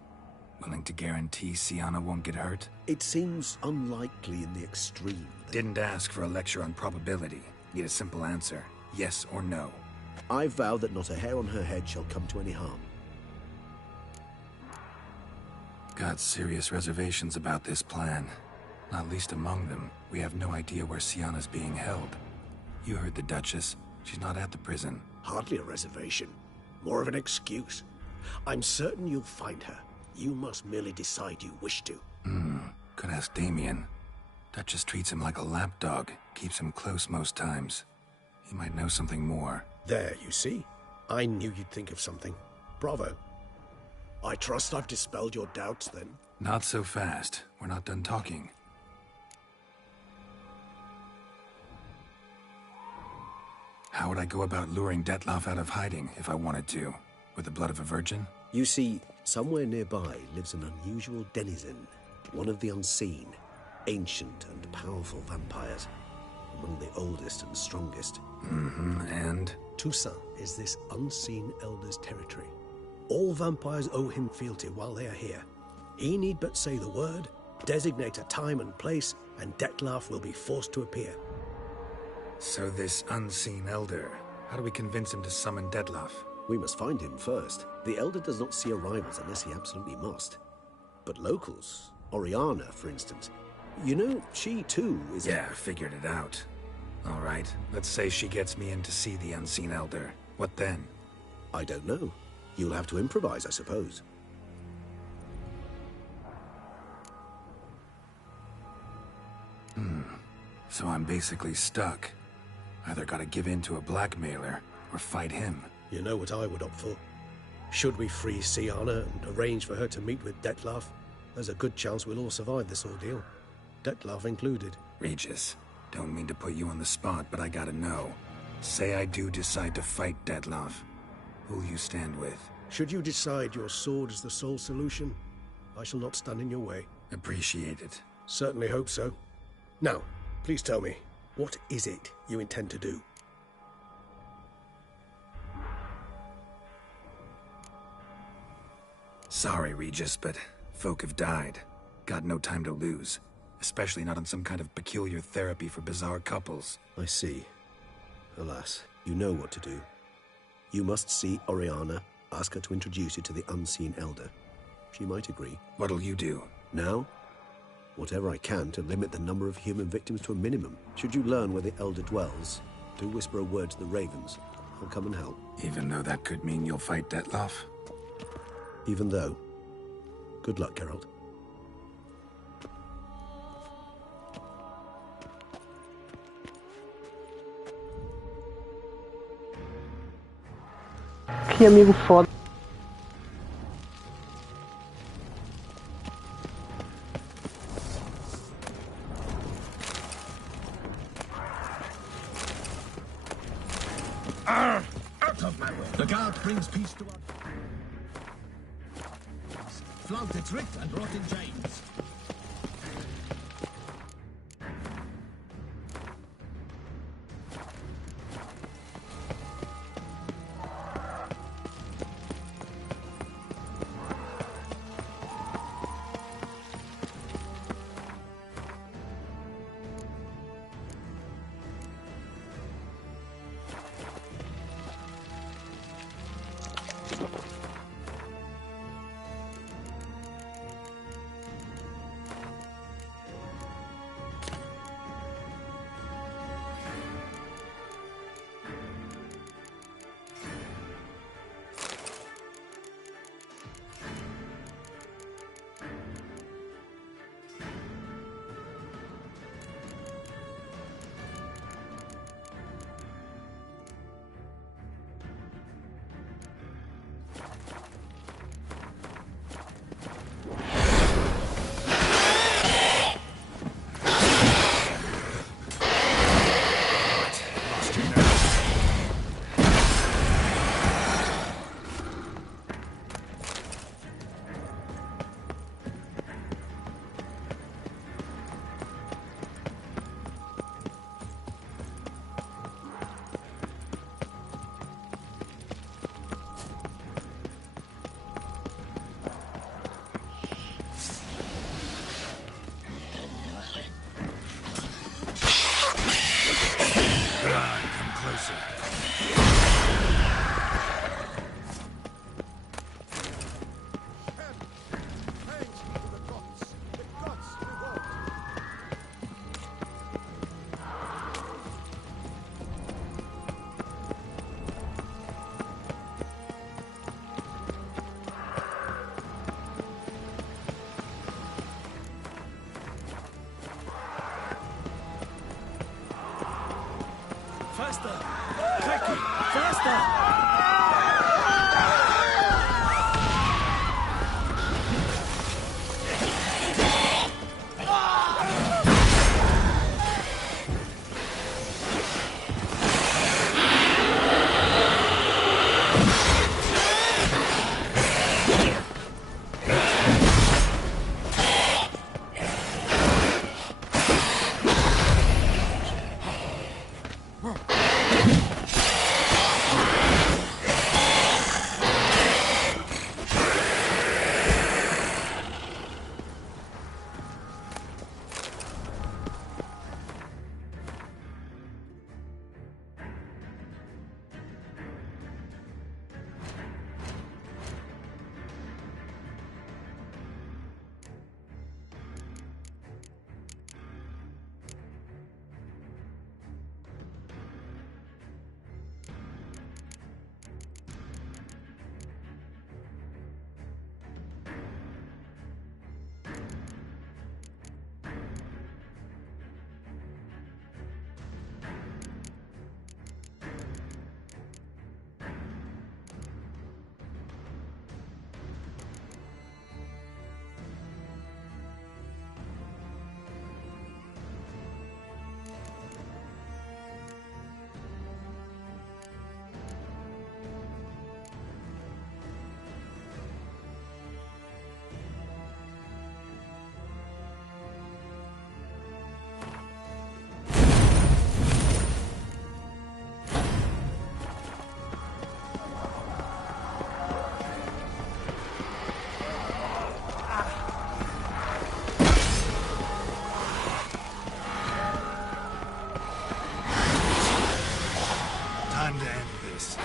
Willing to guarantee Sienna won't get hurt? It seems unlikely in the extreme. Didn't ask for a lecture on probability. Need a simple answer. Yes or no. I vow that not a hair on her head shall come to any harm. Got serious reservations about this plan. Not least among them, we have no idea where Sienna's being held. You heard the Duchess. She's not at the prison. Hardly a reservation. More of an excuse. I'm certain you'll find her. You must merely decide you wish to. Could ask Damien. Duchess treats him like a lapdog. Keeps him close most times. He might know something more. There, you see? I knew you'd think of something. Bravo. I trust I've dispelled your doubts, then. Not so fast. We're not done talking. How would I go about luring Detloff out of hiding if I wanted to? With the blood of a virgin? You see, somewhere nearby lives an unusual denizen. One of the unseen, ancient and powerful vampires. Among the oldest and strongest. And? Toussaint is this unseen elder's territory. All vampires owe him fealty while they are here. He need but say the word, designate a time and place, and Detloff will be forced to appear. So this unseen elder, how do we convince him to summon Detloff? We must find him first. The elder does not see arrivals unless he absolutely must. But locals, Oriana, for instance, you know, she too is Yeah, figured it out. All right, let's say she gets me in to see the unseen elder. What then? I don't know. You'll have to improvise, I suppose. So I'm basically stuck. Either gotta give in to a blackmailer, or fight him. You know what I would opt for. Should we free Sienna and arrange for her to meet with Detloff, there's a good chance we'll all survive this ordeal. Detloff included. Regis, don't mean to put you on the spot, but I gotta know. Say I do decide to fight Detloff. Who'll you stand with? Should you decide your sword is the sole solution, I shall not stand in your way. Appreciate it. Certainly hope so. Now, please tell me, what is it you intend to do? Sorry, Regis, but folk have died. Got no time to lose. Especially not on some kind of peculiar therapy for bizarre couples. I see. Alas, you know what to do. You must see Oriana, ask her to introduce you to the unseen elder. She might agree. What'll you do? Now? Whatever I can to limit the number of human victims to a minimum. Should you learn where the elder dwells, do whisper a word to the ravens. I'll come and help. Even though that could mean you'll fight Detloff? Even though. Good luck, Geralt. Que amigo foda. Out of my way. The guard brings peace to us. Flout its writ and rot in chains. Faster! Quickly! Faster! Time to end this.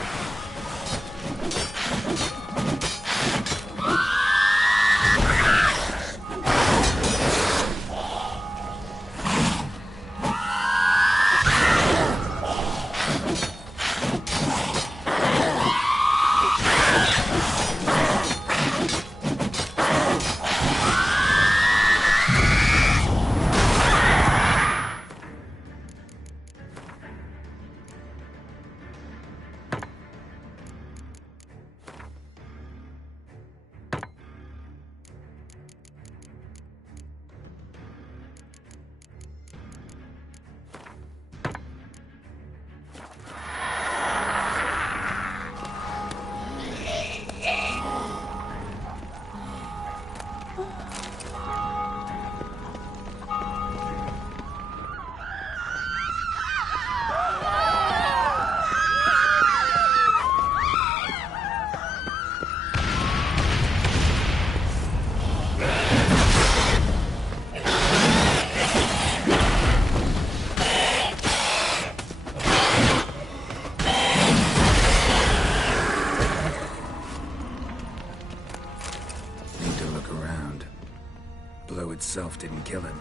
Blow itself didn't kill him.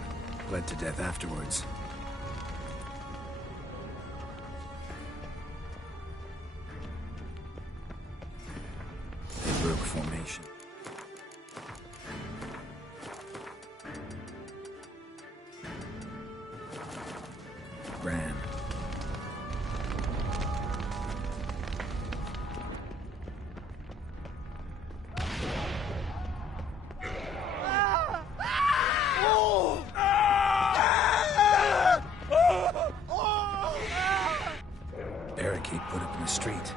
Bled to death afterwards. They broke formation. Ran. Barricade put up in the street.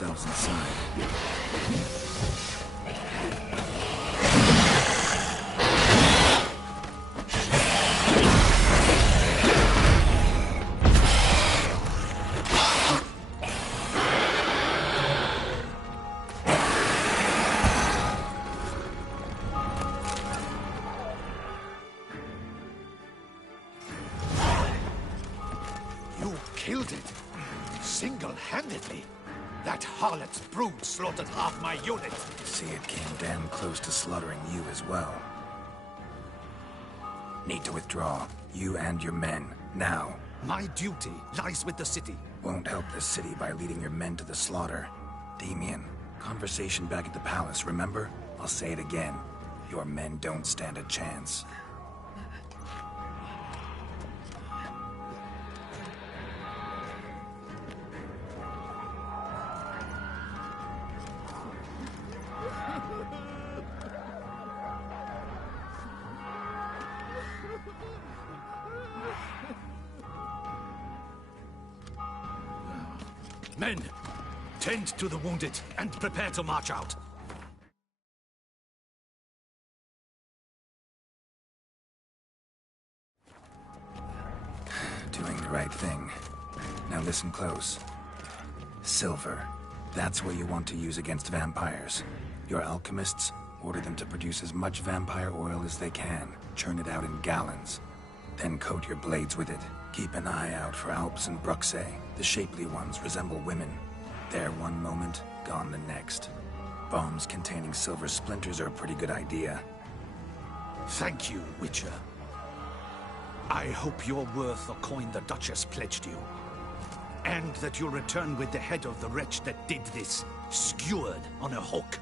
themselves inside. You killed it. Single-handedly. That harlot's brood slaughtered half my unit. See, it came damn close to slaughtering you as well. Need to withdraw. You and your men. Now. My duty lies with the city. Won't help the city by leading your men to the slaughter. Damien, conversation back at the palace, remember? I'll say it again. Your men don't stand a chance. Men, tend to the wounded and prepare to march out. Doing the right thing. Now listen close. Silver. That's what you want to use against vampires. Your alchemists, order them to produce as much vampire oil as they can. Churn it out in gallons. Then coat your blades with it. Keep an eye out for Alps and Bruxae. The shapely ones resemble women. There one moment, gone the next. Bombs containing silver splinters are a pretty good idea. Thank you, Witcher. I hope you're worth the coin the Duchess pledged you. And that you'll return with the head of the wretch that did this, skewered on a hook.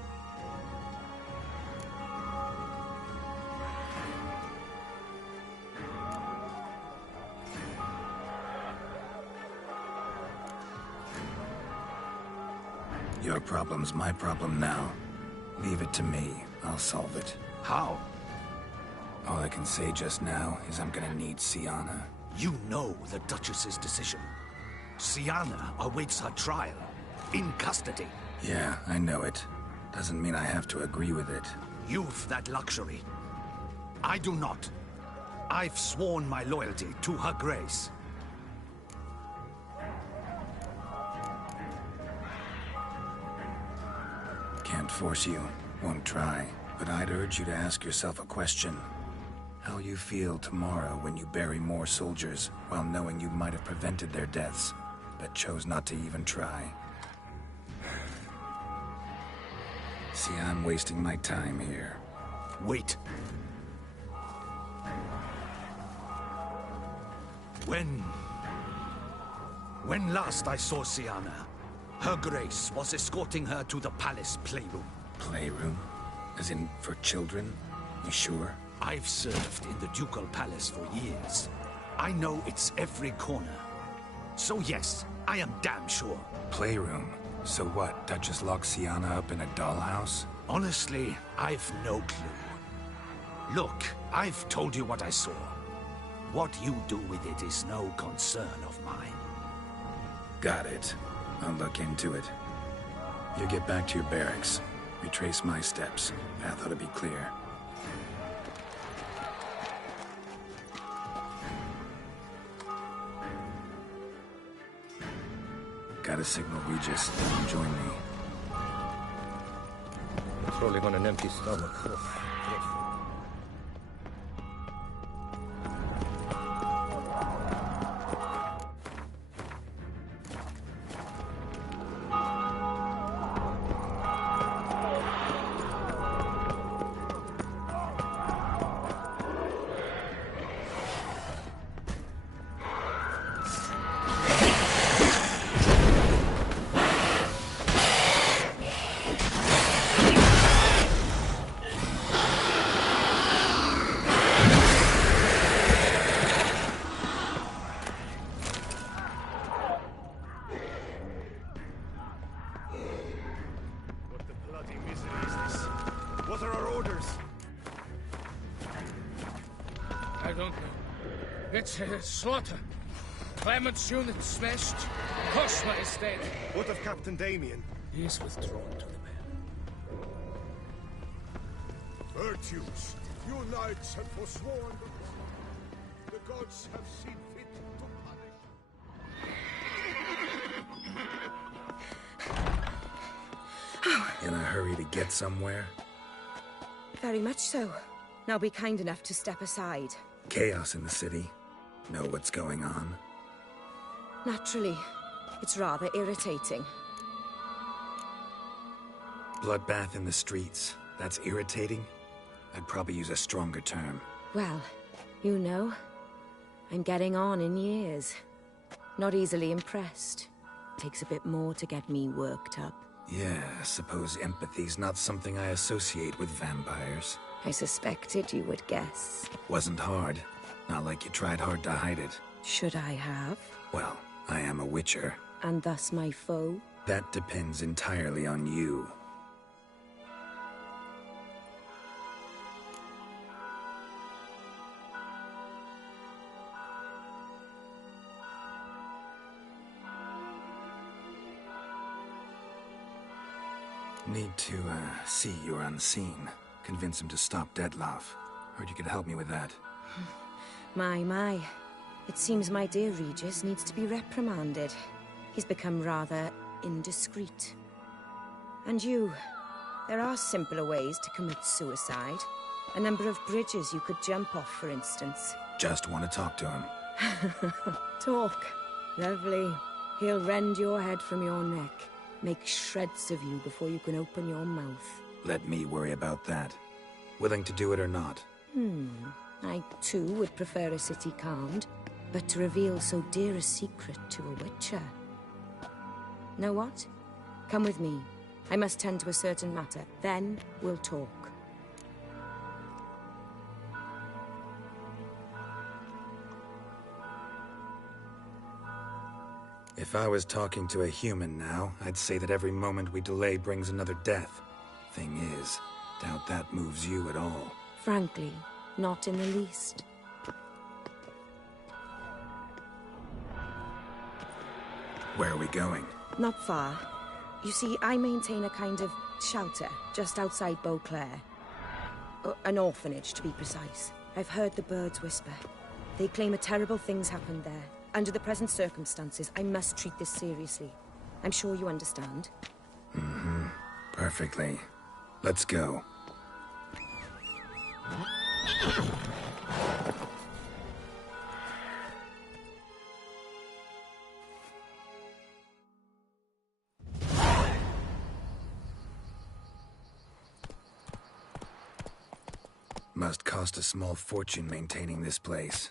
Your problem's my problem now. Leave it to me. I'll solve it. How? All I can say just now is I'm gonna need Sienna. You know the Duchess's decision. Sienna awaits her trial. In custody. Yeah, I know it. Doesn't mean I have to agree with it. You've that luxury. I do not. I've sworn my loyalty to her grace. Can't force you. Won't try. But I'd urge you to ask yourself a question. How you feel tomorrow when you bury more soldiers, while knowing you might have prevented their deaths, but chose not to even try. See, I'm wasting my time here. Wait. When last I saw Sienna, Her Grace was escorting her to the palace playroom. Playroom? As in, for children? You sure? I've served in the ducal palace for years. I know its every corner. So yes, I am damn sure. Playroom? So what, Duchess locked Sienna up in a dollhouse? Honestly, I've no clue. Look, I've told you what I saw. What you do with it is no concern of mine. Got it. I'll look into it. You get back to your barracks. Retrace my steps. Path ought to be clear. Gotta signal Regis. Join me. Patrolling on an empty stomach. It's a slaughter. Clement's unit smashed. Cosma is dead. What of Captain Damien? He is withdrawn to the men. Virtues, you knights have forsworn the gods have seen fit to punish. In a hurry to get somewhere? Very much so. Now be kind enough to step aside. Chaos in the city. Know what's going on? Naturally. It's rather irritating. Bloodbath in the streets. That's irritating? I'd probably use a stronger term. Well, you know, I'm getting on in years. Not easily impressed. Takes a bit more to get me worked up. Yeah, I suppose empathy's not something I associate with vampires. I suspected you would guess. Wasn't hard. Not like you tried hard to hide it. Should I have? Well, I am a witcher. And thus my foe? That depends entirely on you. Need to, see you're unseen. Convince him to stop Dettlaff. Heard you could help me with that. My. It seems my dear Regis needs to be reprimanded. He's become rather indiscreet. And you, there are simpler ways to commit suicide. A number of bridges you could jump off, for instance. Just want to talk to him. Talk. Lovely. He'll rend your head from your neck. Make shreds of you before you can open your mouth. Let me worry about that. Willing to do it or not? I too would prefer a city calmed, but to reveal so dear a secret to a witcher. Know what? Come with me. I must tend to a certain matter. Then we'll talk. If I was talking to a human now, I'd say that every moment we delay brings another death. Thing is, doubt that moves you at all. Frankly, not in the least. Where are we going? Not far. You see, I maintain a kind of shelter just outside Beauclair. An orphanage, to be precise. I've heard the birds whisper. They claim a terrible thing's happened there. Under the present circumstances, I must treat this seriously. I'm sure you understand. Perfectly. Let's go. Must cost a small fortune maintaining this place.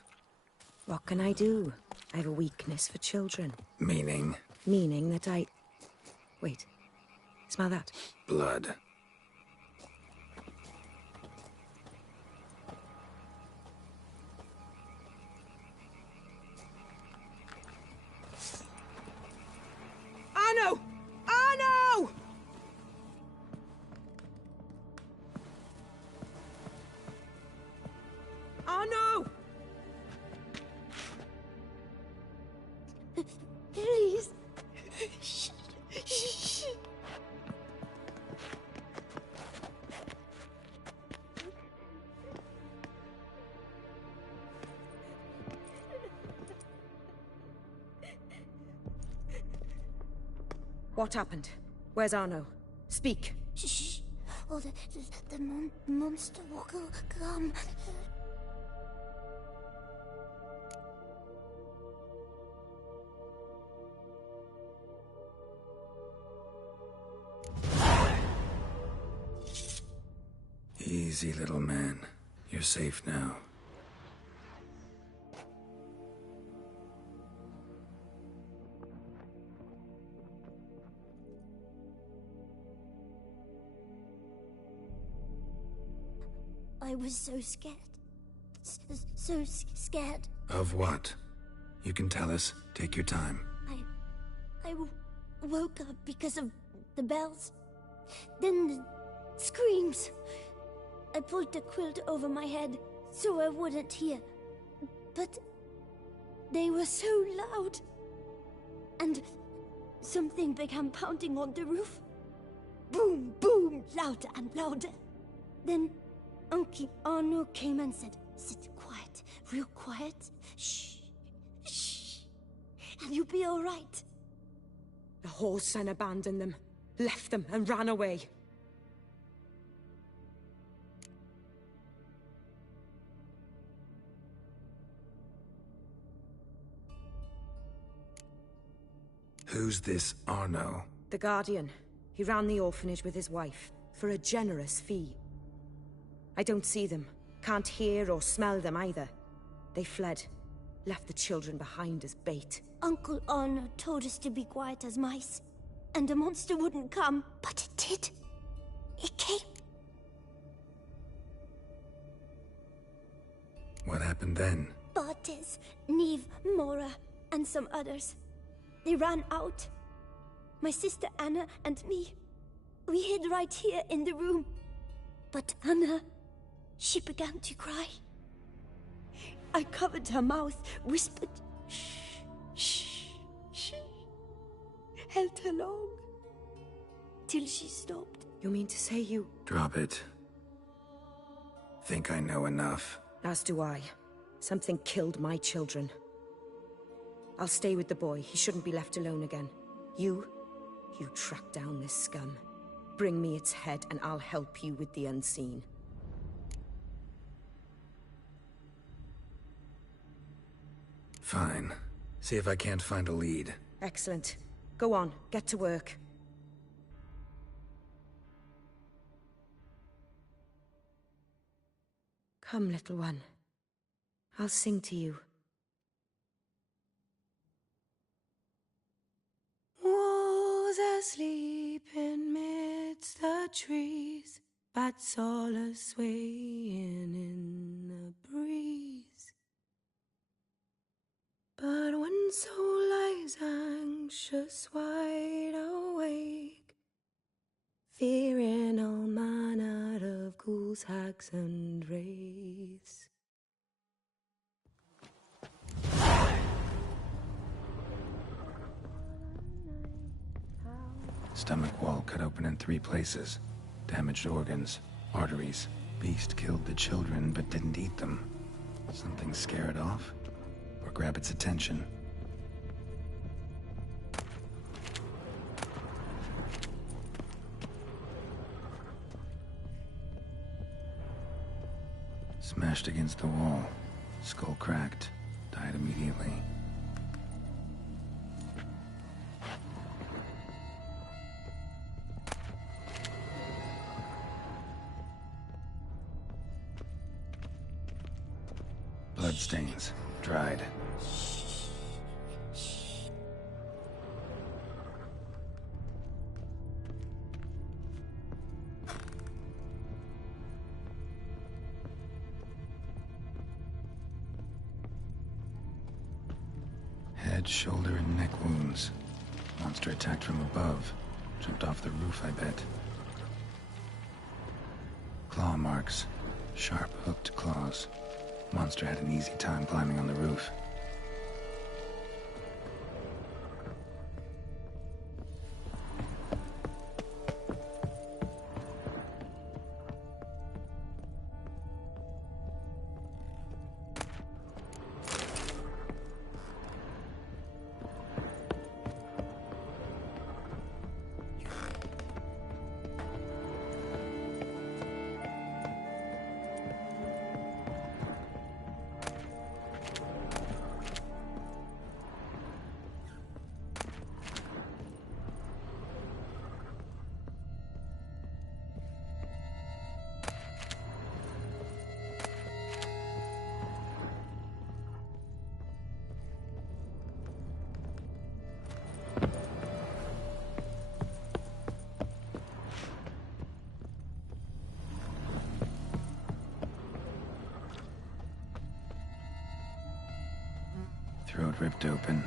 What can I do? I have a weakness for children. Meaning? Meaning that I... Wait. Smell that? Blood. Arno! Arno! Arno! Please. What happened? Where's Arno? Speak. Shh. Oh, the monster will come. Easy, little man. You're safe now. I was so scared. So scared. Of what? You can tell us. Take your time. I woke up because of the bells. Then the screams. I pulled the quilt over my head so I wouldn't hear. But they were so loud. And something began pounding on the roof. louder and louder. Then Uncle Arno came and said, "Sit quiet, real quiet. Shh, shh, and you'll be all right." The whole son abandoned them, left them, and ran away. Who's this Arno? The Guardian. He ran the orphanage with his wife, for a generous fee. I don't see them, can't hear or smell them either. They fled, left the children behind as bait. Uncle Arno told us to be quiet as mice, and the monster wouldn't come, but it did. It came. What happened then? Bartes, Neve, Mora, and some others. They ran out. My sister Anna and me. We hid right here in the room. But Anna, she began to cry. I covered her mouth, whispered, "Shh, shh, shh." Held her long. Till she stopped. You mean to say you... Drop it. Think I know enough. As do I. Something killed my children. I'll stay with the boy. He shouldn't be left alone again. You track down this scum. Bring me its head and I'll help you with the unseen. Fine. See if I can't find a lead. Excellent. Go on, get to work. Come, little one. I'll sing to you. Was asleep in midst the trees, bats all a-swaying in the breeze. But one soul lies anxious, wide awake, fearing all manner of ghouls, hags, and wraiths. Stomach wall cut open in 3 places. Damaged organs, arteries. Beast killed the children but didn't eat them. Something scare it off? Or grab its attention? Smashed against the wall. Skull cracked. Died immediately. Bloodstains. Dried. Head, shoulder, and neck wounds. Monster attacked from above. Jumped off the roof, I bet. Claw marks. Sharp, hooked claws. Monster had an easy time climbing on the roof. Throat ripped open,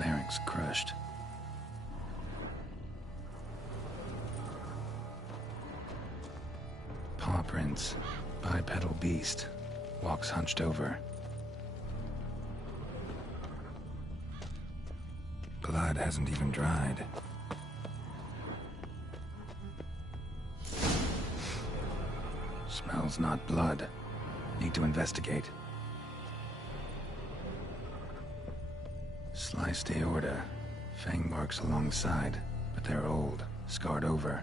larynx crushed. Paw prints, bipedal beast, walks hunched over. Blood hasn't even dried. Smells not blood. Need to investigate. Sliced aorta. Fang marks alongside, but they're old, scarred over.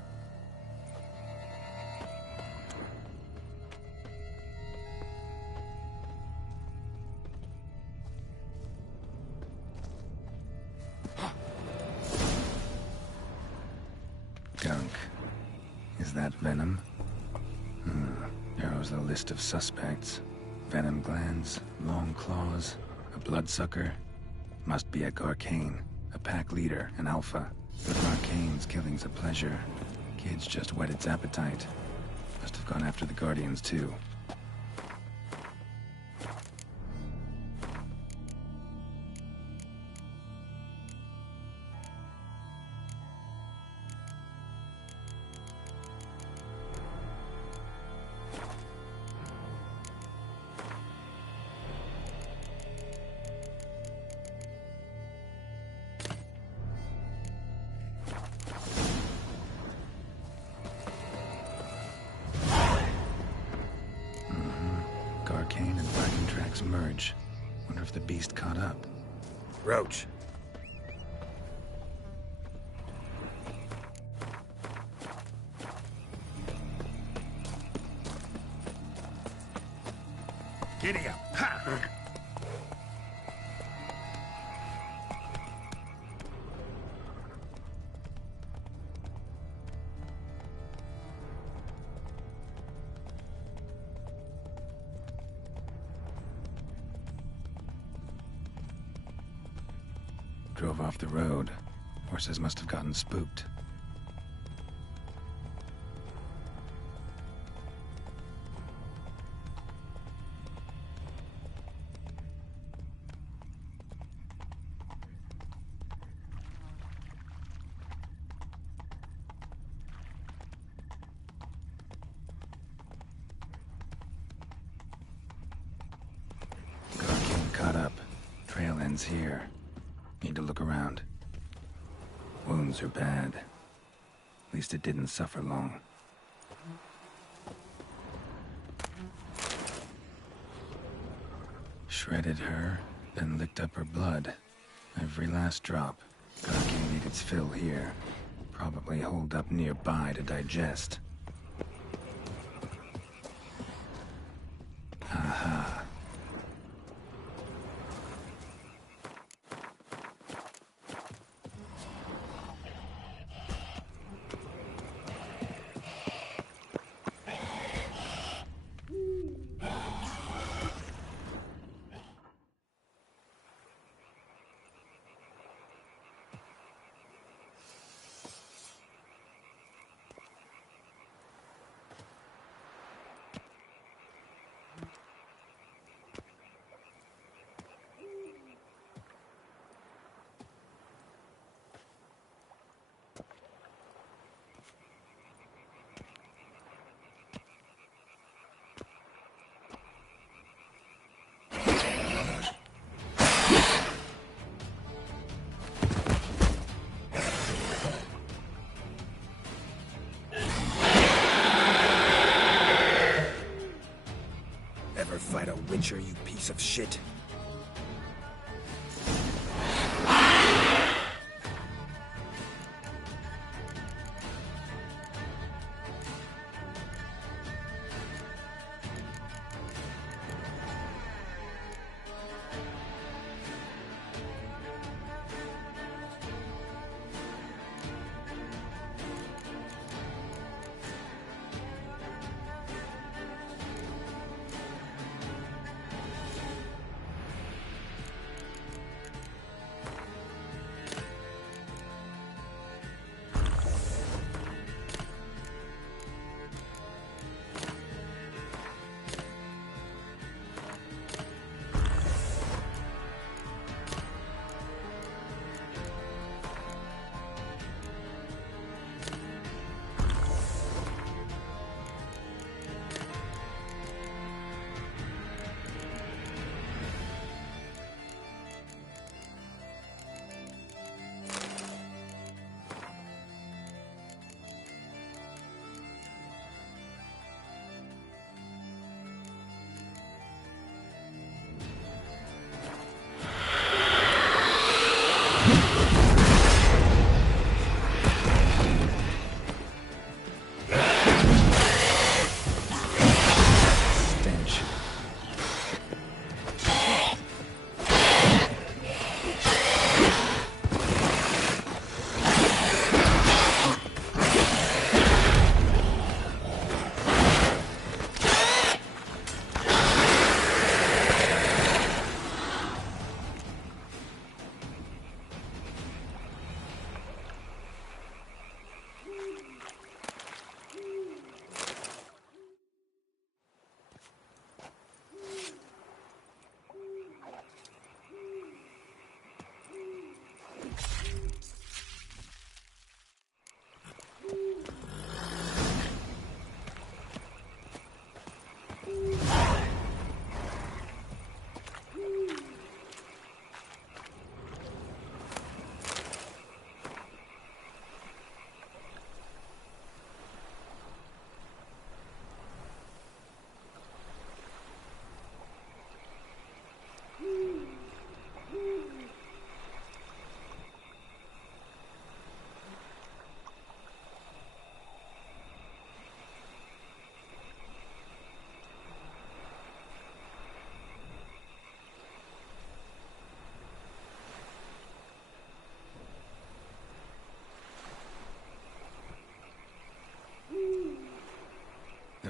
Gunk. Is that venom? Narrows the list of suspects. Venom glands, long claws, a bloodsucker. Must be a Garcane, a pack leader, an alpha. With Garcane's killing's a pleasure. Kid's just whet its appetite. Must have gone after the Guardians too. Garcane and wagon tracks merge. Wonder if the beast caught up. Roach. Giddy up. Ha! Drove off the road. Horses must have gotten spooked. Garcane caught up. Trail ends here. Need to look around. Wounds are bad. At least it didn't suffer long. Shredded her, then licked up her blood. Every last drop. Garcane need its fill here. Probably holed up nearby to digest. Aha. Ever fight a Witcher, you piece of shit?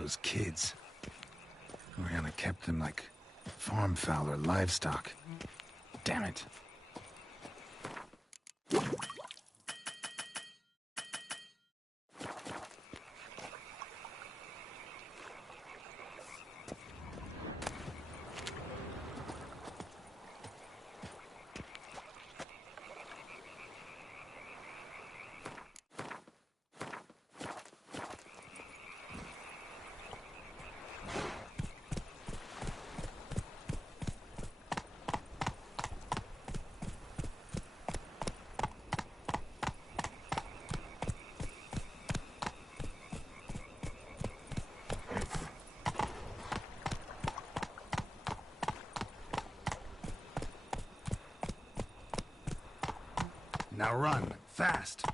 those kids. Oriana kept them like farm fowl or livestock. Damn it. Now run, fast!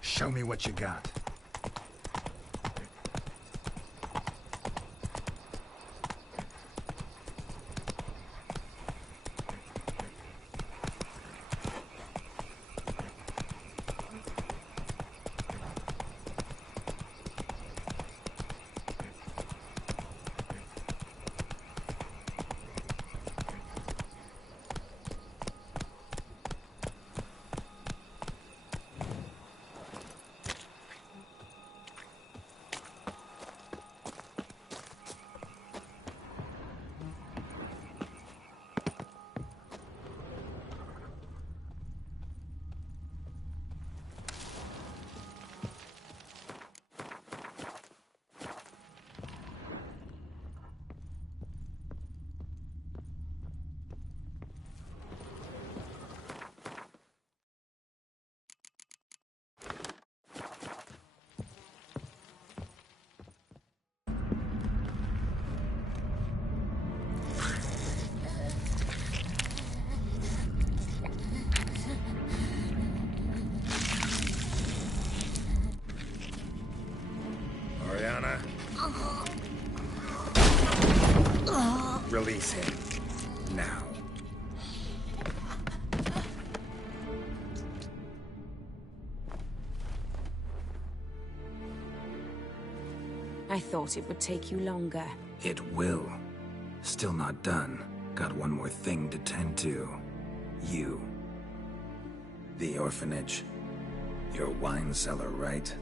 Show me what you got. Oriana. Release him. Now. I thought it would take you longer. It will. Still not done. Got one more thing to tend to. You. The orphanage. Your wine cellar, right?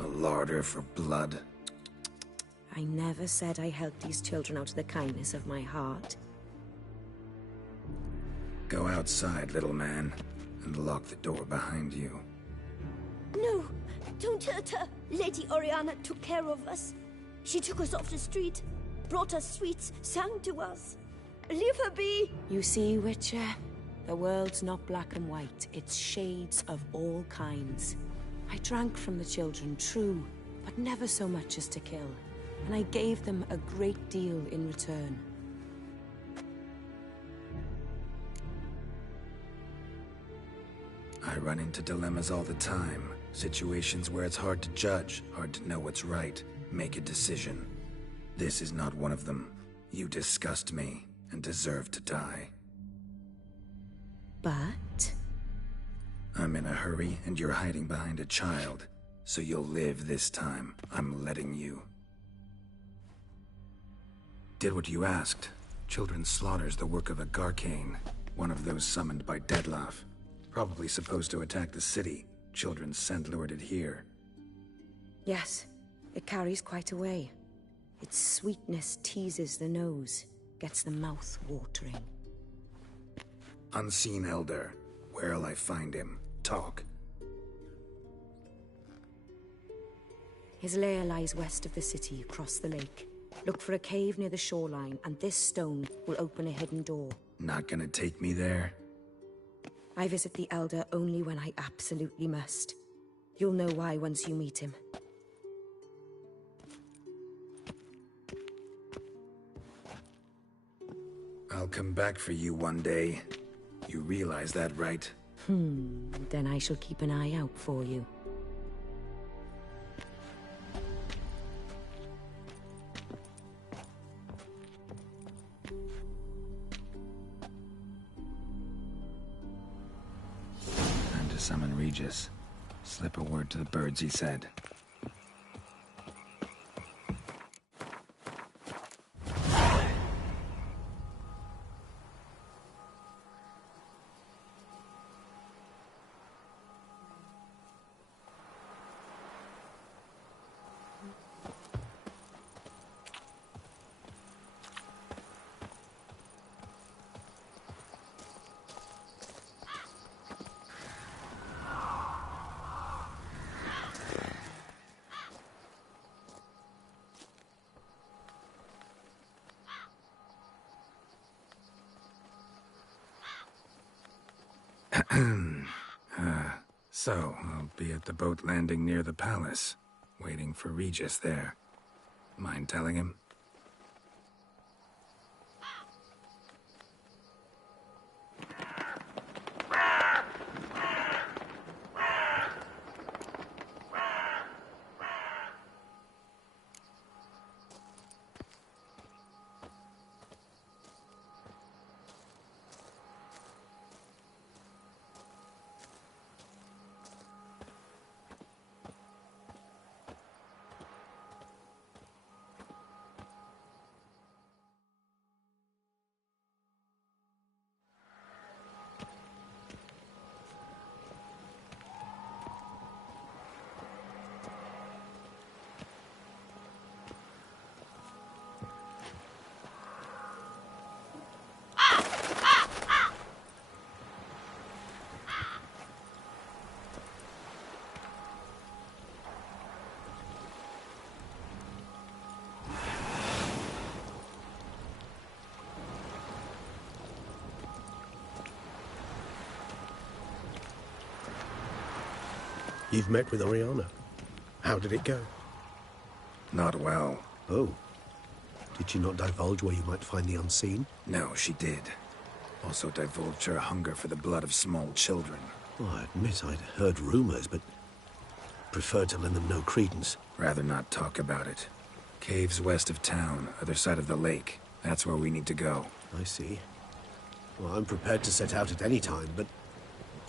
A larder for blood. I never said I helped these children out of the kindness of my heart. Go outside, little man, and lock the door behind you. No, don't hurt her. Lady Oriana took care of us. She took us off the street, brought us sweets, sang to us. Leave her be. You see, Witcher? The world's not black and white. It's shades of all kinds. I drank from the children, true, but never so much as to kill. And I gave them a great deal in return. I run into dilemmas all the time. Situations where it's hard to judge, hard to know what's right, make a decision. This is not one of them. You disgust me and deserve to die. But? I'm in a hurry and you're hiding behind a child. So you'll live this time. I'm letting you. Did what you asked. Children's slaughter's the work of a Garcane, one of those summoned by Dettlaff. Probably supposed to attack the city. Children's scent lured it here. Yes, it carries quite a way. Its sweetness teases the nose, gets the mouth watering. Unseen Elder. Where'll I find him? Talk. His lair lies west of the city, across the lake. Look for a cave near the shoreline, and this stone will open a hidden door. Not gonna take me there? I visit the Elder only when I absolutely must. You'll know why once you meet him. I'll come back for you one day. You realize that, right? Then I shall keep an eye out for you. And to summon Regis. Slip a word to the birds, he said. So, I'll be at the boat landing near the palace, waiting for Regis there. Mind telling him? You've met with Oriana. How did it go? Not well. Oh. Did she not divulge where you might find the unseen? No, she did. Also divulged her hunger for the blood of small children. Well, I admit I'd heard rumors, but preferred to lend them no credence. Rather not talk about it. Caves west of town, other side of the lake. That's where we need to go. I see. Well, I'm prepared to set out at any time, but...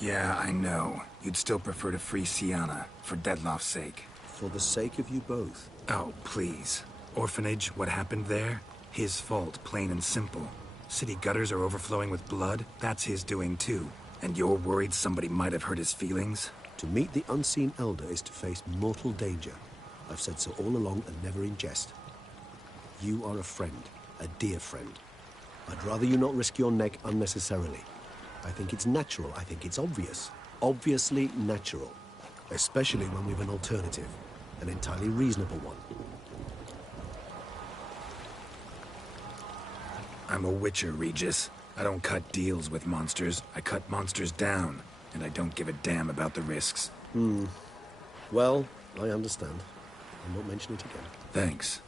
Yeah, I know. You'd still prefer to free Sienna, for Dettlaff's sake. For the sake of you both. Oh, please. Orphanage, what happened there? His fault, plain and simple. City gutters are overflowing with blood? That's his doing too. And you're worried somebody might have hurt his feelings? To meet the unseen elder is to face mortal danger. I've said so all along and never in jest. You are a friend, a dear friend. I'd rather you not risk your neck unnecessarily. I think it's natural, I think it's obvious. Obviously natural. Especially when we've an alternative. An entirely reasonable one. I'm a witcher, Regis. I don't cut deals with monsters. I cut monsters down. And I don't give a damn about the risks. Well, I understand. I won't mention it again. Thanks.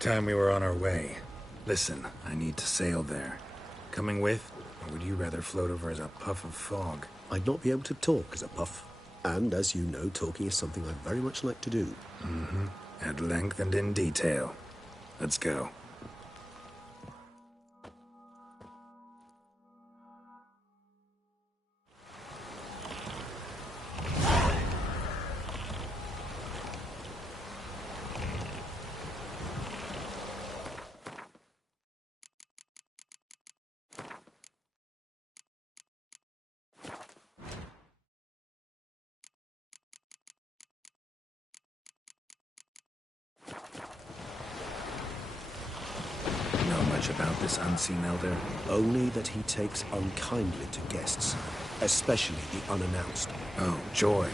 Time we were on our way. Listen, I need to sail there. Coming with? Or would you rather float over as a puff of fog? I'd not be able to talk as a puff. And as you know, talking is something I very much like to do. At length and in detail. Let's go. much about this unseen elder? Only that he takes unkindly to guests, especially the unannounced. Oh, joy.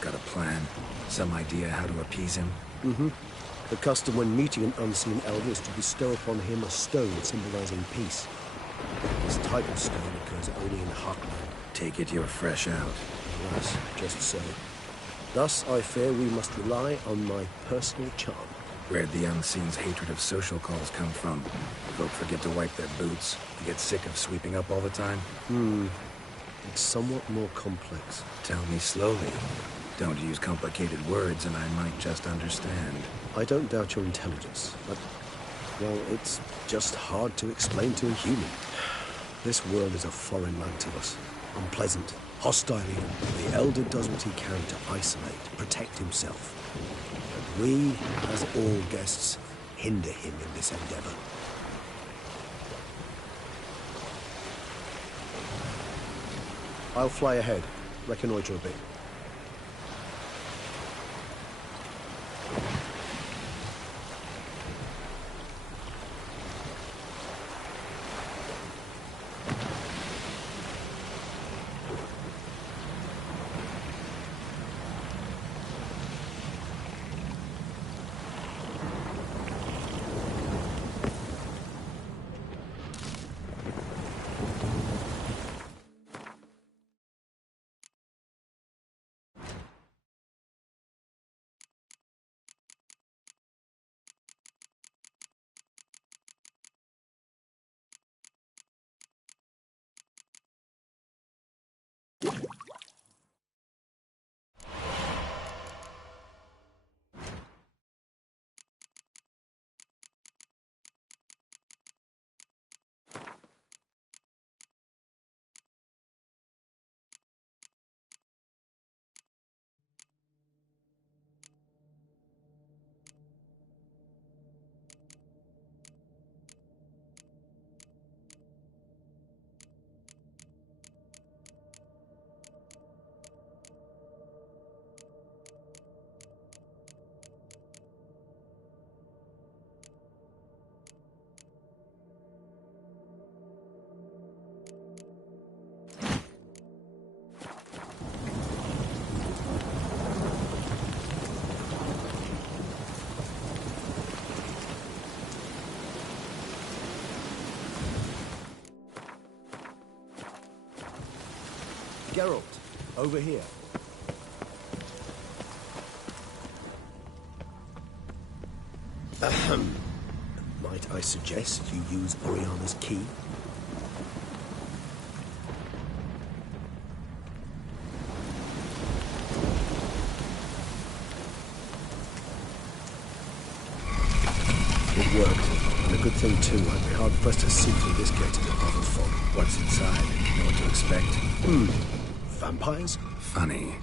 Got a plan? Some idea how to appease him? Mm-hmm. The custom when meeting an unseen elder is to bestow upon him a stone symbolizing peace. This type of stone occurs only in Heartland. Take it you're fresh out. Alas, just so. Thus, I fear we must rely on my personal charm. Where'd the Unseen's hatred of social calls come from? Folk forget to wipe their boots. They get sick of sweeping up all the time? It's somewhat more complex. Tell me slowly. Don't use complicated words and I might just understand. I don't doubt your intelligence, but, well, it's just hard to explain to a human. This world is a foreign land to us. Unpleasant, hostile even. The Elder does what he can to isolate, protect himself. But we, as all guests, hinder him in this endeavor. I'll fly ahead, reconnoiter a bit. Geralt, over here. Ahem. Might I suggest you use Oriana's key? It worked. And a good thing too. I'd be hard pressed to see through this gate into other fog. What's inside? Know what to expect? Vampires? Funny.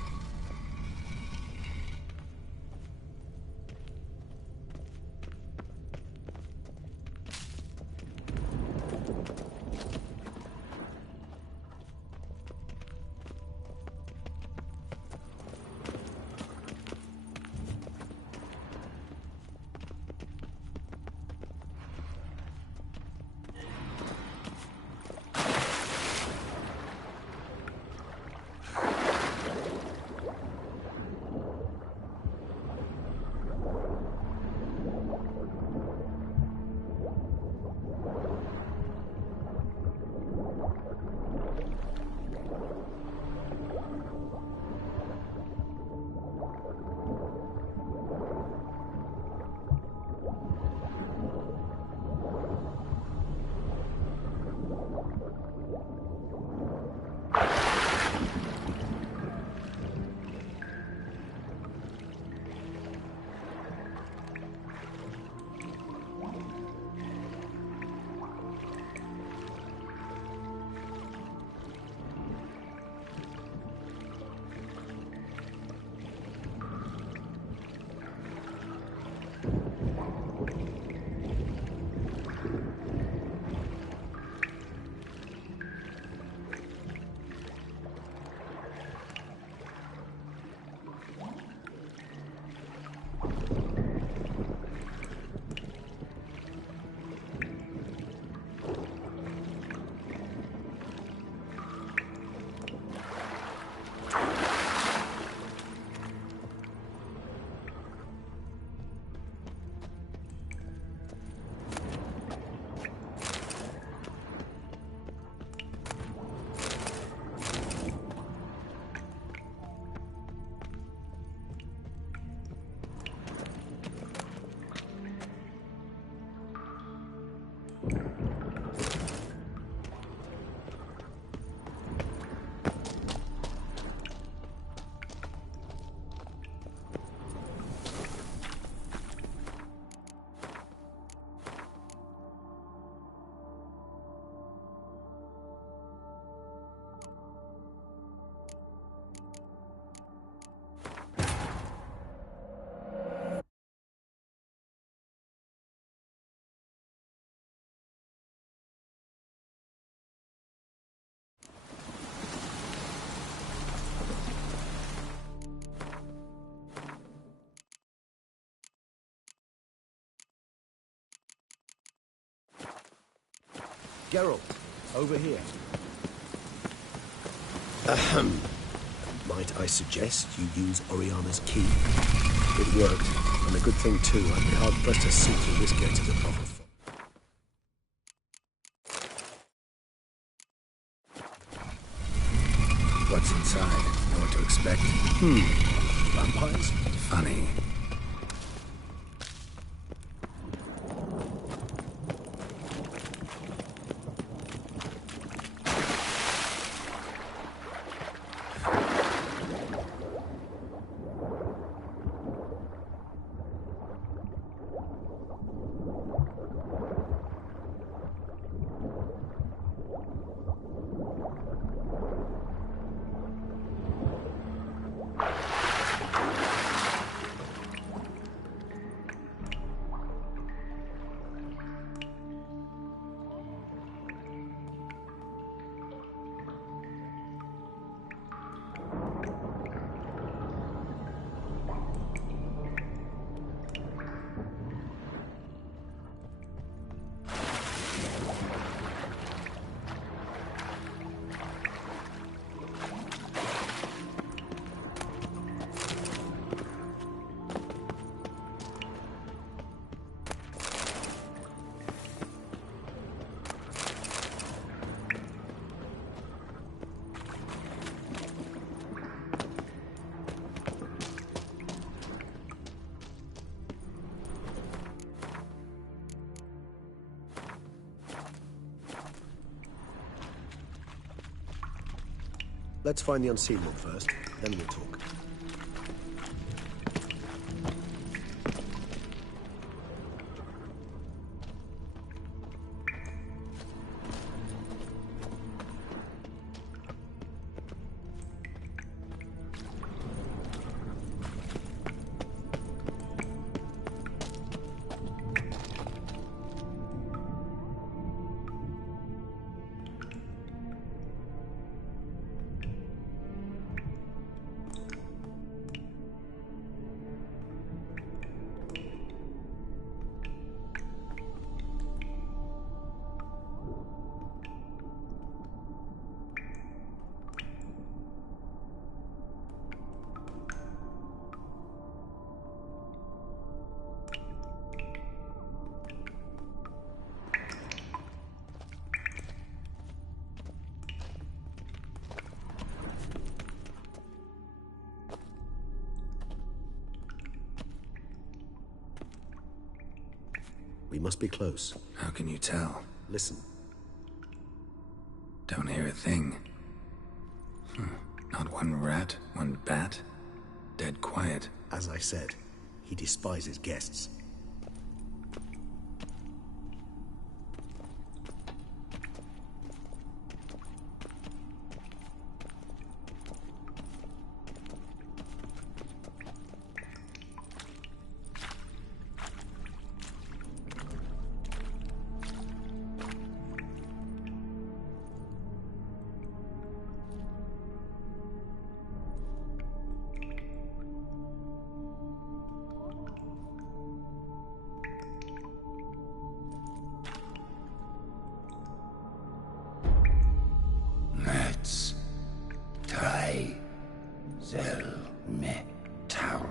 Geralt, over here. Might I suggest you use Oriana's key? It worked, and a good thing too. I'd be hard-pressed to see through this gate to the proper form. What's inside? Know what to expect? Vampires? Funny. Let's find the unseen one first, then we'll talk. We must be close. How can you tell? Listen. Don't hear a thing. Not one rat, one bat. Dead quiet. As I said, he despises guests. Let's try the metal.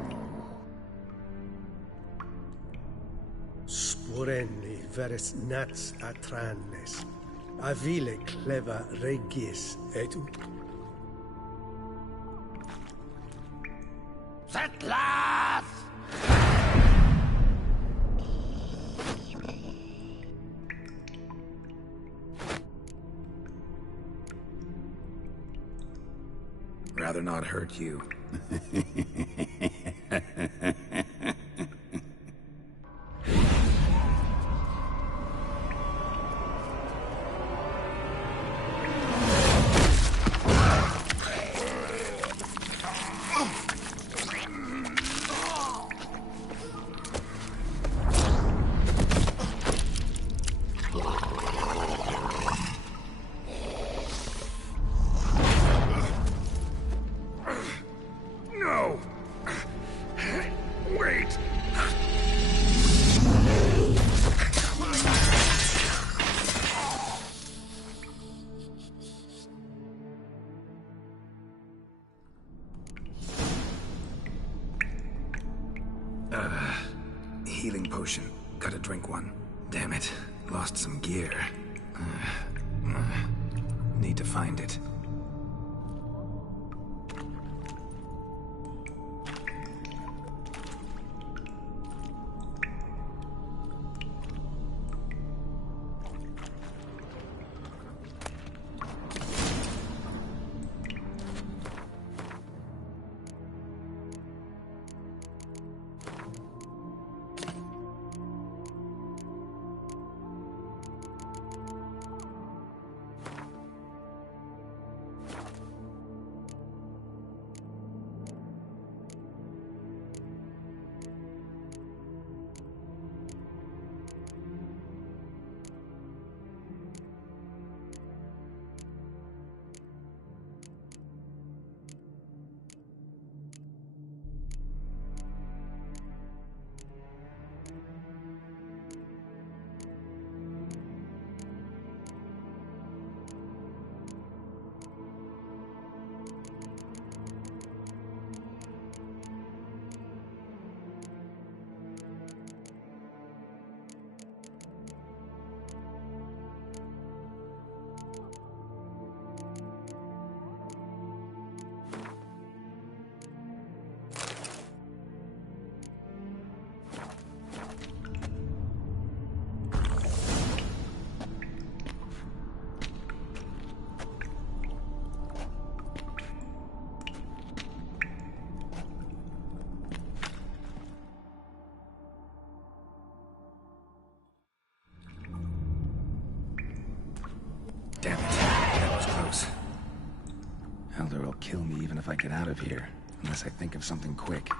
Sporenni veres nats atrannes, avile cleva regis et Settlers! Rather not hurt you. No! Wait! Healing potion. Gotta drink one. Damn it. Lost some gear. Need to find it. Damn it. That was close. Elder will kill me even if I get out of here, unless I think of something quick.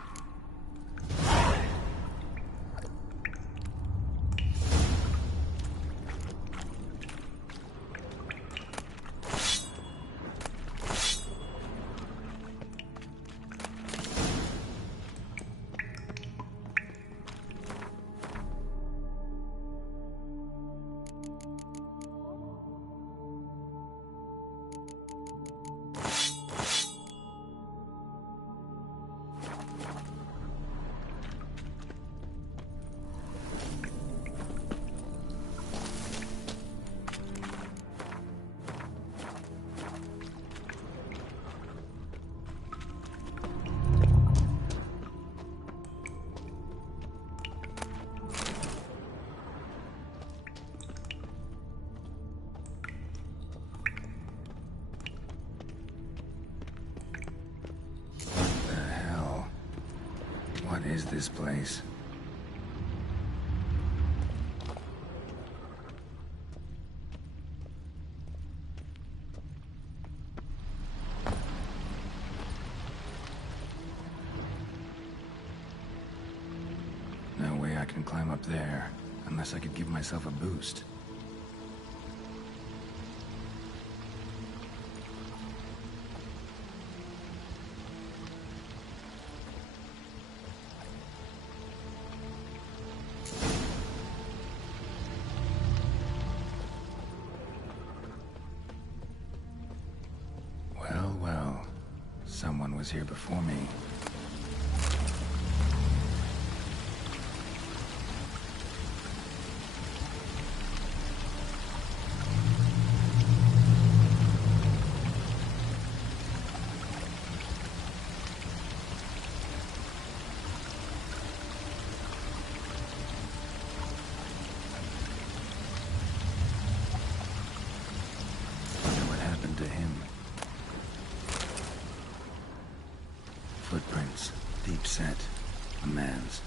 What is this place? No way I can climb up there, unless I could give myself a boost. Well, someone was here before me. Wonder what happened to him. Footprints, deep set, a man's.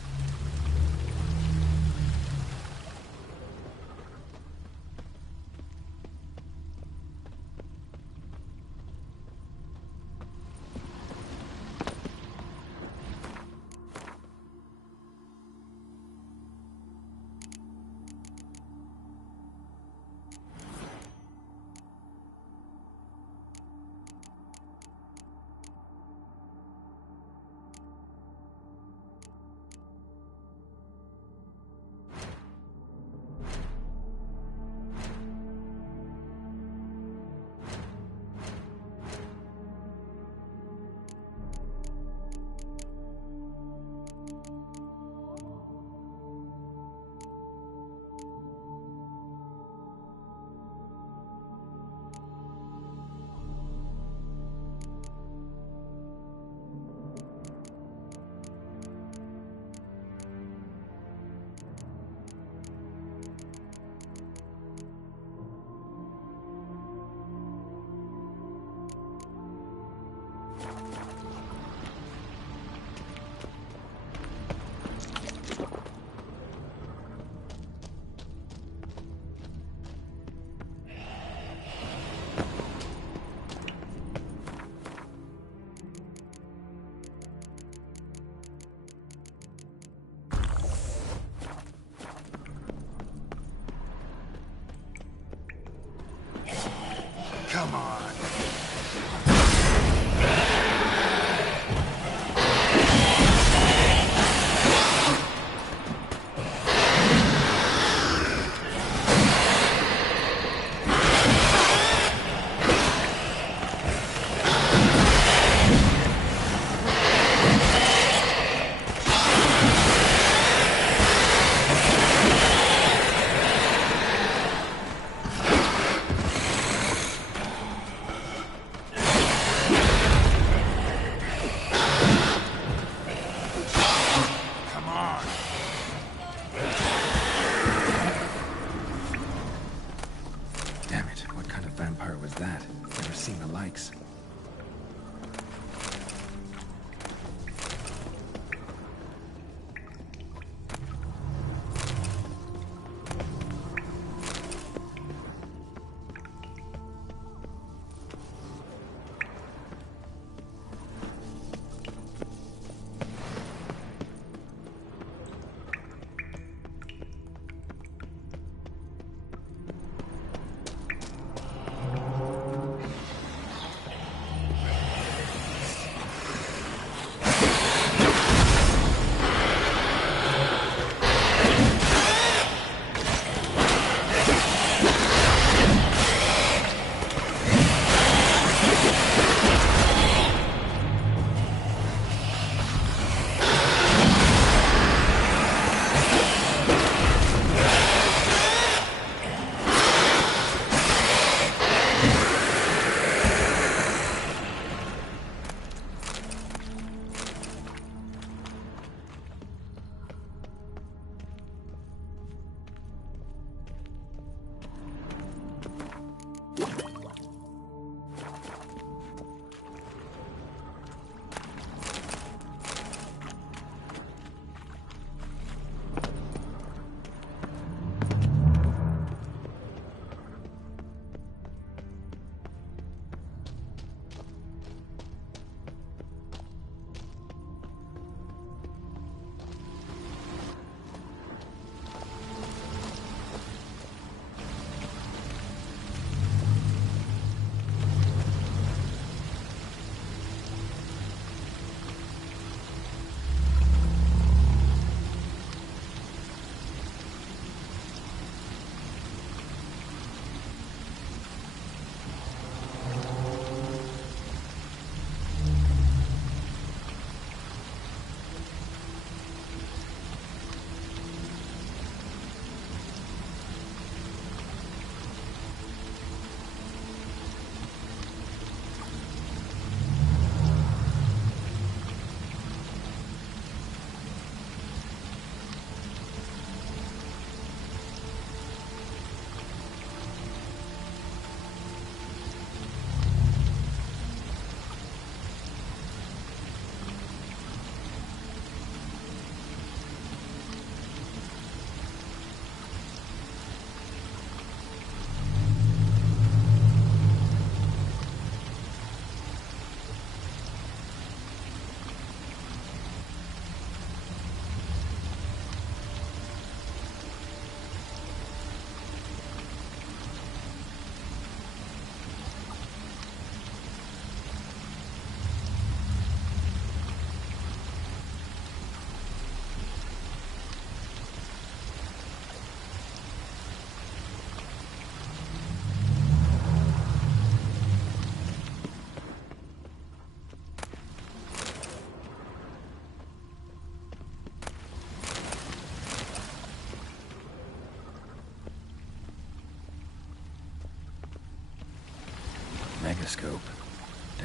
telescope.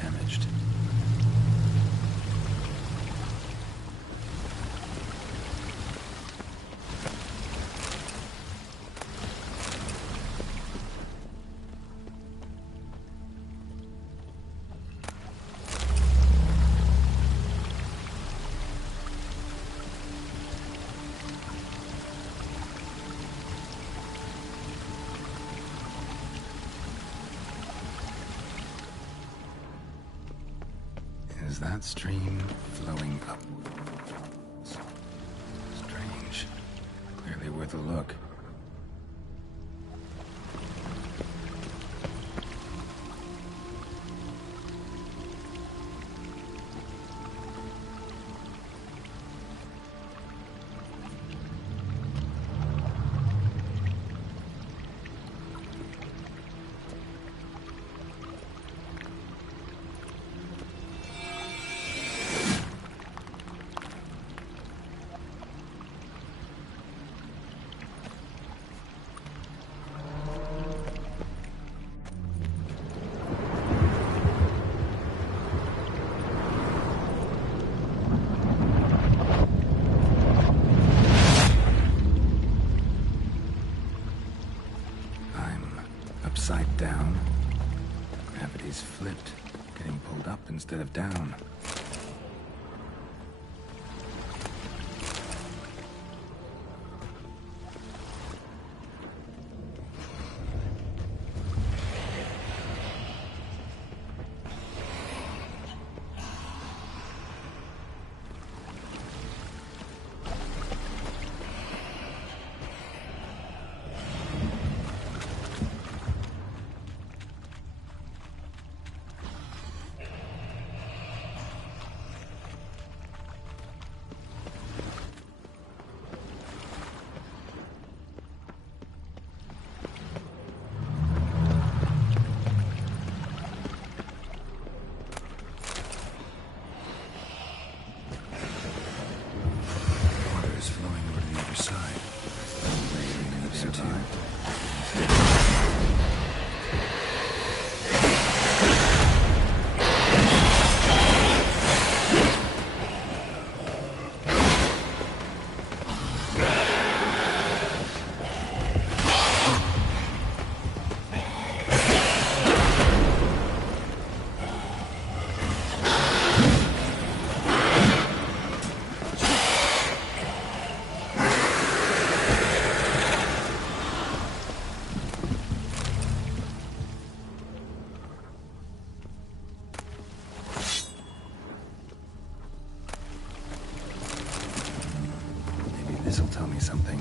Damaged. Is that stream flowing up? Strange. Clearly worth a look. Upside down. Gravity's flipped, getting pulled up instead of down. This'll tell me something.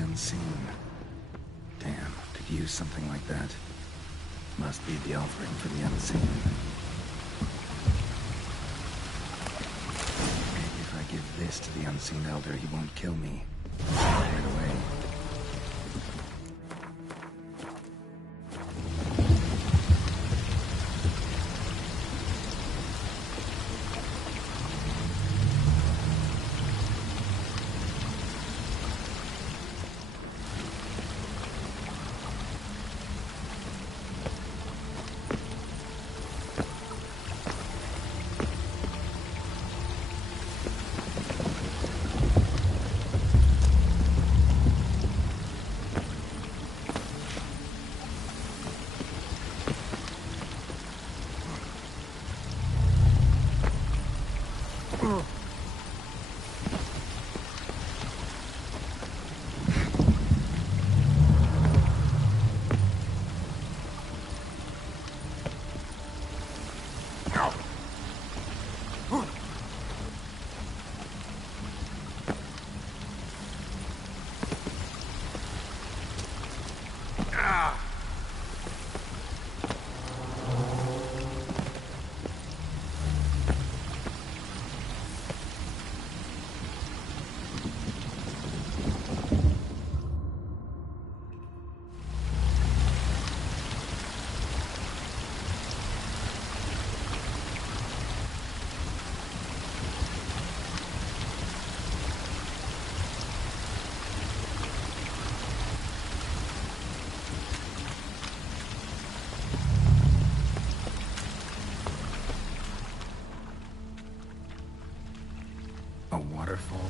Unseen. Damn, could use something like that. Must be the offering for the unseen. Maybe if I give this to the unseen elder, he won't kill me right away. Ah! A waterfall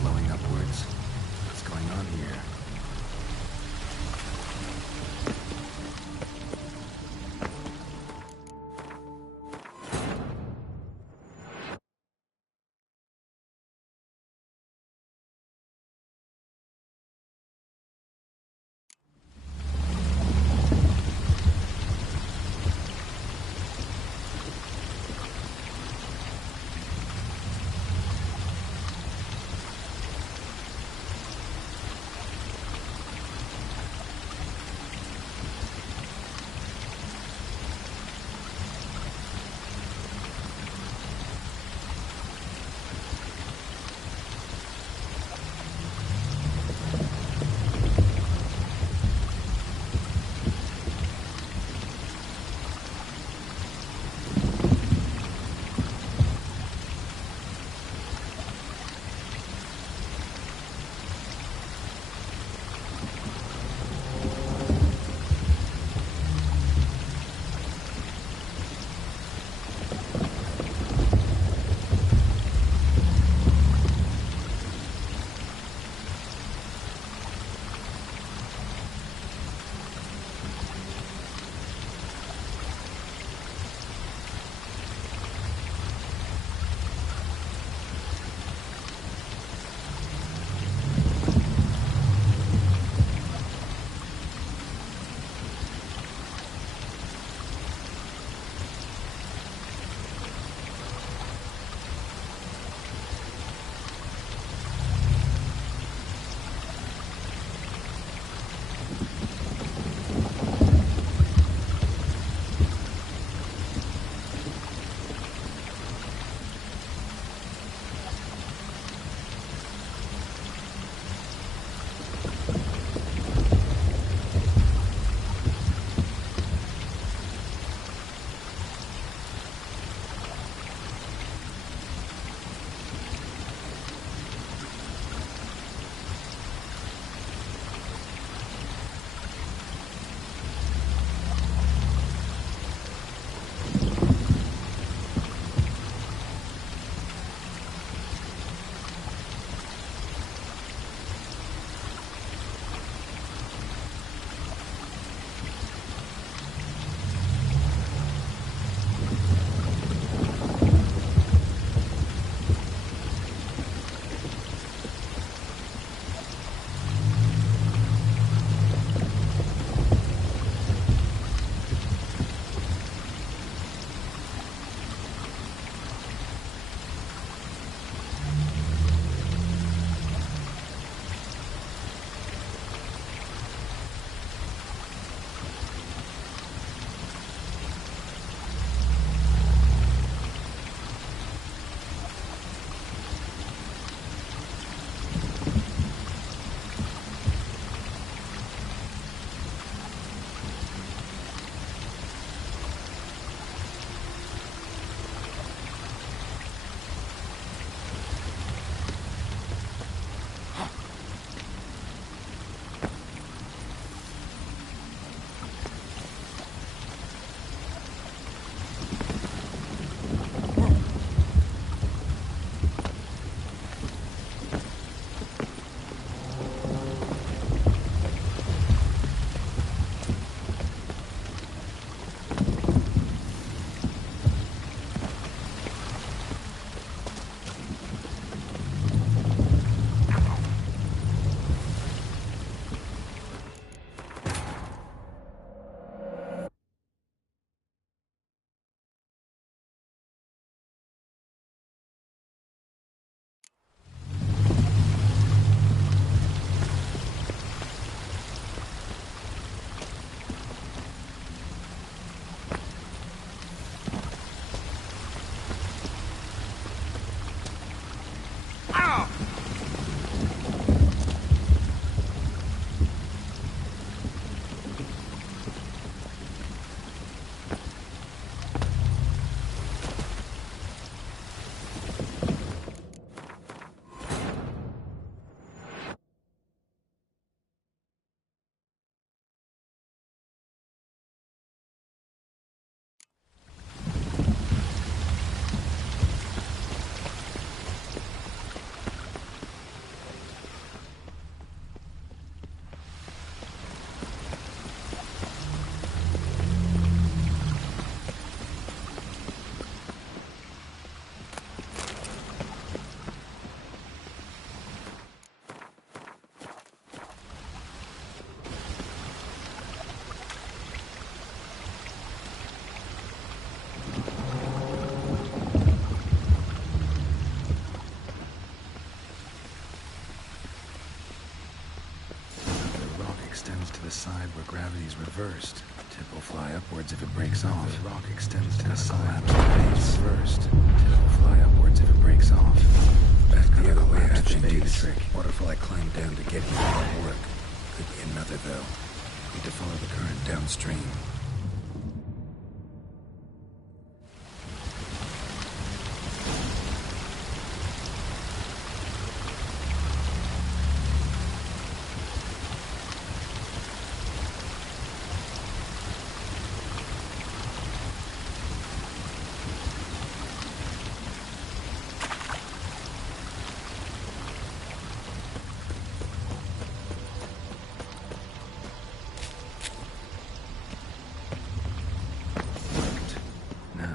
flowing upwards? What's going on here? the side where gravity's reversed. Tip will fly upwards if it breaks off. The rock extends to the side where it's reversed. Tip will fly upwards if it breaks off. That's the other way I should do the trick. Waterfall I climbed down to get here won't work. Could be another, though. Need to follow the current downstream.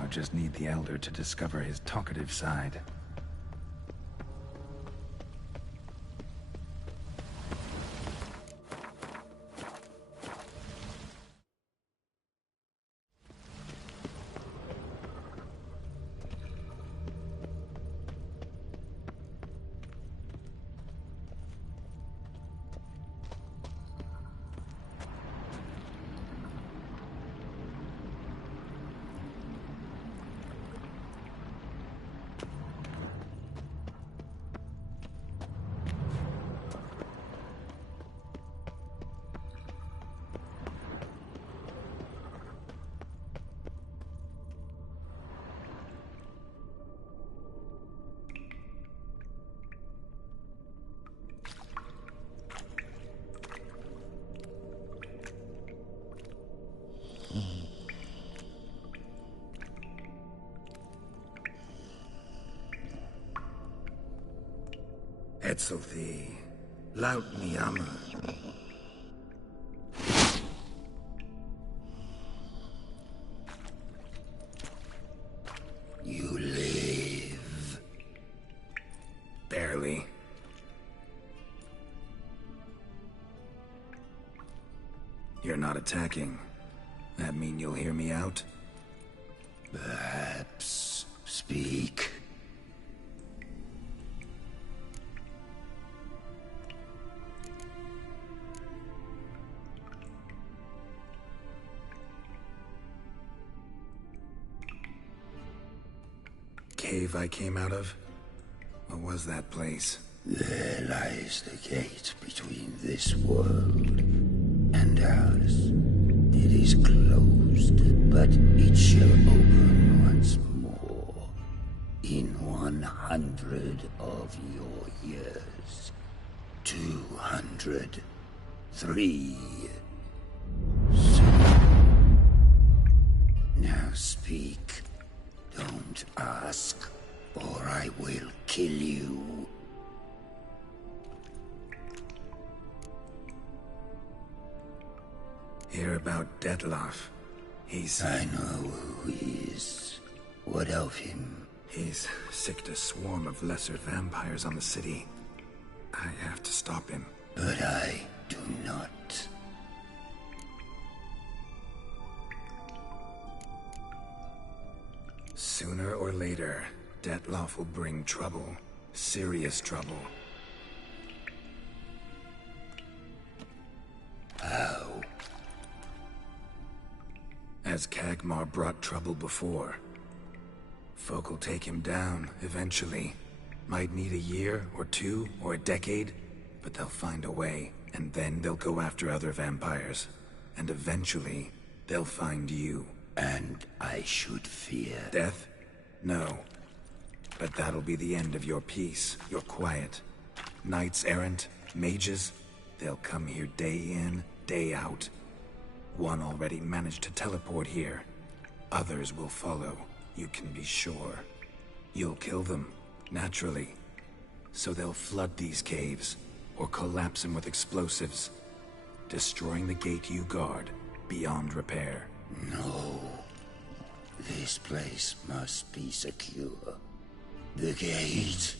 Just need the Elder to discover his talkative side. Etzelthi, laut Miyama. You live. Barely. You're not attacking. That mean you'll hear me out? Perhaps. Speak. Cave I came out of? What was that place? There lies the gate between this world and ours. It is closed, but it shall open once more. In 100 of your years. 200. 3. Now speak. Don't ask, or I will kill you. Hear about Dettlaff. I know who he is. What of him? He's sicked a swarm of lesser vampires on the city. I have to stop him. But I do not. Sooner or later, Dettlaff will bring trouble. Serious trouble. How? As Kagmar brought trouble before. Folk will take him down, eventually. Might need a year, or 2, or a decade, but they'll find a way, and then they'll go after other vampires. And eventually, they'll find you. And I should fear... Death? No. But that'll be the end of your peace, your quiet. Knights errant, mages, they'll come here day in, day out. One already managed to teleport here. Others will follow, you can be sure. You'll kill them, naturally. So they'll flood these caves, or collapse them with explosives, destroying the gate you guard beyond repair. No. This place must be secure. The gate.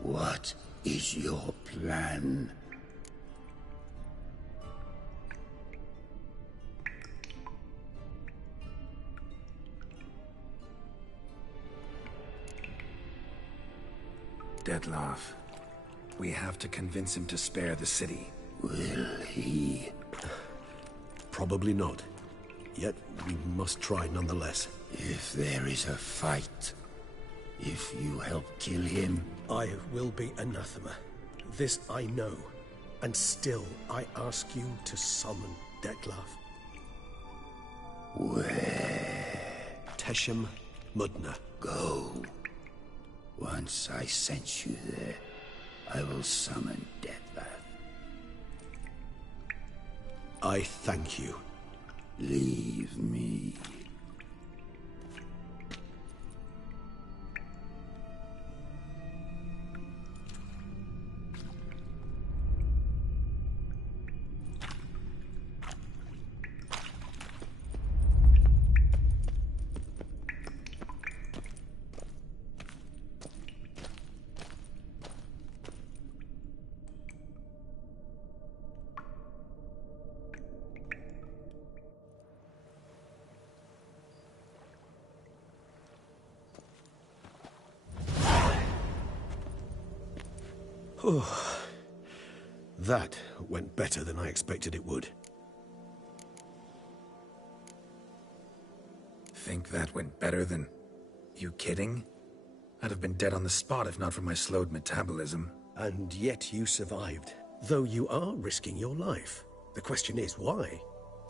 What is your plan? Dettlaff. We have to convince him to spare the city. Will he? Probably not. Yet we must try nonetheless. If there is a fight, if you help kill him... I will be anathema. This I know. And still, I ask you to summon Dettlaff. Where? Teshem Mudna. Go. Once I sense you there, I will summon Dettlaff. I thank you. Leave me. Oh, that went better than I expected it would. Think that went better than... You kidding? I'd have been dead on the spot if not for my slowed metabolism. And yet you survived, though you are risking your life. The question is, why?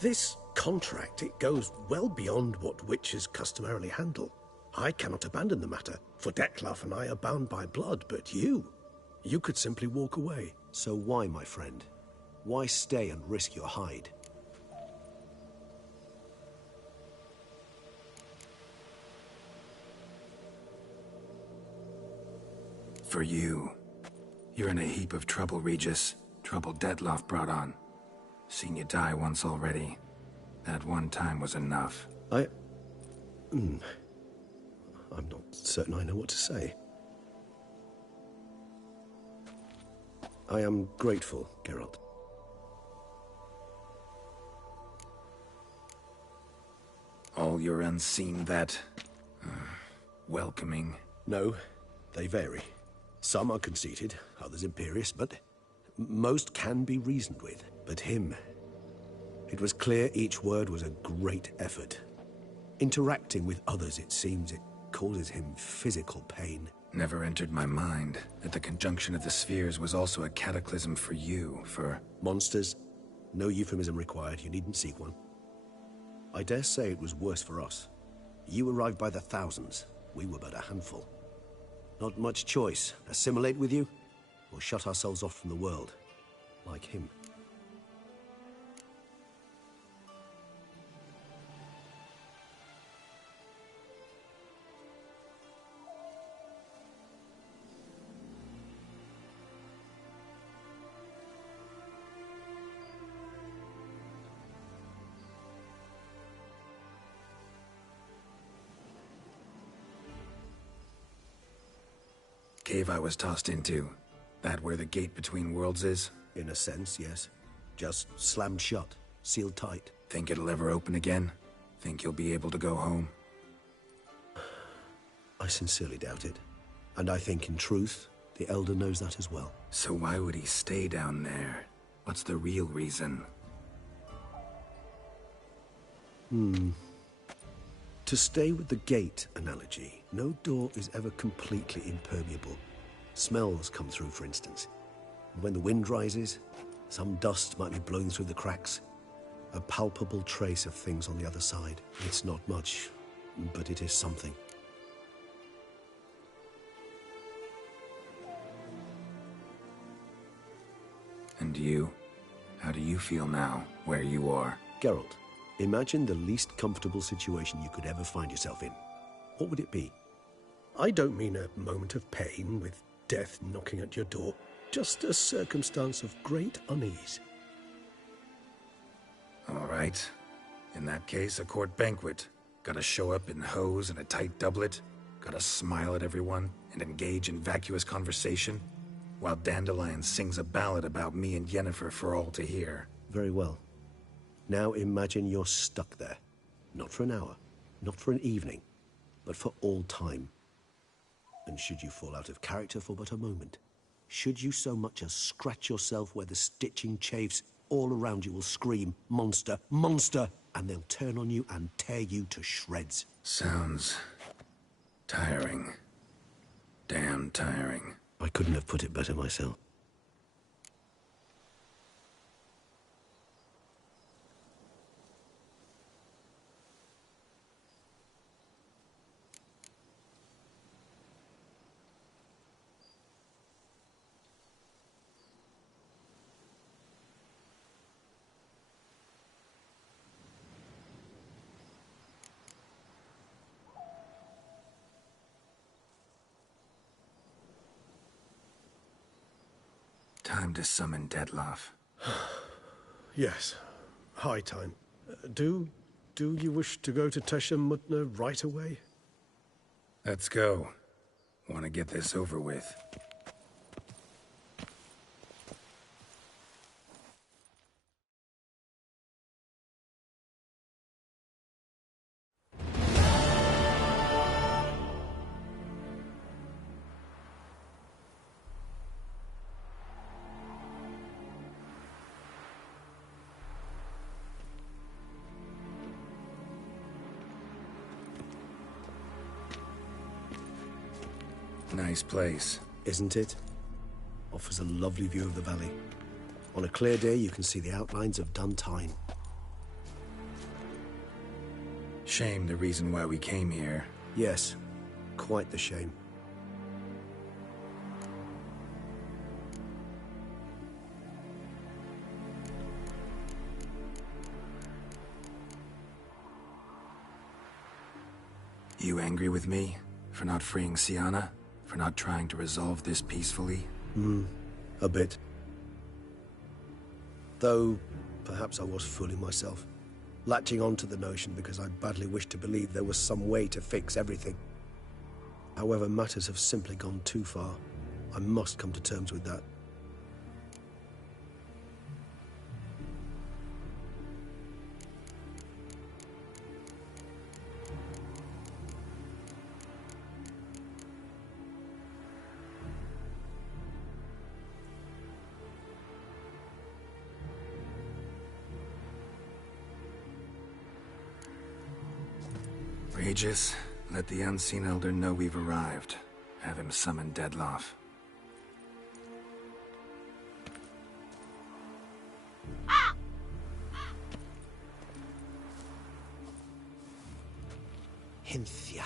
This contract, it goes well beyond what witches customarily handle. I cannot abandon the matter, for Dettlaff and I are bound by blood, but you could simply walk away. So why, my friend? Why stay and risk your hide? For you. You're in a heap of trouble, Regis. Trouble Dettlaff brought on. Seen you die once already. That one time was enough. I'm not certain I know what to say. I am grateful, Geralt. All your unseen that... welcoming. No, they vary. Some are conceited, others imperious, but most can be reasoned with. But him... It was clear each word was a great effort. Interacting with others, it seems, it causes him physical pain. Never entered my mind that the conjunction of the spheres was also a cataclysm for you, for... Monsters? No euphemism required, you needn't seek one. I dare say it was worse for us. You arrived by the thousands, we were but a handful. Not much choice, assimilate with you, or shut ourselves off from the world, like him. Cave I was tossed into. That where the gate between worlds is? In a sense, yes. Just slammed shut, sealed tight. Think it'll ever open again? Think you'll be able to go home? I sincerely doubt it. And I think, in truth, the Elder knows that as well. So why would he stay down there? What's the real reason? To stay with the gate analogy, no door is ever completely impermeable. Smells come through, for instance. And when the wind rises, some dust might be blowing through the cracks. A palpable trace of things on the other side. It's not much, but it is something. And you? How do you feel now, where you are? Geralt, imagine the least comfortable situation you could ever find yourself in. What would it be? I don't mean a moment of pain with death knocking at your door. Just a circumstance of great unease. All right. In that case, a court banquet. Gotta show up in hose and a tight doublet. Gotta smile at everyone and engage in vacuous conversation. While Dandelion sings a ballad about me and Yennefer for all to hear. Very well. Now imagine you're stuck there. Not for an hour, not for an evening, but for all time. And should you fall out of character for but a moment, should you so much as scratch yourself where the stitching chafes, all around you will scream, "Monster, monster!" and they'll turn on you and tear you to shreds. Sounds tiring. Damn tiring. I couldn't have put it better myself. Time to summon Dettlaff. Yes, high time. Do you wish to go to Tesha Mutna right away? Let's go. Want to get this over with. Nice place. Isn't it? Offers a lovely view of the valley. On a clear day, you can see the outlines of Duntine. Shame the reason why we came here. Yes, quite the shame. You angry with me? For not freeing Sienna? For not trying to resolve this peacefully? A bit. Though, perhaps I was fooling myself. Latching on to the notion because I badly wished to believe there was some way to fix everything. However, matters have simply gone too far. I must come to terms with that. Regis, let the Unseen Elder know we've arrived. Have him summon Dettlaff. Hinthial,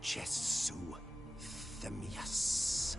Jesu, Themias.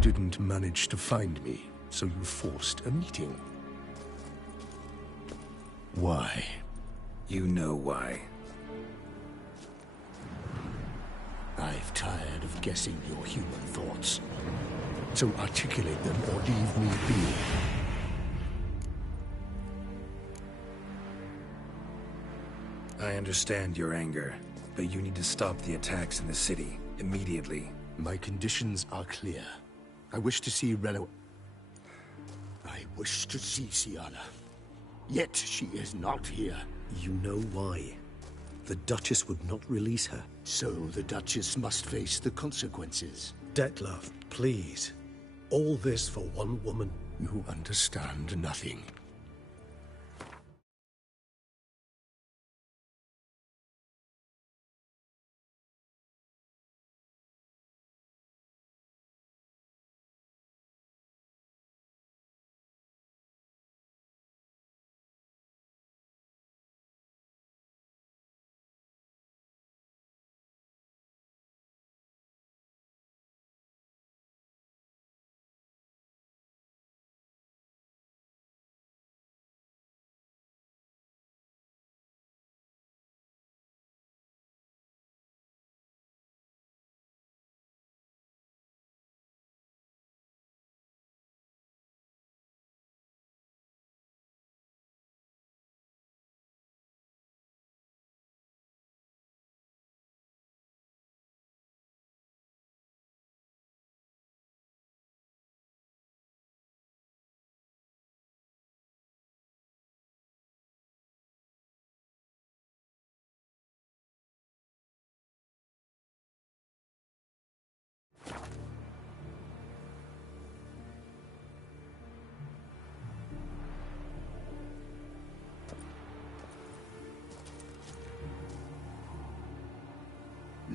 Didn't manage to find me, so you forced a meeting. Why? You know why. I've tired of guessing your human thoughts. So articulate them or leave me be. I understand your anger, but you need to stop the attacks in the city, immediately. My conditions are clear. I wish to see Relo... I wish to see Sienna. Yet she is not here. You know why. The Duchess would not release her. So the Duchess must face the consequences. Dettlaff, please. All this for one woman? You understand nothing.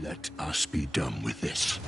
Let us be done with this.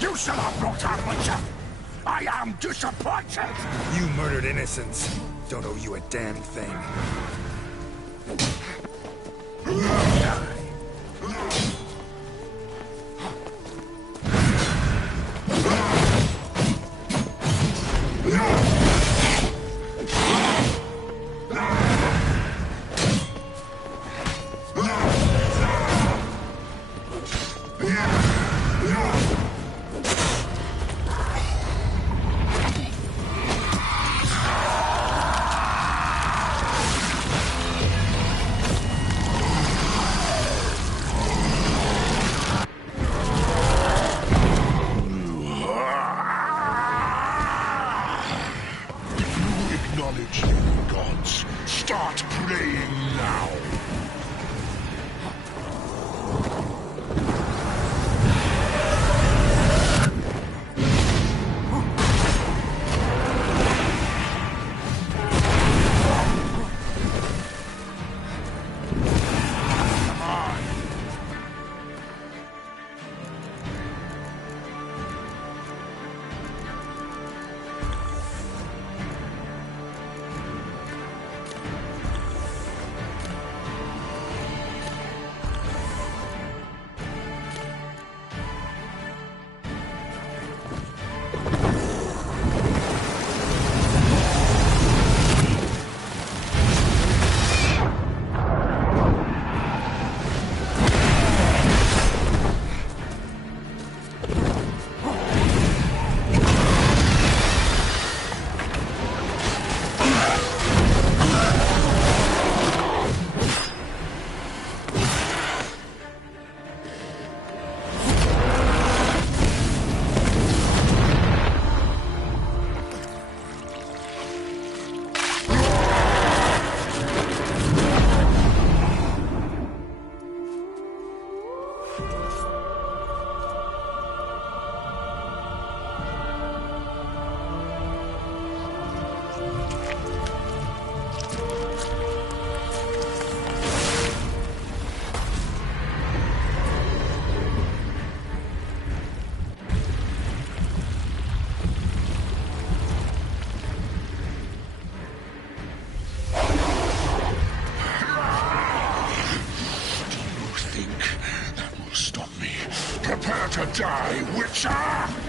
You shall have brought our butcher! I am disappointed! You murdered innocents. Don't owe you a damn thing. Acknowledge the gods. Start praying now. Prepare to die, Witcher!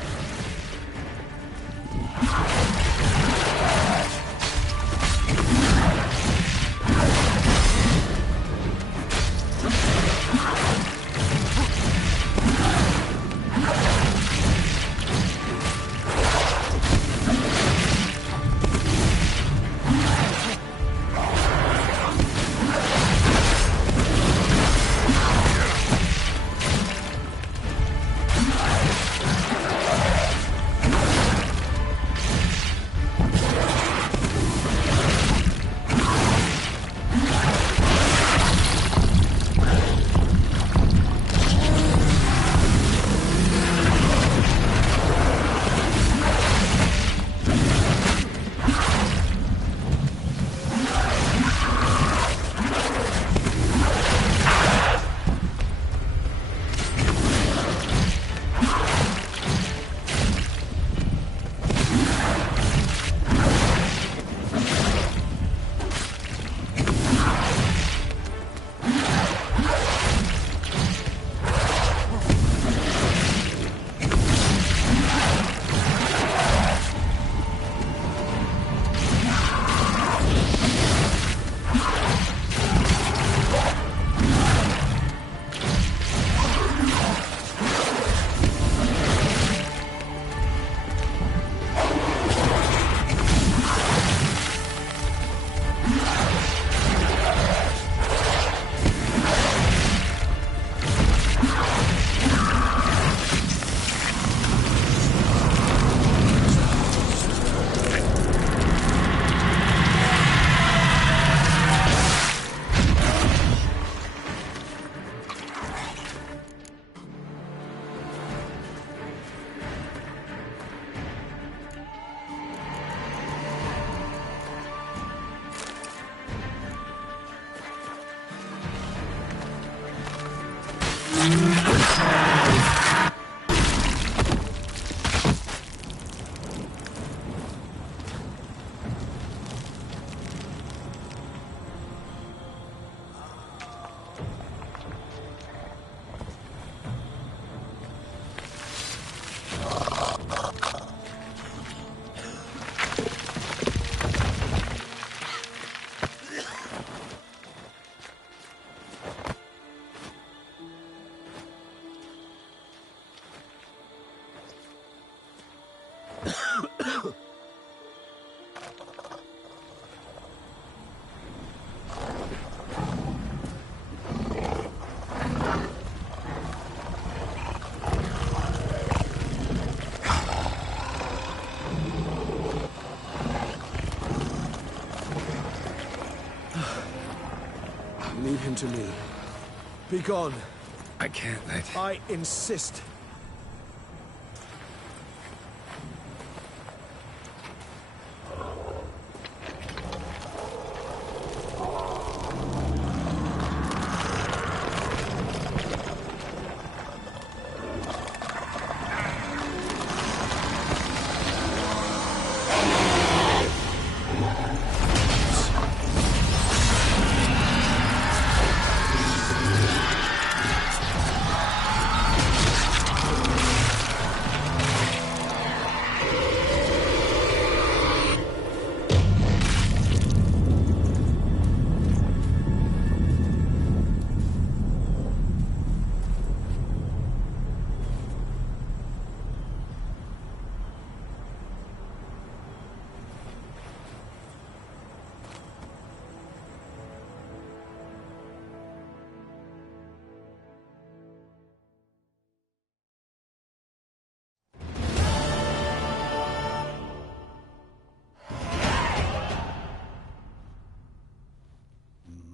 him to me. Be gone. I can't let... I insist.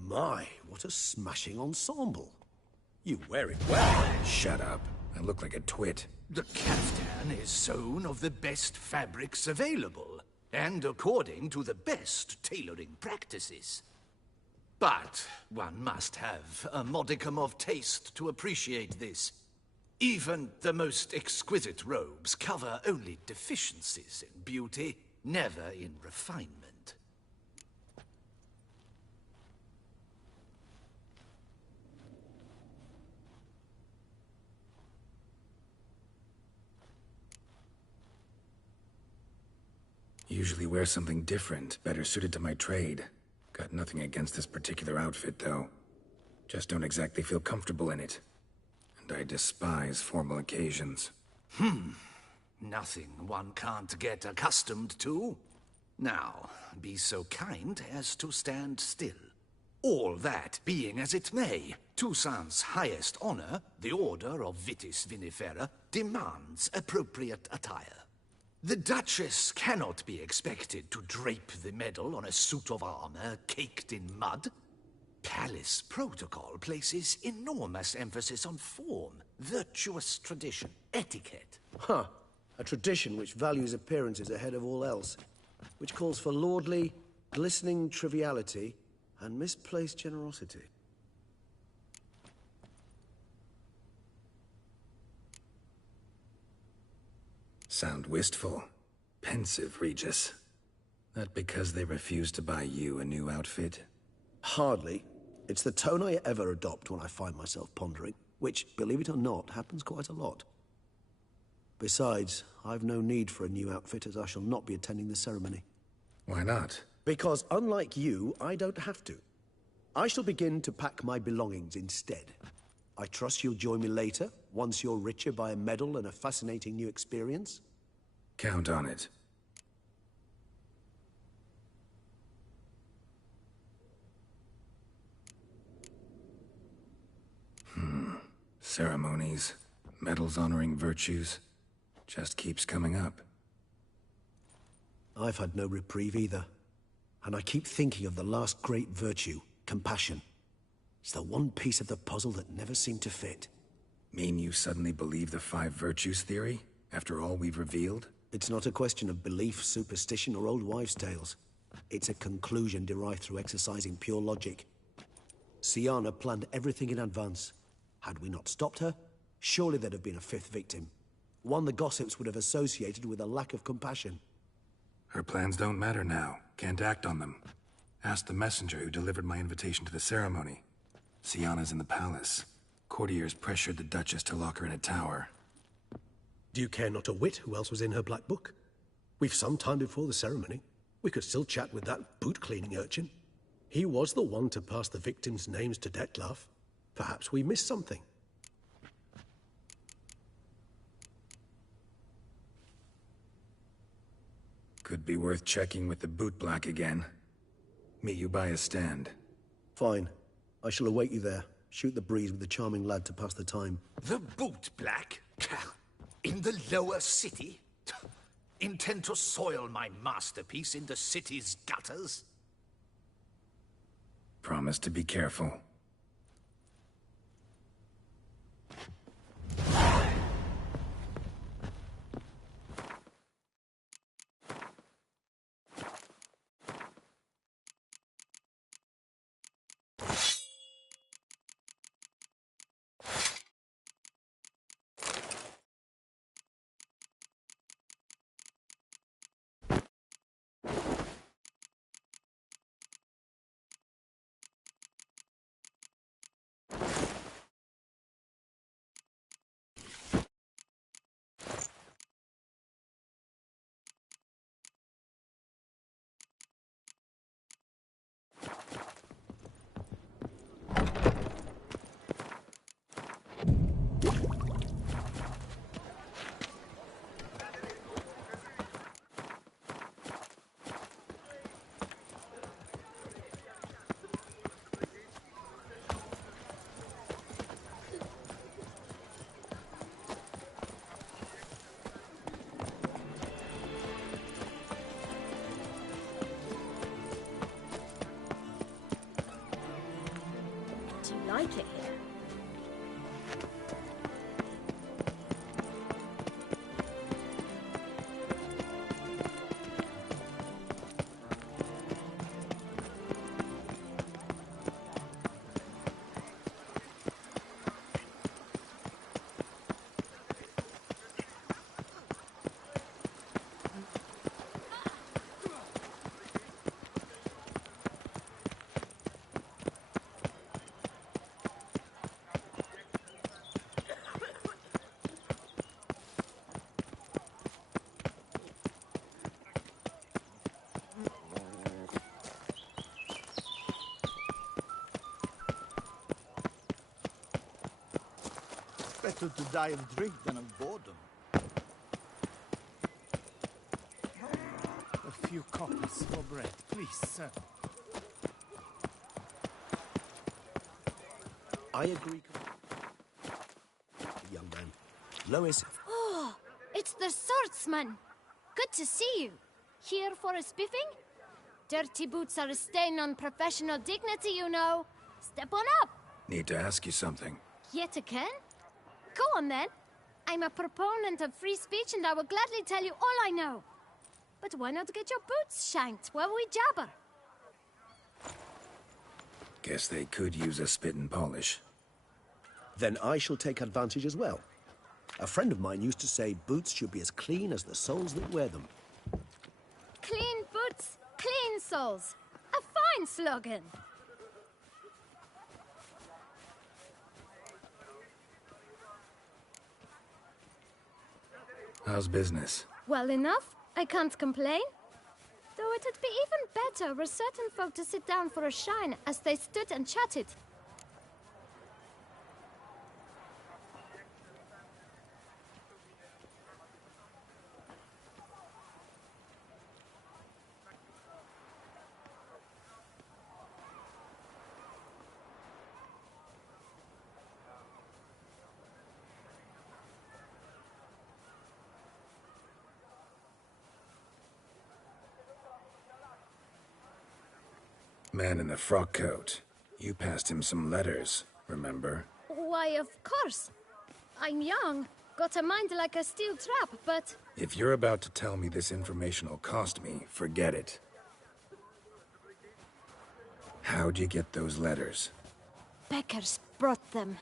My, what a smashing ensemble. You wear it well. Shut up. I look like a twit. The caftan is sewn of the best fabrics available, and according to the best tailoring practices. But one must have a modicum of taste to appreciate this. Even the most exquisite robes cover only deficiencies in beauty, never in refinement. Usually wear something different, better suited to my trade. Got nothing against this particular outfit, though. Just don't exactly feel comfortable in it. And I despise formal occasions. Nothing one can't get accustomed to. Now, be so kind as to stand still. All that being as it may, Toussaint's highest honor, the Order of Vitis Vinifera, demands appropriate attire. The Duchess cannot be expected to drape the medal on a suit of armor caked in mud. Palace protocol places enormous emphasis on form, virtuous tradition, etiquette. Huh. A tradition which values appearances ahead of all else. Which calls for lordly, glistening triviality and misplaced generosity. Sound wistful. Pensive, Regis. That because they refused to buy you a new outfit? Hardly. It's the tone I ever adopt when I find myself pondering, which, believe it or not, happens quite a lot. Besides, I've no need for a new outfit as I shall not be attending the ceremony. Why not? Because unlike you, I don't have to. I shall begin to pack my belongings instead. I trust you'll join me later, once you're richer by a medal and a fascinating new experience? Count on it. Ceremonies, medals honoring virtues, just keeps coming up. I've had no reprieve either. And I keep thinking of the last great virtue, compassion. It's the one piece of the puzzle that never seemed to fit. Mean you suddenly believe the 5 virtues theory, after all we've revealed? It's not a question of belief, superstition, or old wives' tales. It's a conclusion derived through exercising pure logic. Siana planned everything in advance. Had we not stopped her, surely there'd have been a 5th victim. One the gossips would have associated with a lack of compassion. Her plans don't matter now. Can't act on them. Ask the messenger who delivered my invitation to the ceremony. Siana's in the palace. Courtiers pressured the Duchess to lock her in a tower. Do you care not a whit who else was in her black book? We've some time before the ceremony. We could still chat with that boot-cleaning urchin. He was the one to pass the victims' names to Dettlaff. Perhaps we missed something. Could be worth checking with the bootblack again. Meet you by a stand. Fine. I shall await you there. Shoot the breeze with the charming lad to pass the time. The bootblack? In the lower city? Intend to soil my masterpiece in the city's gutters? Promise to be careful. Do you like it here? Better to die of drink than of boredom. A few coppers for bread, please, sir. I agree. Young man. Lois. Oh, it's the swordsman. Good to see you. Here for a spiffing? Dirty boots are a stain on professional dignity, you know. Step on up. Need to ask you something. Yet again? Go on then. I'm a proponent of free speech and I will gladly tell you all I know. But why not get your boots shanked while we jabber? Guess they could use a spit and polish. Then I shall take advantage as well. A friend of mine used to say boots should be as clean as the soles that wear them. Clean boots, clean soles. A fine slogan. How's business? Well enough. I can't complain. Though it'd be even better were certain folk to sit down for a shine as they stood and chatted. Man in the frock coat. You passed him some letters, remember? Why, of course. I'm young, got a mind like a steel trap, but... If you're about to tell me this information will cost me, forget it. How'd you get those letters? Beckers brought them.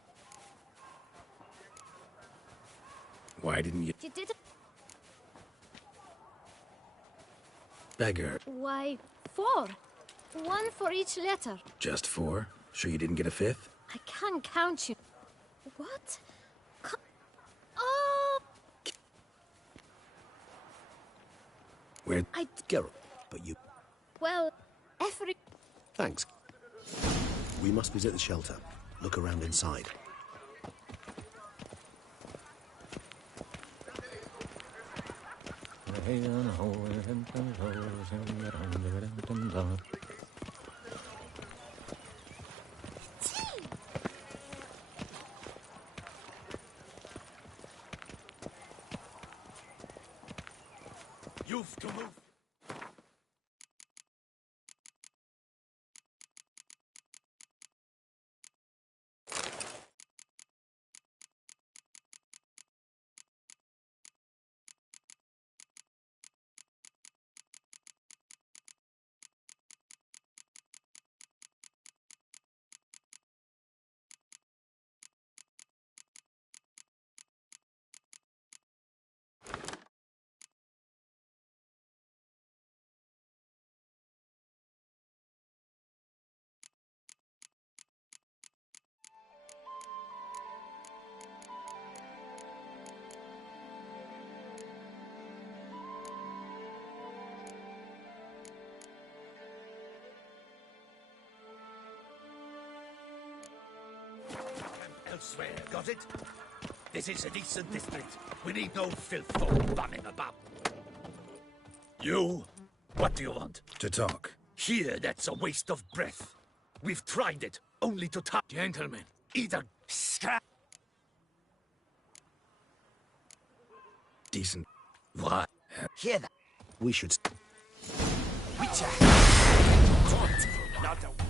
Why didn't you... You did... Beggar. Why, 4. 1 for each letter. Just 4? Sure you didn't get a 5th? I can't count you. What? Oh! Where... Geralt, but you... Well, every... Thanks. We must visit the shelter. Look around inside. You've to move. elsewhere, got it? This is a decent district. We need no filth folk bumming about. You? What do you want? To talk. Here, that's a waste of breath. We've tried it, only to talk. Gentlemen. Either scrap. Decent. What? Hear that? We should... Witcher! Not a...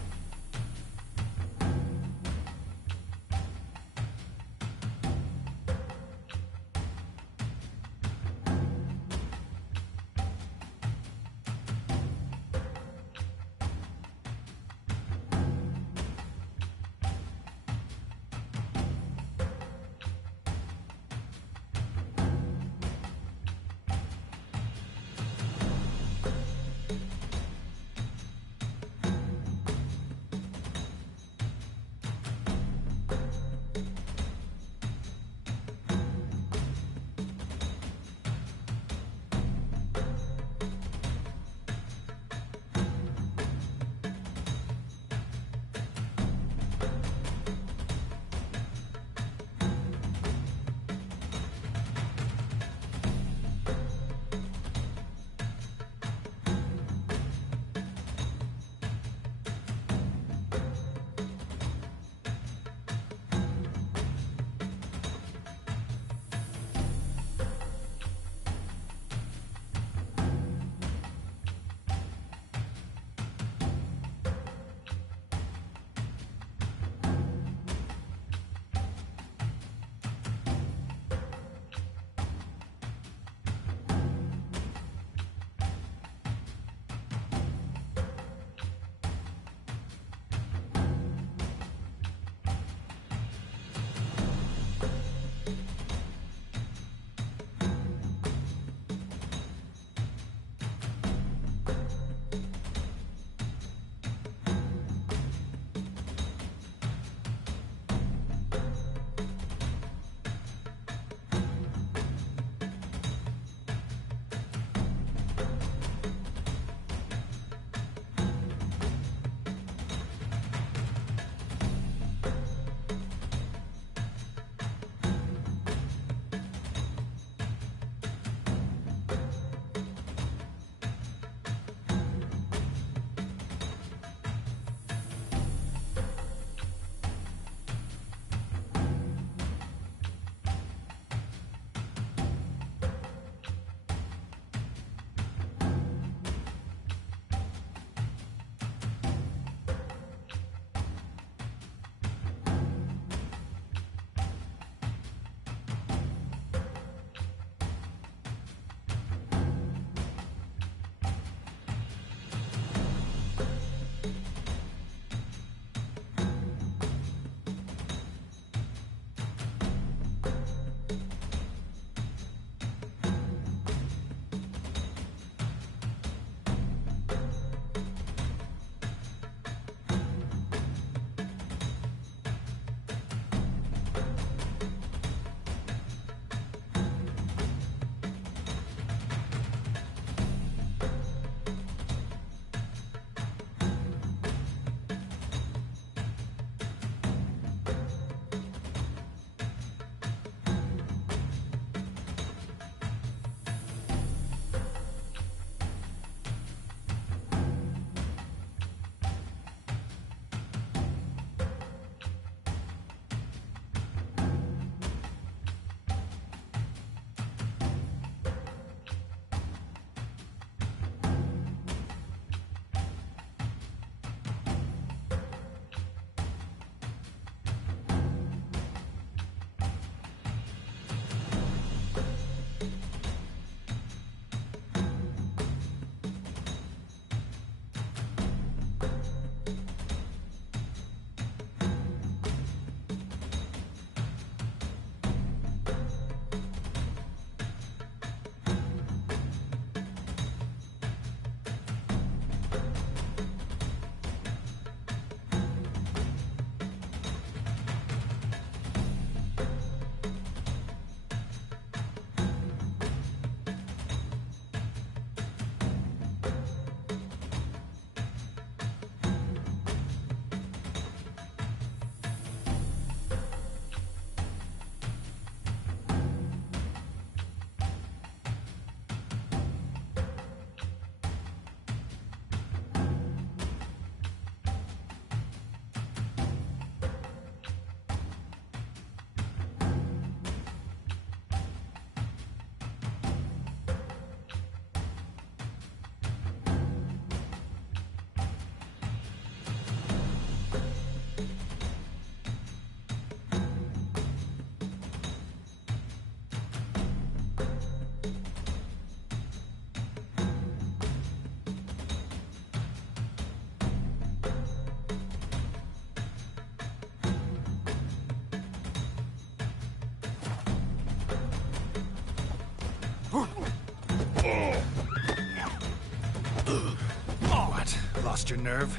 your nerve?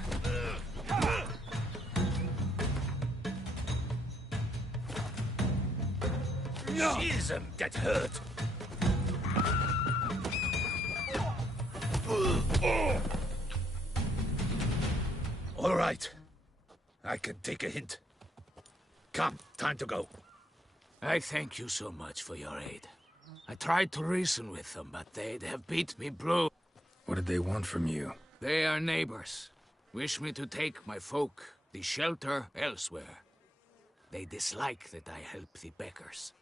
Schism, get hurt. All right. I can take a hint. Come, time to go. I thank you so much for your aid. I tried to reason with them, but they have beat me blue. What did they want from you? They are neighbors. Wish me to take my folk, the shelter, elsewhere. They dislike that I help the beggars.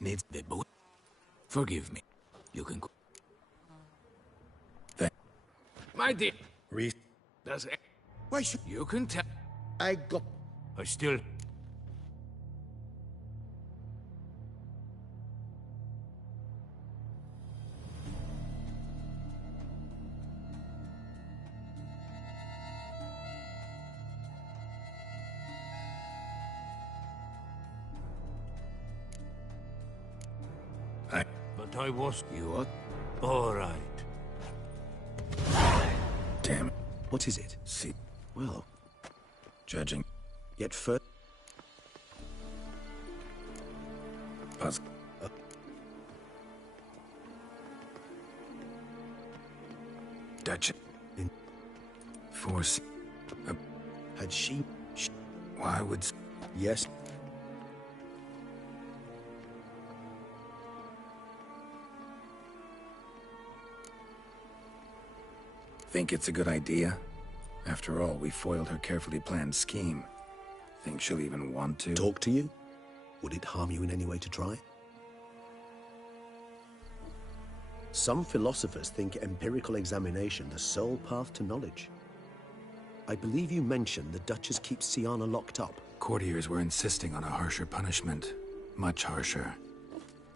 Needs the boot. Forgive me. You can go. My dear. Does it? Why should you can tell? I got. I still. But I was. You what? All right. Damn it. What is it? See. Well. Judging. Yet first. Puzzle. Dutch. Force. Had she. Why would. Yes. Think it's a good idea? After all, we foiled her carefully planned scheme. Think she'll even want to? Talk to you? Would it harm you in any way to try? Some philosophers think empirical examination the sole path to knowledge. I believe you mentioned the Duchess keeps Sienna locked up. Courtiers were insisting on a harsher punishment. Much harsher.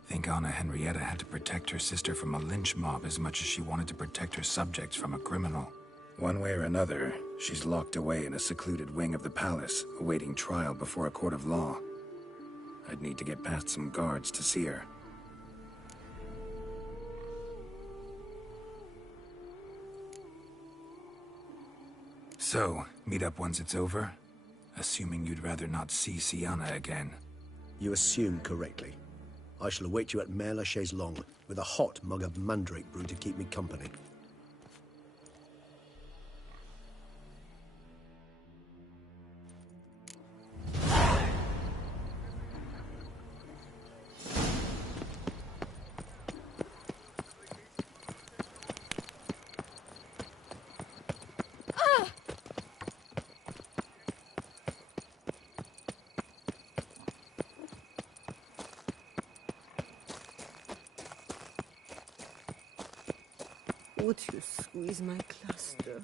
Think Anna Henrietta had to protect her sister from a lynch mob as much as she wanted to protect her subjects from a criminal. One way or another, she's locked away in a secluded wing of the palace, awaiting trial before a court of law. I'd need to get past some guards to see her. So, meet up once it's over? Assuming you'd rather not see Sienna again. You assume correctly. I shall await you at Mère la Chaise Longue, with a hot mug of mandrake brew to keep me company. Would you squeeze my cluster?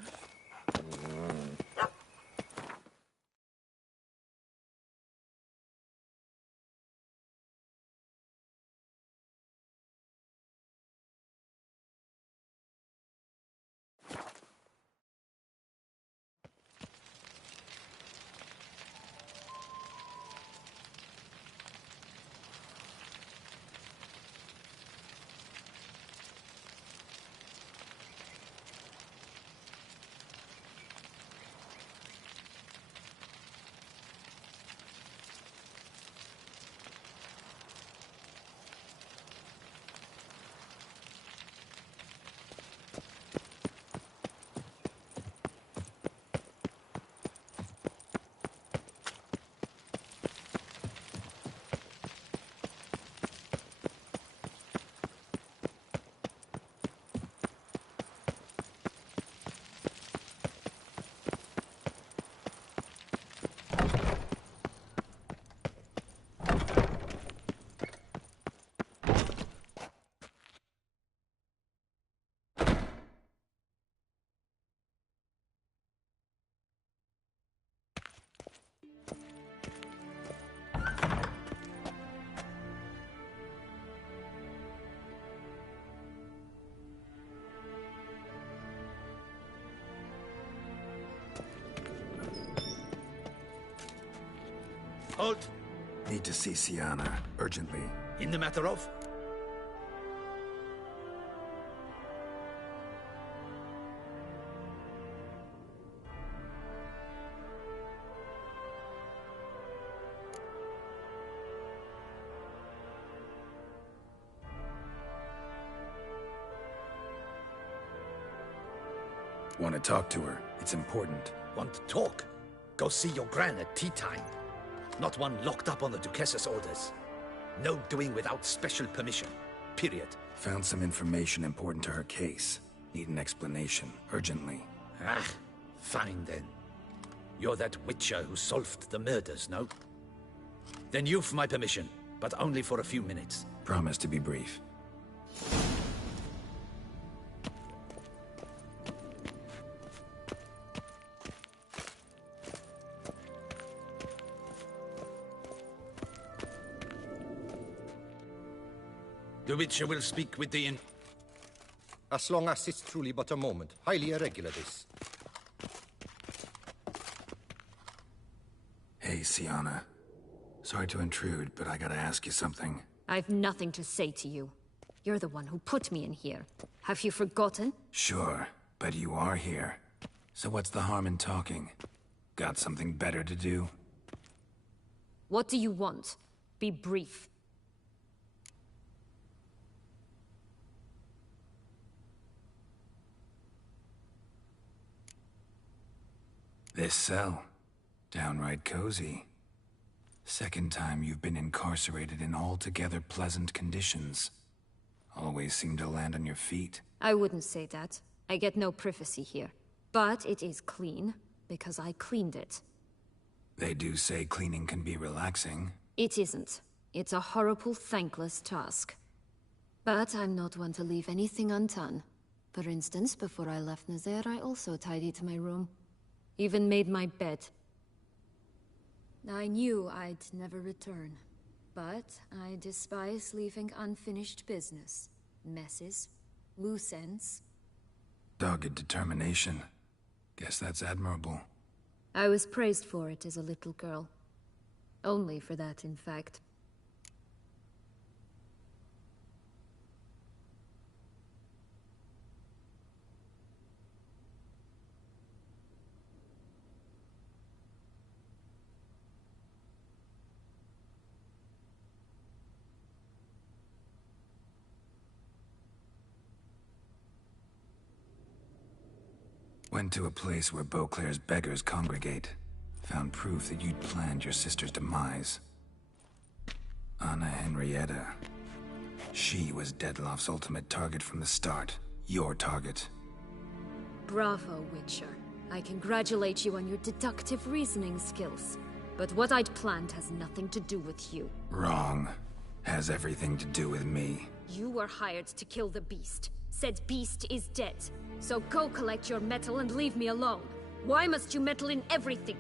Halt! Need to see Sienna, urgently. In the matter of? Want to talk to her. It's important. Want to talk? Go see your gran at tea time. Not one locked up on the Duchess's orders. No doing without special permission. Period. Found some information important to her case. Need an explanation. Urgently. Ah, fine then. You're that witcher who solved the murders, no? Then you've my permission, but only for a few minutes. Promise to be brief. The Witcher will speak with the As long as it's truly but a moment. Highly irregular, this. Hey, Sienna. Sorry to intrude, but I gotta ask you something. I've nothing to say to you. You're the one who put me in here. Have you forgotten? Sure, but you are here. So what's the harm in talking? Got something better to do? What do you want? Be brief. This cell. Downright cozy. Second time you've been incarcerated in altogether pleasant conditions. Always seem to land on your feet. I wouldn't say that. I get no privacy here. But it is clean, because I cleaned it. They do say cleaning can be relaxing. It isn't. It's a horrible, thankless task. But I'm not one to leave anything undone. For instance, before I left Nazaire, I also tidied my room. Even made my bed. I knew I'd never return. But I despise leaving unfinished business. Messes. Loose ends. Dogged determination. Guess that's admirable. I was praised for it as a little girl. Only for that, in fact. Went to a place where Beauclair's beggars congregate. Found proof that you'd planned your sister's demise. Anna Henrietta. She was Dettlaff's ultimate target from the start. Your target. Bravo, Witcher. I congratulate you on your deductive reasoning skills. But what I'd planned has nothing to do with you. Wrong. Has everything to do with me. You were hired to kill the beast. Said beast is dead. So go collect your metal and leave me alone. Why must you meddle in everything?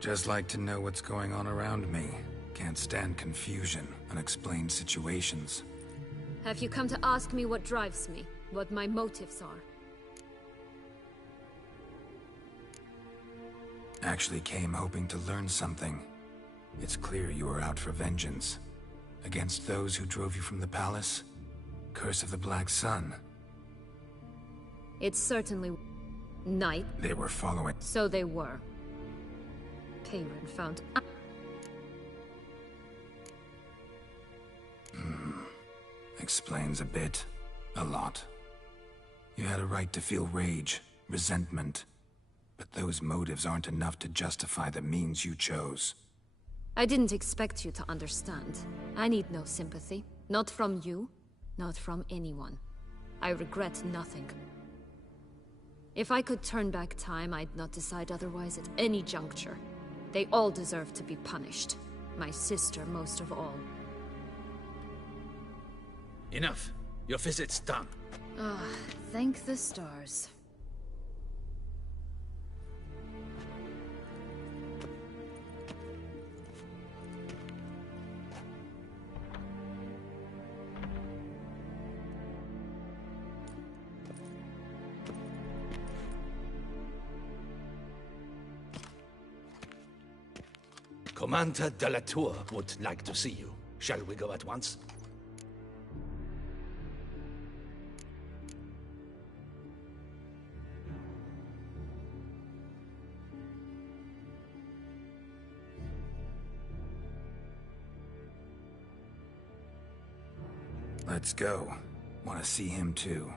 Just like to know what's going on around me. Can't stand confusion, unexplained situations. Have you come to ask me what drives me? What my motives are? Actually came hoping to learn something. It's clear you were out for vengeance. Against those who drove you from the palace? Curse of the Black Sun. It's certainly... night. They were following... So they were. Perrin found... Explains a bit. A lot. You had a right to feel rage, resentment. But those motives aren't enough to justify the means you chose. I didn't expect you to understand. I need no sympathy. Not from you, not from anyone. I regret nothing. If I could turn back time, I'd not decide otherwise at any juncture. They all deserve to be punished. My sister most of all. Enough. Your visit's done. Ah, thank the stars. Commander de la Tour would like to see you. Shall we go at once? Let's go. Want to see him too.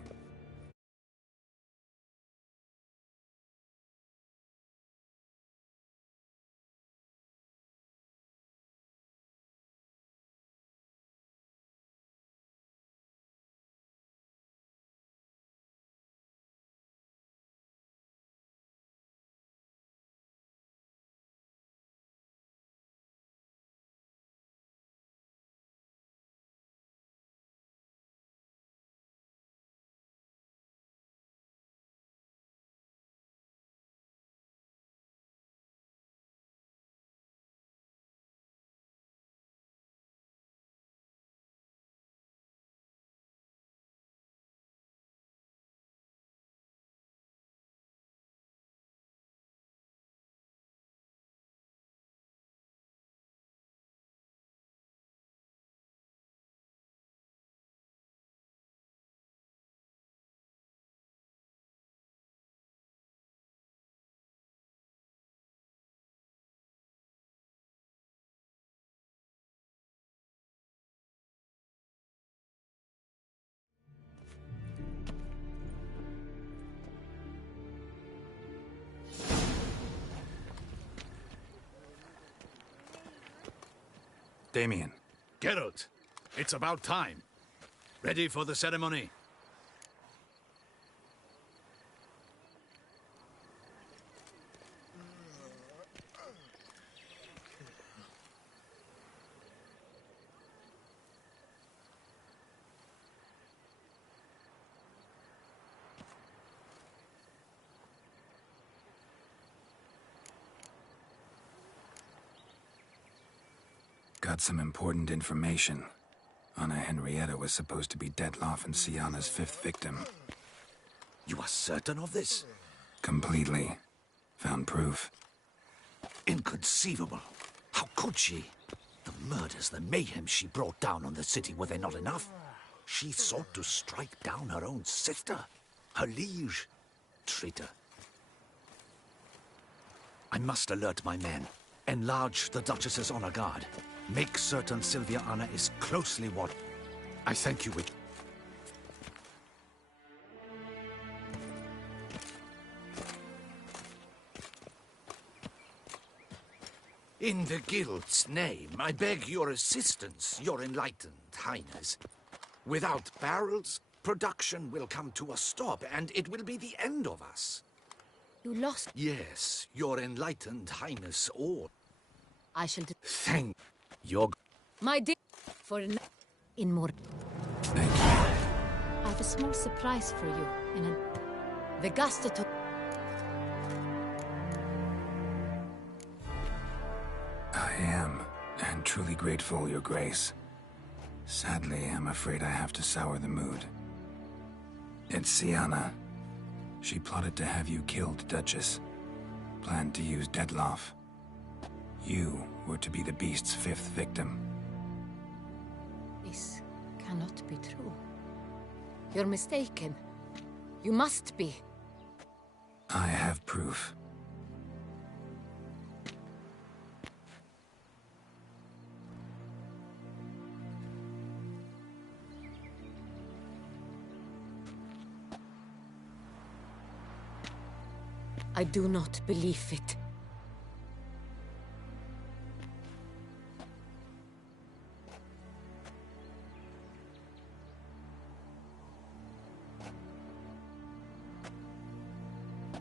Damien. Geralt, it's about time. Ready for the ceremony? Got some important information. Anna Henrietta was supposed to be Detloff and Syanna's 5th victim. You are certain of this? Completely. Found proof. Inconceivable. How could she? The murders, the mayhem she brought down on the city, were they not enough? She sought to strike down her own sister, her liege. Traitor. I must alert my men. Enlarge the Duchess's honor guard. Make certain Sylvia Anna is closely watched. I thank you with... In the Guild's name, I beg your assistance, your enlightened highness. Without barrels, production will come to a stop, and it will be the end of us. You lost... Yes, your enlightened highness, or... I shall... Thank your... My dear... For... In more... Thank you. I have a small surprise for you, in an... The gustator... truly grateful, Your Grace. Sadly, I'm afraid I have to sour the mood. It's Sienna. She plotted to have you killed, Duchess. Planned to use Detloff. You were to be the beast's 5th victim. This cannot be true. You're mistaken. You must be. I have proof. I do not believe it.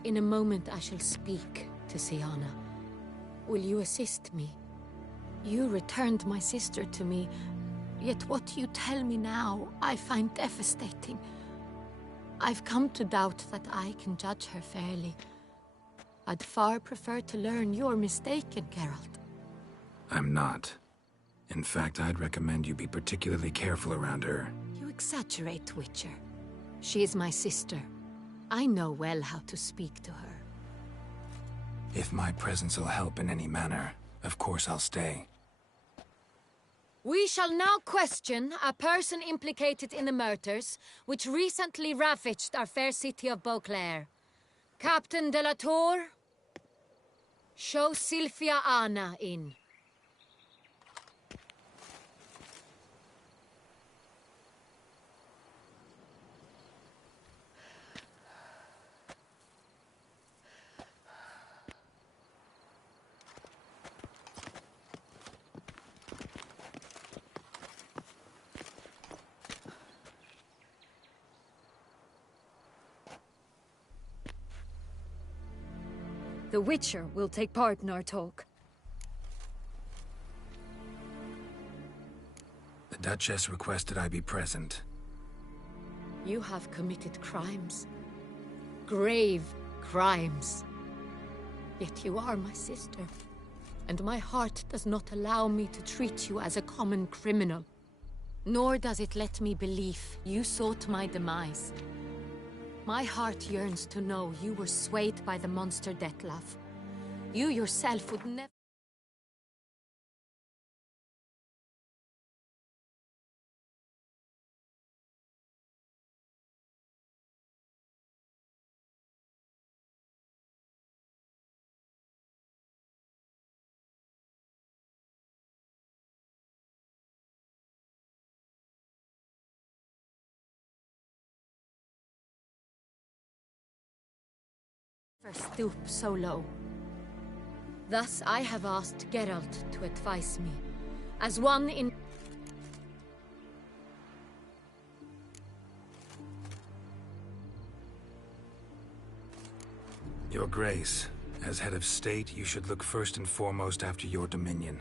In a moment I shall speak to Sienna. Will you assist me? You returned my sister to me, yet what you tell me now I find devastating. I've come to doubt that I can judge her fairly. I'd far prefer to learn you're mistaken, Geralt. I'm not. In fact, I'd recommend you be particularly careful around her. You exaggerate, Witcher. She is my sister. I know well how to speak to her. If my presence will help in any manner, of course I'll stay. We shall now question a person implicated in the murders which recently ravaged our fair city of Beauclair. Captain de la Tour, show Sylvia Anna in. The Witcher will take part in our talk. The Duchess requested I be present. You have committed crimes. Grave crimes. Yet you are my sister. And my heart does not allow me to treat you as a common criminal. Nor does it let me believe you sought my demise. My heart yearns to know you were swayed by the monster Detlaff. You yourself would never... stoop so low. Thus I have asked Geralt to advise me, as one in... Your Grace, as head of state, you should look first and foremost after your dominion.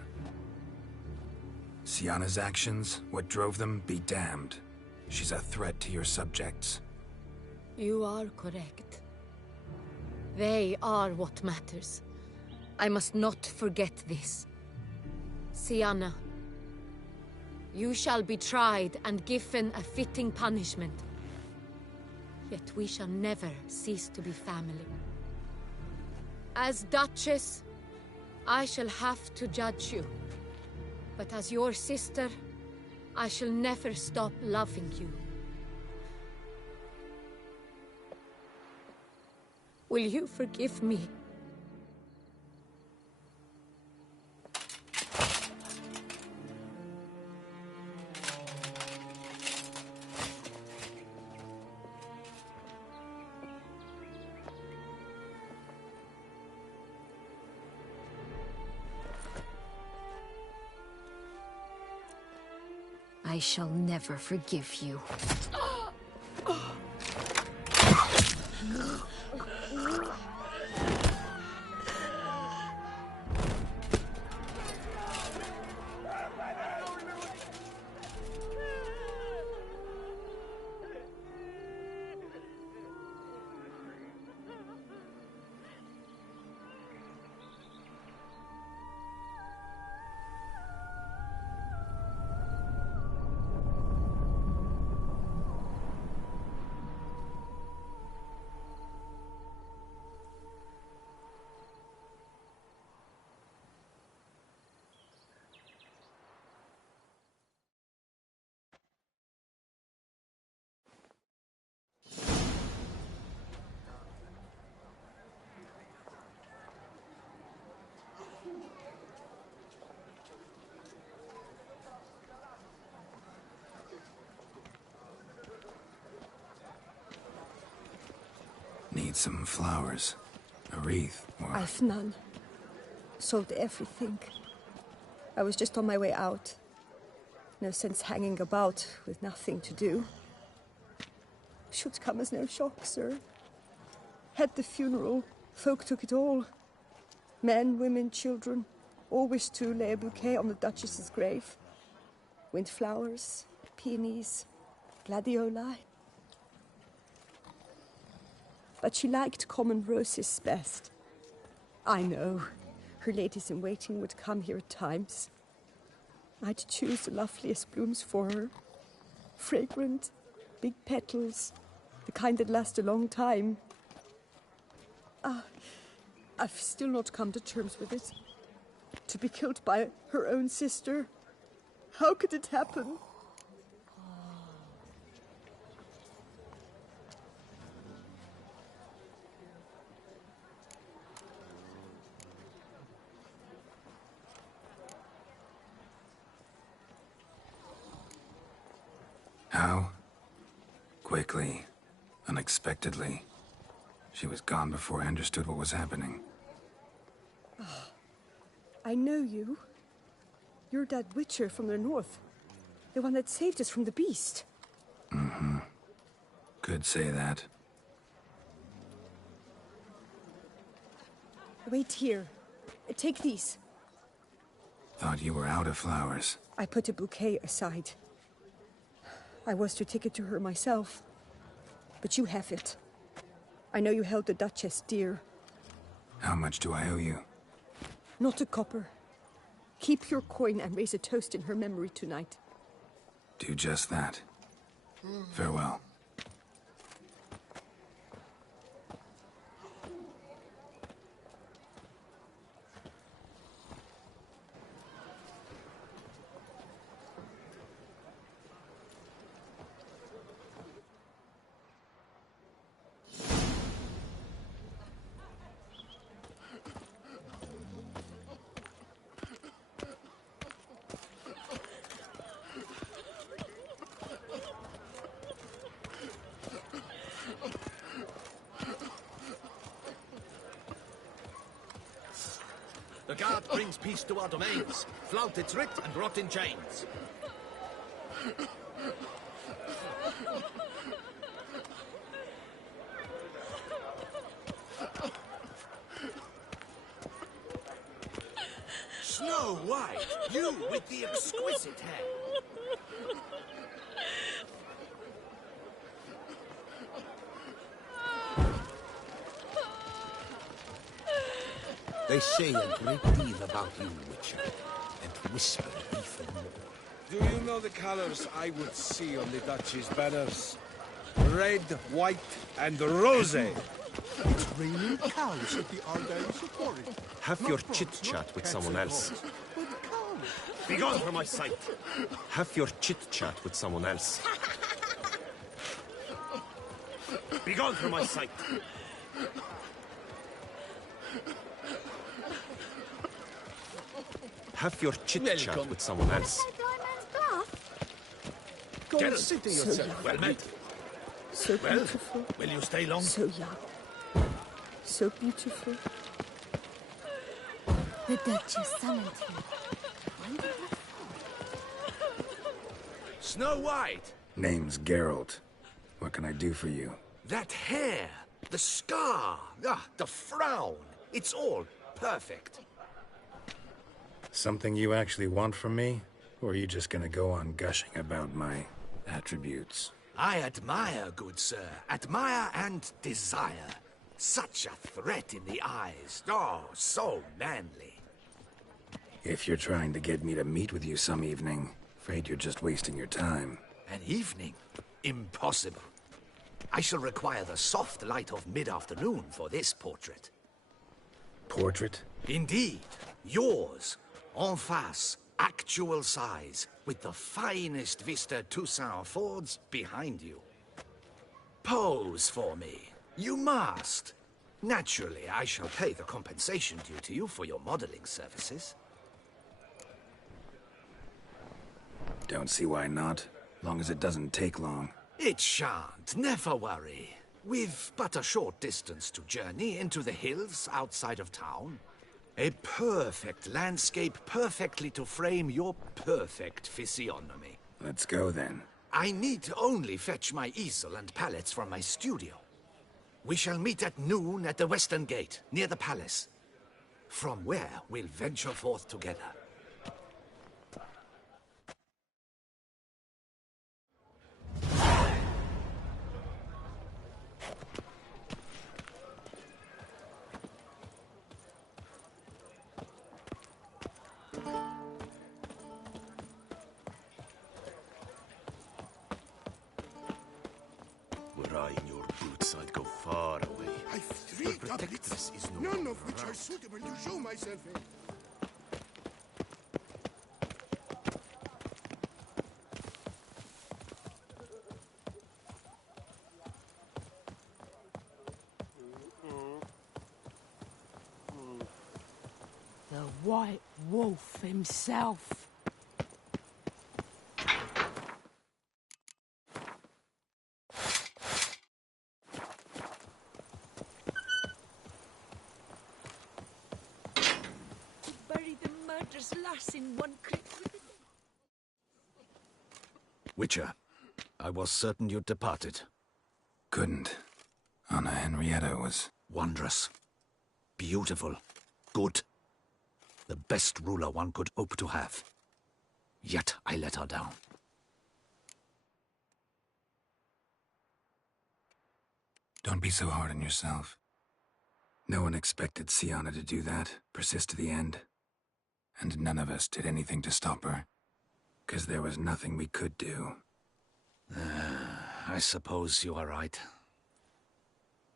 Sienna's actions, what drove them, be damned. She's a threat to your subjects. You are correct. They are what matters. I must not forget this. Sienna, you shall be tried and given a fitting punishment. Yet we shall never cease to be family. As Duchess, I shall have to judge you. But as your sister, I shall never stop loving you. Will you forgive me? I shall never forgive you. need some flowers. A wreath, or... I've none. Sold everything. I was just on my way out. No sense hanging about with nothing to do. Should come as no shock, sir. Had the funeral. Folk took it all. Men, women, children, all wished to lay a bouquet on the Duchess's grave. Windflowers, peonies, gladioli. But she liked common roses best. I know. Her ladies-in-waiting would come here at times. I'd choose the loveliest blooms for her. Fragrant, big petals, the kind that last a long time. I've still not come to terms with it. To be killed by her own sister. How could it happen? How? Quickly. Unexpectedly. She was gone before I understood what was happening. I know you. You're that witcher from the north. The one that saved us from the beast. Mm-hmm. Could say that. Wait here. Take these. Thought you were out of flowers. I put a bouquet aside. I was to take it to her myself. But you have it. I know you held the Duchess dear. How much do I owe you? Not a copper. Keep your coin and raise a toast in her memory tonight. Do just that. Farewell. The guard brings peace to our domains. Flout its writ and rot in chains. Snow White, you with the exquisite hair. They say a great deal about you, Witcher, and whisper even more. Do you know the colors I would see on the Duchy's banners? Red, white, and rose. It's raining cows at the Argyle Quarry. Have your chit-chat with someone else. Begone from my sight. Have your chit-chat with someone else. Begone from my sight. Have your chit-chat with someone else. Go Geralt, sit to so yourself. young. Well met. So Well, beautiful. will you stay long? So young. So beautiful. The Duchess summoned you. When did that fall? Snow White! Name's Geralt. What can I do for you? That hair, the scar, the frown. It's all perfect. Something you actually want from me? Or are you just gonna go on gushing about my attributes? I admire, good sir. Admire and desire. Such a threat in the eyes. Oh, so manly. If you're trying to get me to meet with you some evening, afraid you're just wasting your time. An evening? Impossible. I shall require the soft light of mid-afternoon for this portrait. Portrait? Indeed. Yours. En face. Actual size. With the finest vista Toussaint affords behind you. Pose for me. You must. Naturally, I shall pay the compensation due to you for your modeling services. Don't see why not. Long as it doesn't take long. It shan't. Never worry. We've but a short distance to journey into the hills outside of town. A perfect landscape perfectly to frame your perfect physiognomy. Let's go then. I need only fetch my easel and pallets from my studio. We shall meet at noon at the western gate, near the palace. From where we'll venture forth together. Were I in your boots, I'd go far away. I've three doublets, is no none longer of which are around. suitable to show myself in. The White Wolf himself. Bury the murderous lass in one crypt. Witcher, I was certain you'd departed. Couldn't. Anna Henrietta was... Wondrous. Beautiful. Good. The best ruler one could hope to have. Yet I let her down. Don't be so hard on yourself. No one expected Sienna to do that, persist to the end. And none of us did anything to stop her. 'Cause there was nothing we could do. I suppose you are right.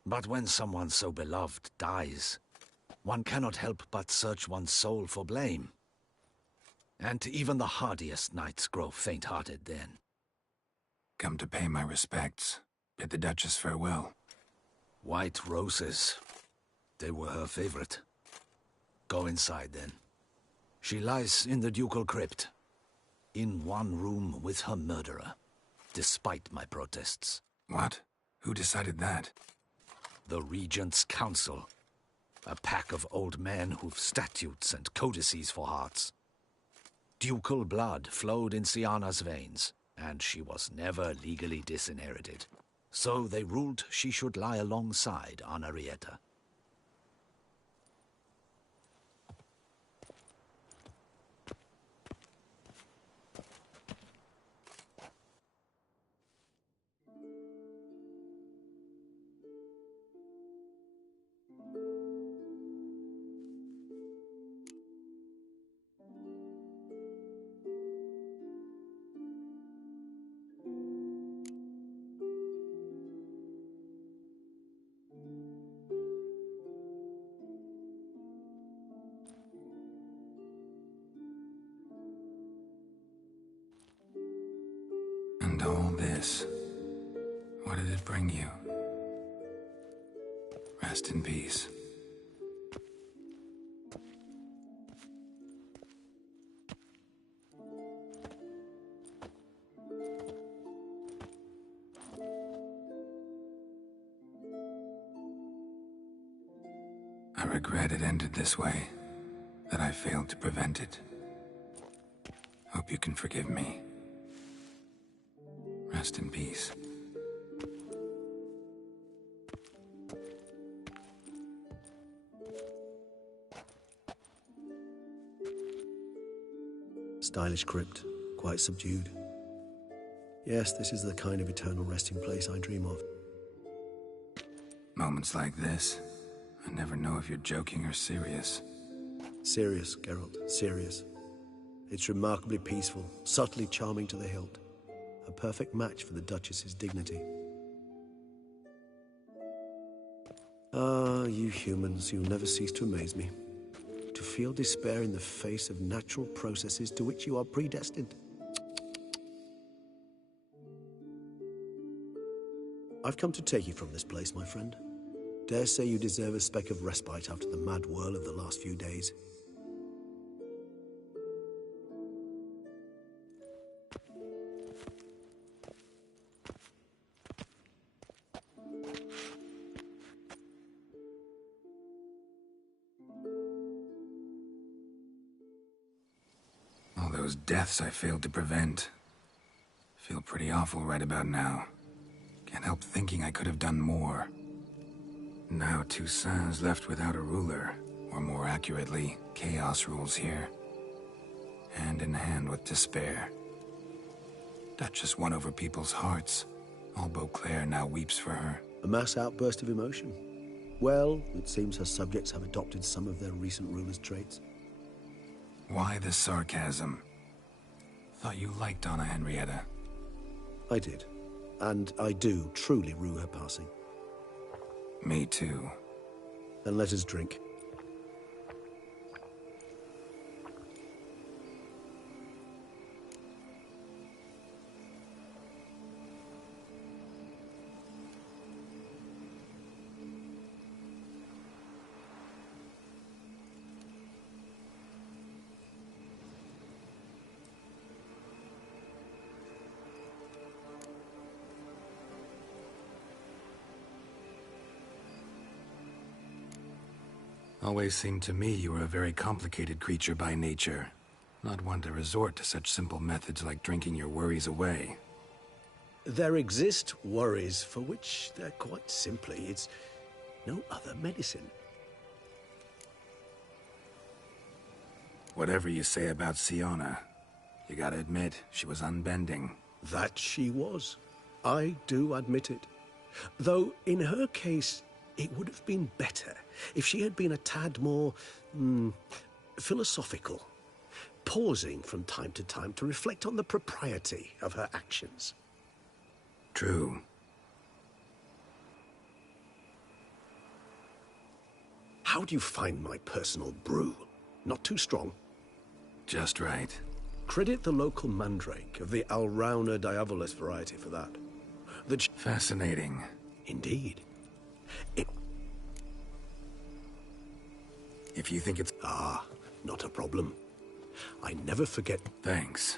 But when someone so beloved dies, one cannot help but search one's soul for blame. And even the hardiest knights grow faint-hearted then. Come to pay my respects. Bid the Duchess farewell. White roses. They were her favorite. Go inside then. She lies in the ducal crypt. In one room with her murderer. Despite my protests. What? Who decided that? The Regent's Council. A pack of old men who've statutes and codices for hearts. Ducal blood flowed in Sienna's veins, and she was never legally disinherited. So they ruled she should lie alongside Anarietta. And all this, what did it bring you? Rest in peace. I regret it ended this way, that I failed to prevent it. Hope you can forgive me. Rest in peace. Stylish crypt, quite subdued. Yes, this is the kind of eternal resting place I dream of. Moments like this, I never know if you're joking or serious. Serious, Geralt, serious. It's remarkably peaceful, subtly charming to the hilt. A perfect match for the Duchess's dignity. Ah, you humans, you'll never cease to amaze me. To feel despair in the face of natural processes to which you are predestined. I've come to take you from this place, my friend. Dare say you deserve a speck of respite after the mad whirl of the last few days. those deaths I failed to prevent. Feel pretty awful right about now. Can't help thinking I could have done more. Now Toussaint's left without a ruler, or more accurately, chaos rules here. Hand in hand with despair. Duchess won over people's hearts. All Beauclair now weeps for her. A mass outburst of emotion. Well, it seems her subjects have adopted some of their recent ruler's traits. Why the sarcasm? Thought you liked Donna Henrietta. I did. And I do truly rue her passing. Me too. Then let us drink. Always seemed to me you were a very complicated creature by nature. Not one to resort to such simple methods like drinking your worries away. There exist worries for which they're quite simply, it's no other medicine. Whatever you say about Siona, you gotta admit, she was unbending. That she was. I do admit it. Though, in her case, it would have been better if she had been a tad more, philosophical, pausing from time to time to reflect on the propriety of her actions. True. How do you find my personal brew? Not too strong? Just right. Credit the local mandrake of the Alrauna diavolis variety for that. Fascinating. Indeed. If you think it's... Ah, not a problem. I never forget... Thanks.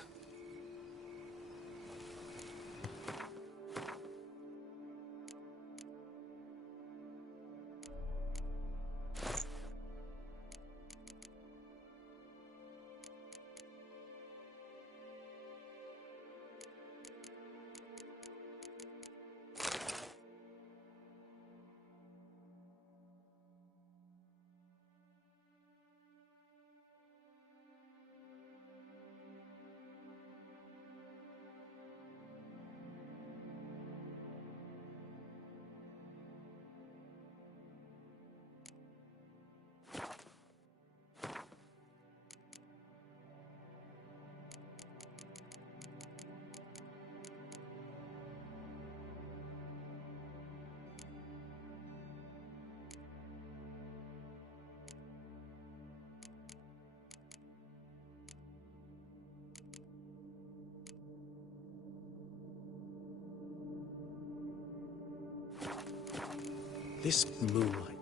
This moonlight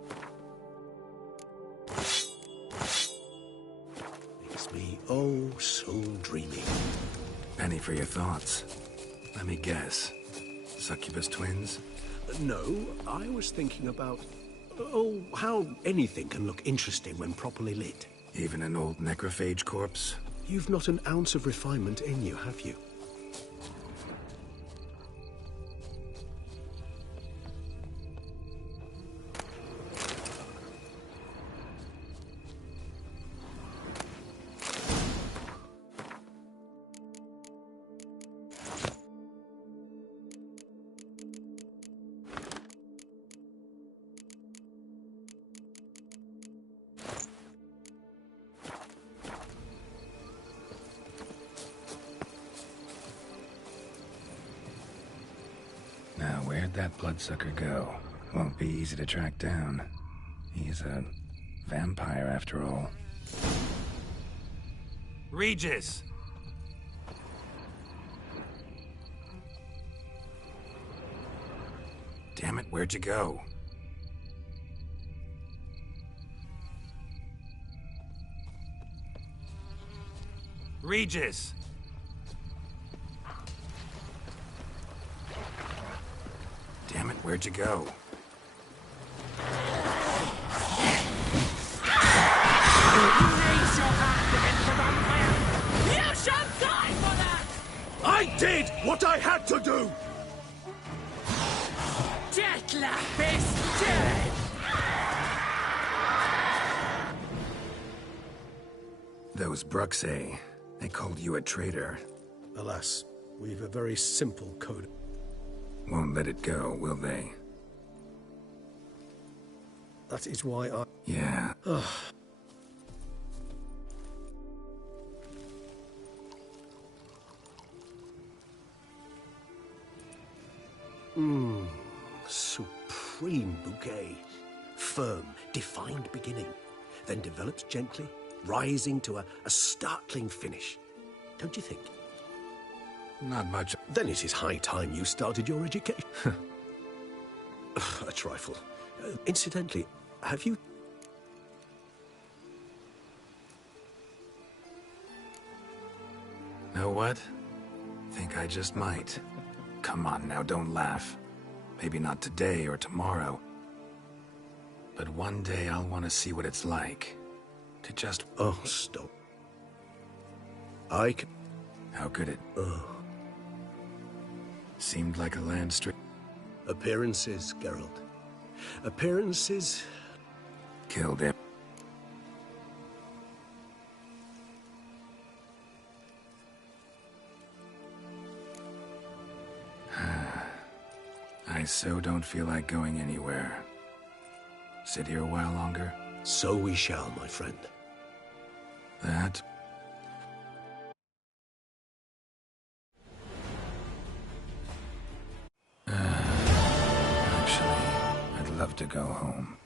makes me oh so dreamy. Penny for your thoughts. Let me guess. Succubus twins? No, I was thinking about, how anything can look interesting when properly lit. Even an old necrophage corpse? You've not an ounce of refinement in you, have you? Now, where'd that bloodsucker go? Won't be easy to track down. He's a vampire, after all. Regis! Damn it, where'd you go? Regis! Damn it, where'd you go? You shall I did what I had to do! Detlef is dead! Those Bruxay, they called you a traitor. Alas, we've a very simple code. Won't let it go, will they? That is why I... Yeah. Supreme bouquet. Firm, defined beginning, then develops gently, rising to a startling finish. Don't you think? Not much. Then it is high time you started your education. A trifle. Incidentally, have you... Know what? Think I just might. Come on now, don't laugh. Maybe not today or tomorrow. But one day I'll want to see what it's like. To just... Oh, stop. How could it? Seemed like a land strip. Appearances, Geralt. Appearances... Killed him. I so don't feel like going anywhere. Sit here a while longer? So we shall, my friend. That... Actually, I'd love to go home.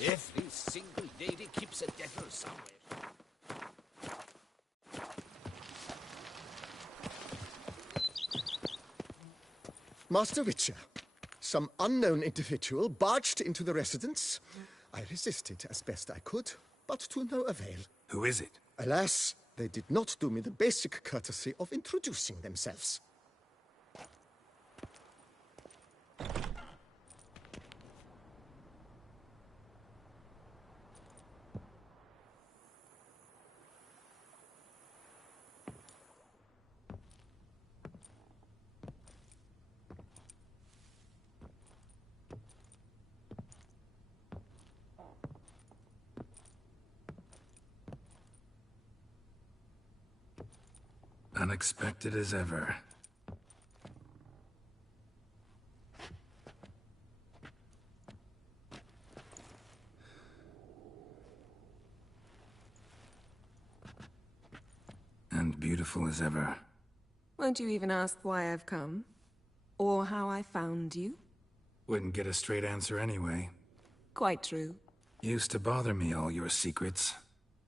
Every single lady keeps a devil somewhere. Master Witcher, some unknown individual barged into the residence. I resisted as best I could, but to no avail. Who is it? Alas, they did not do me the basic courtesy of introducing themselves. Unexpected as ever. And beautiful as ever. Won't you even ask why I've come? Or how I found you? Wouldn't get a straight answer anyway. Quite true. Used to bother me, all your secrets.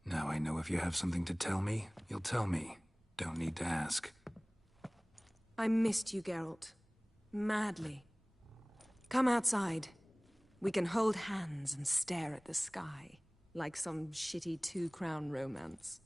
Now I know if you have something to tell me, you'll tell me. Don't need to ask. I missed you, Geralt. Madly. Come outside. We can hold hands and stare at the sky, like some shitty two-crown romance.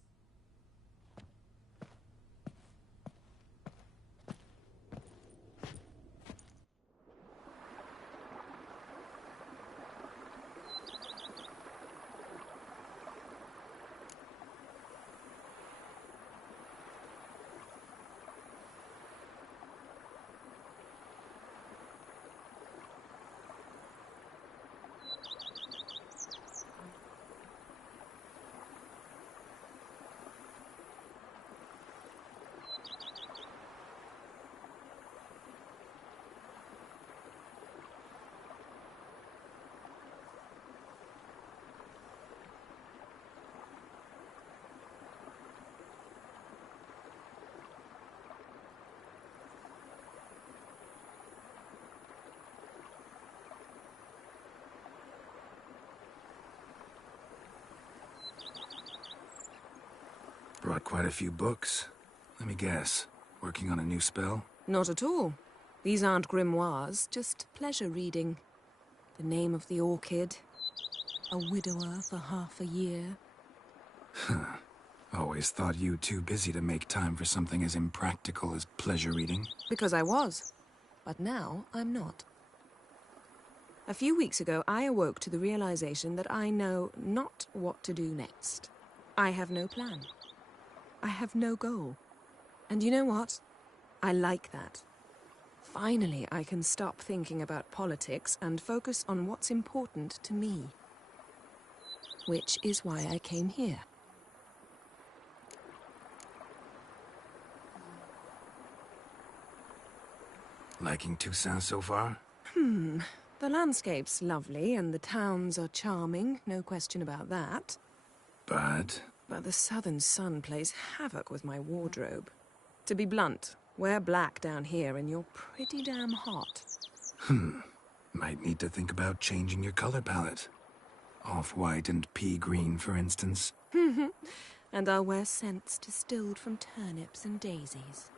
Brought quite a few books. Let me guess. Working on a new spell? Not at all. These aren't grimoires, just pleasure reading. The name of the orchid. A widower for half a year. Huh. Always thought you too busy to make time for something as impractical as pleasure reading. Because I was. But now I'm not. A few weeks ago, I awoke to the realization that I know not what to do next. I have no plan. I have no goal. And you know what? I like that. Finally, I can stop thinking about politics and focus on what's important to me. Which is why I came here. Liking Toussaint so far? The landscape's lovely and the towns are charming, no question about that. But the southern sun plays havoc with my wardrobe. To be blunt, wear black down here and you're pretty damn hot. Might need to think about changing your color palette. Off-white and pea green, for instance. And I'll wear scents distilled from turnips and daisies.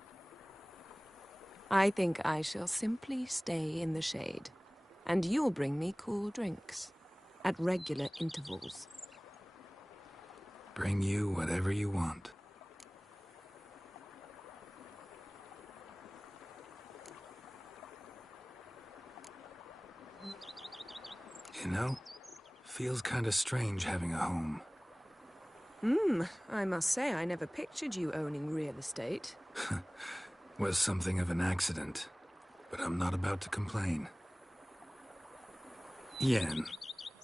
I think I shall simply stay in the shade. And you'll bring me cool drinks. At regular intervals. Bring you whatever you want. You know, feels kinda strange having a home. I must say I never pictured you owning real estate. Was something of an accident, but I'm not about to complain. Yen,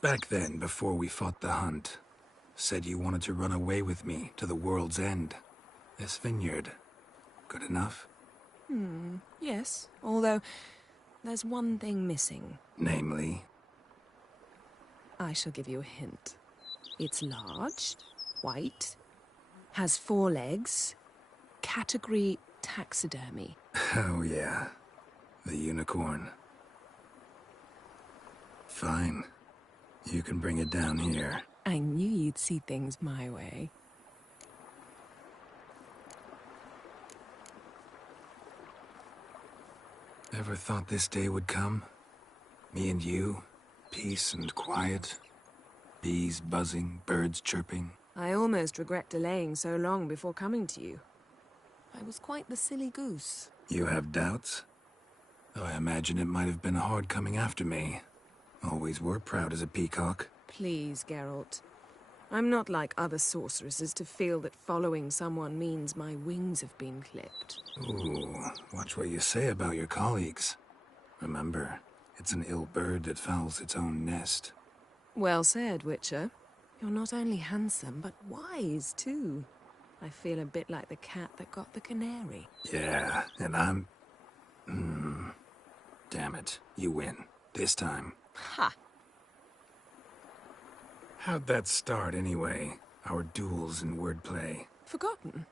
back then, before we fought the hunt, said you wanted to run away with me to the world's end. This vineyard. Good enough? Yes, although there's one thing missing. Namely? I shall give you a hint. It's large, white, has 4 legs, category taxidermy. Oh yeah, the unicorn. Fine. You can bring it down here. I knew you'd see things my way. Ever thought this day would come? Me and you, peace and quiet. Bees buzzing, birds chirping. I almost regret delaying so long before coming to you. I was quite the silly goose. You have doubts? Though I imagine it might have been hard coming after me. Always were proud as a peacock. Please, Geralt. I'm not like other sorceresses to feel that following someone means my wings have been clipped. Ooh, watch what you say about your colleagues. Remember, it's an ill bird that fouls its own nest. Well said, Witcher. You're not only handsome, but wise, too. I feel a bit like the cat that got the canary. Yeah, and I'm... Damn it, you win. This time. Ha! How'd that start, anyway? Our duels and wordplay. Forgotten.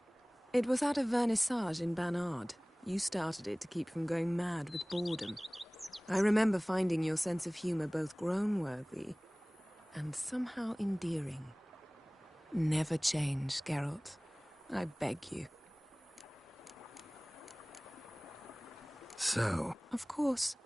It was at a vernissage in Banard. You started it to keep from going mad with boredom. I remember finding your sense of humor both groan-worthy and somehow endearing. Never change, Geralt. I beg you. So? Of course.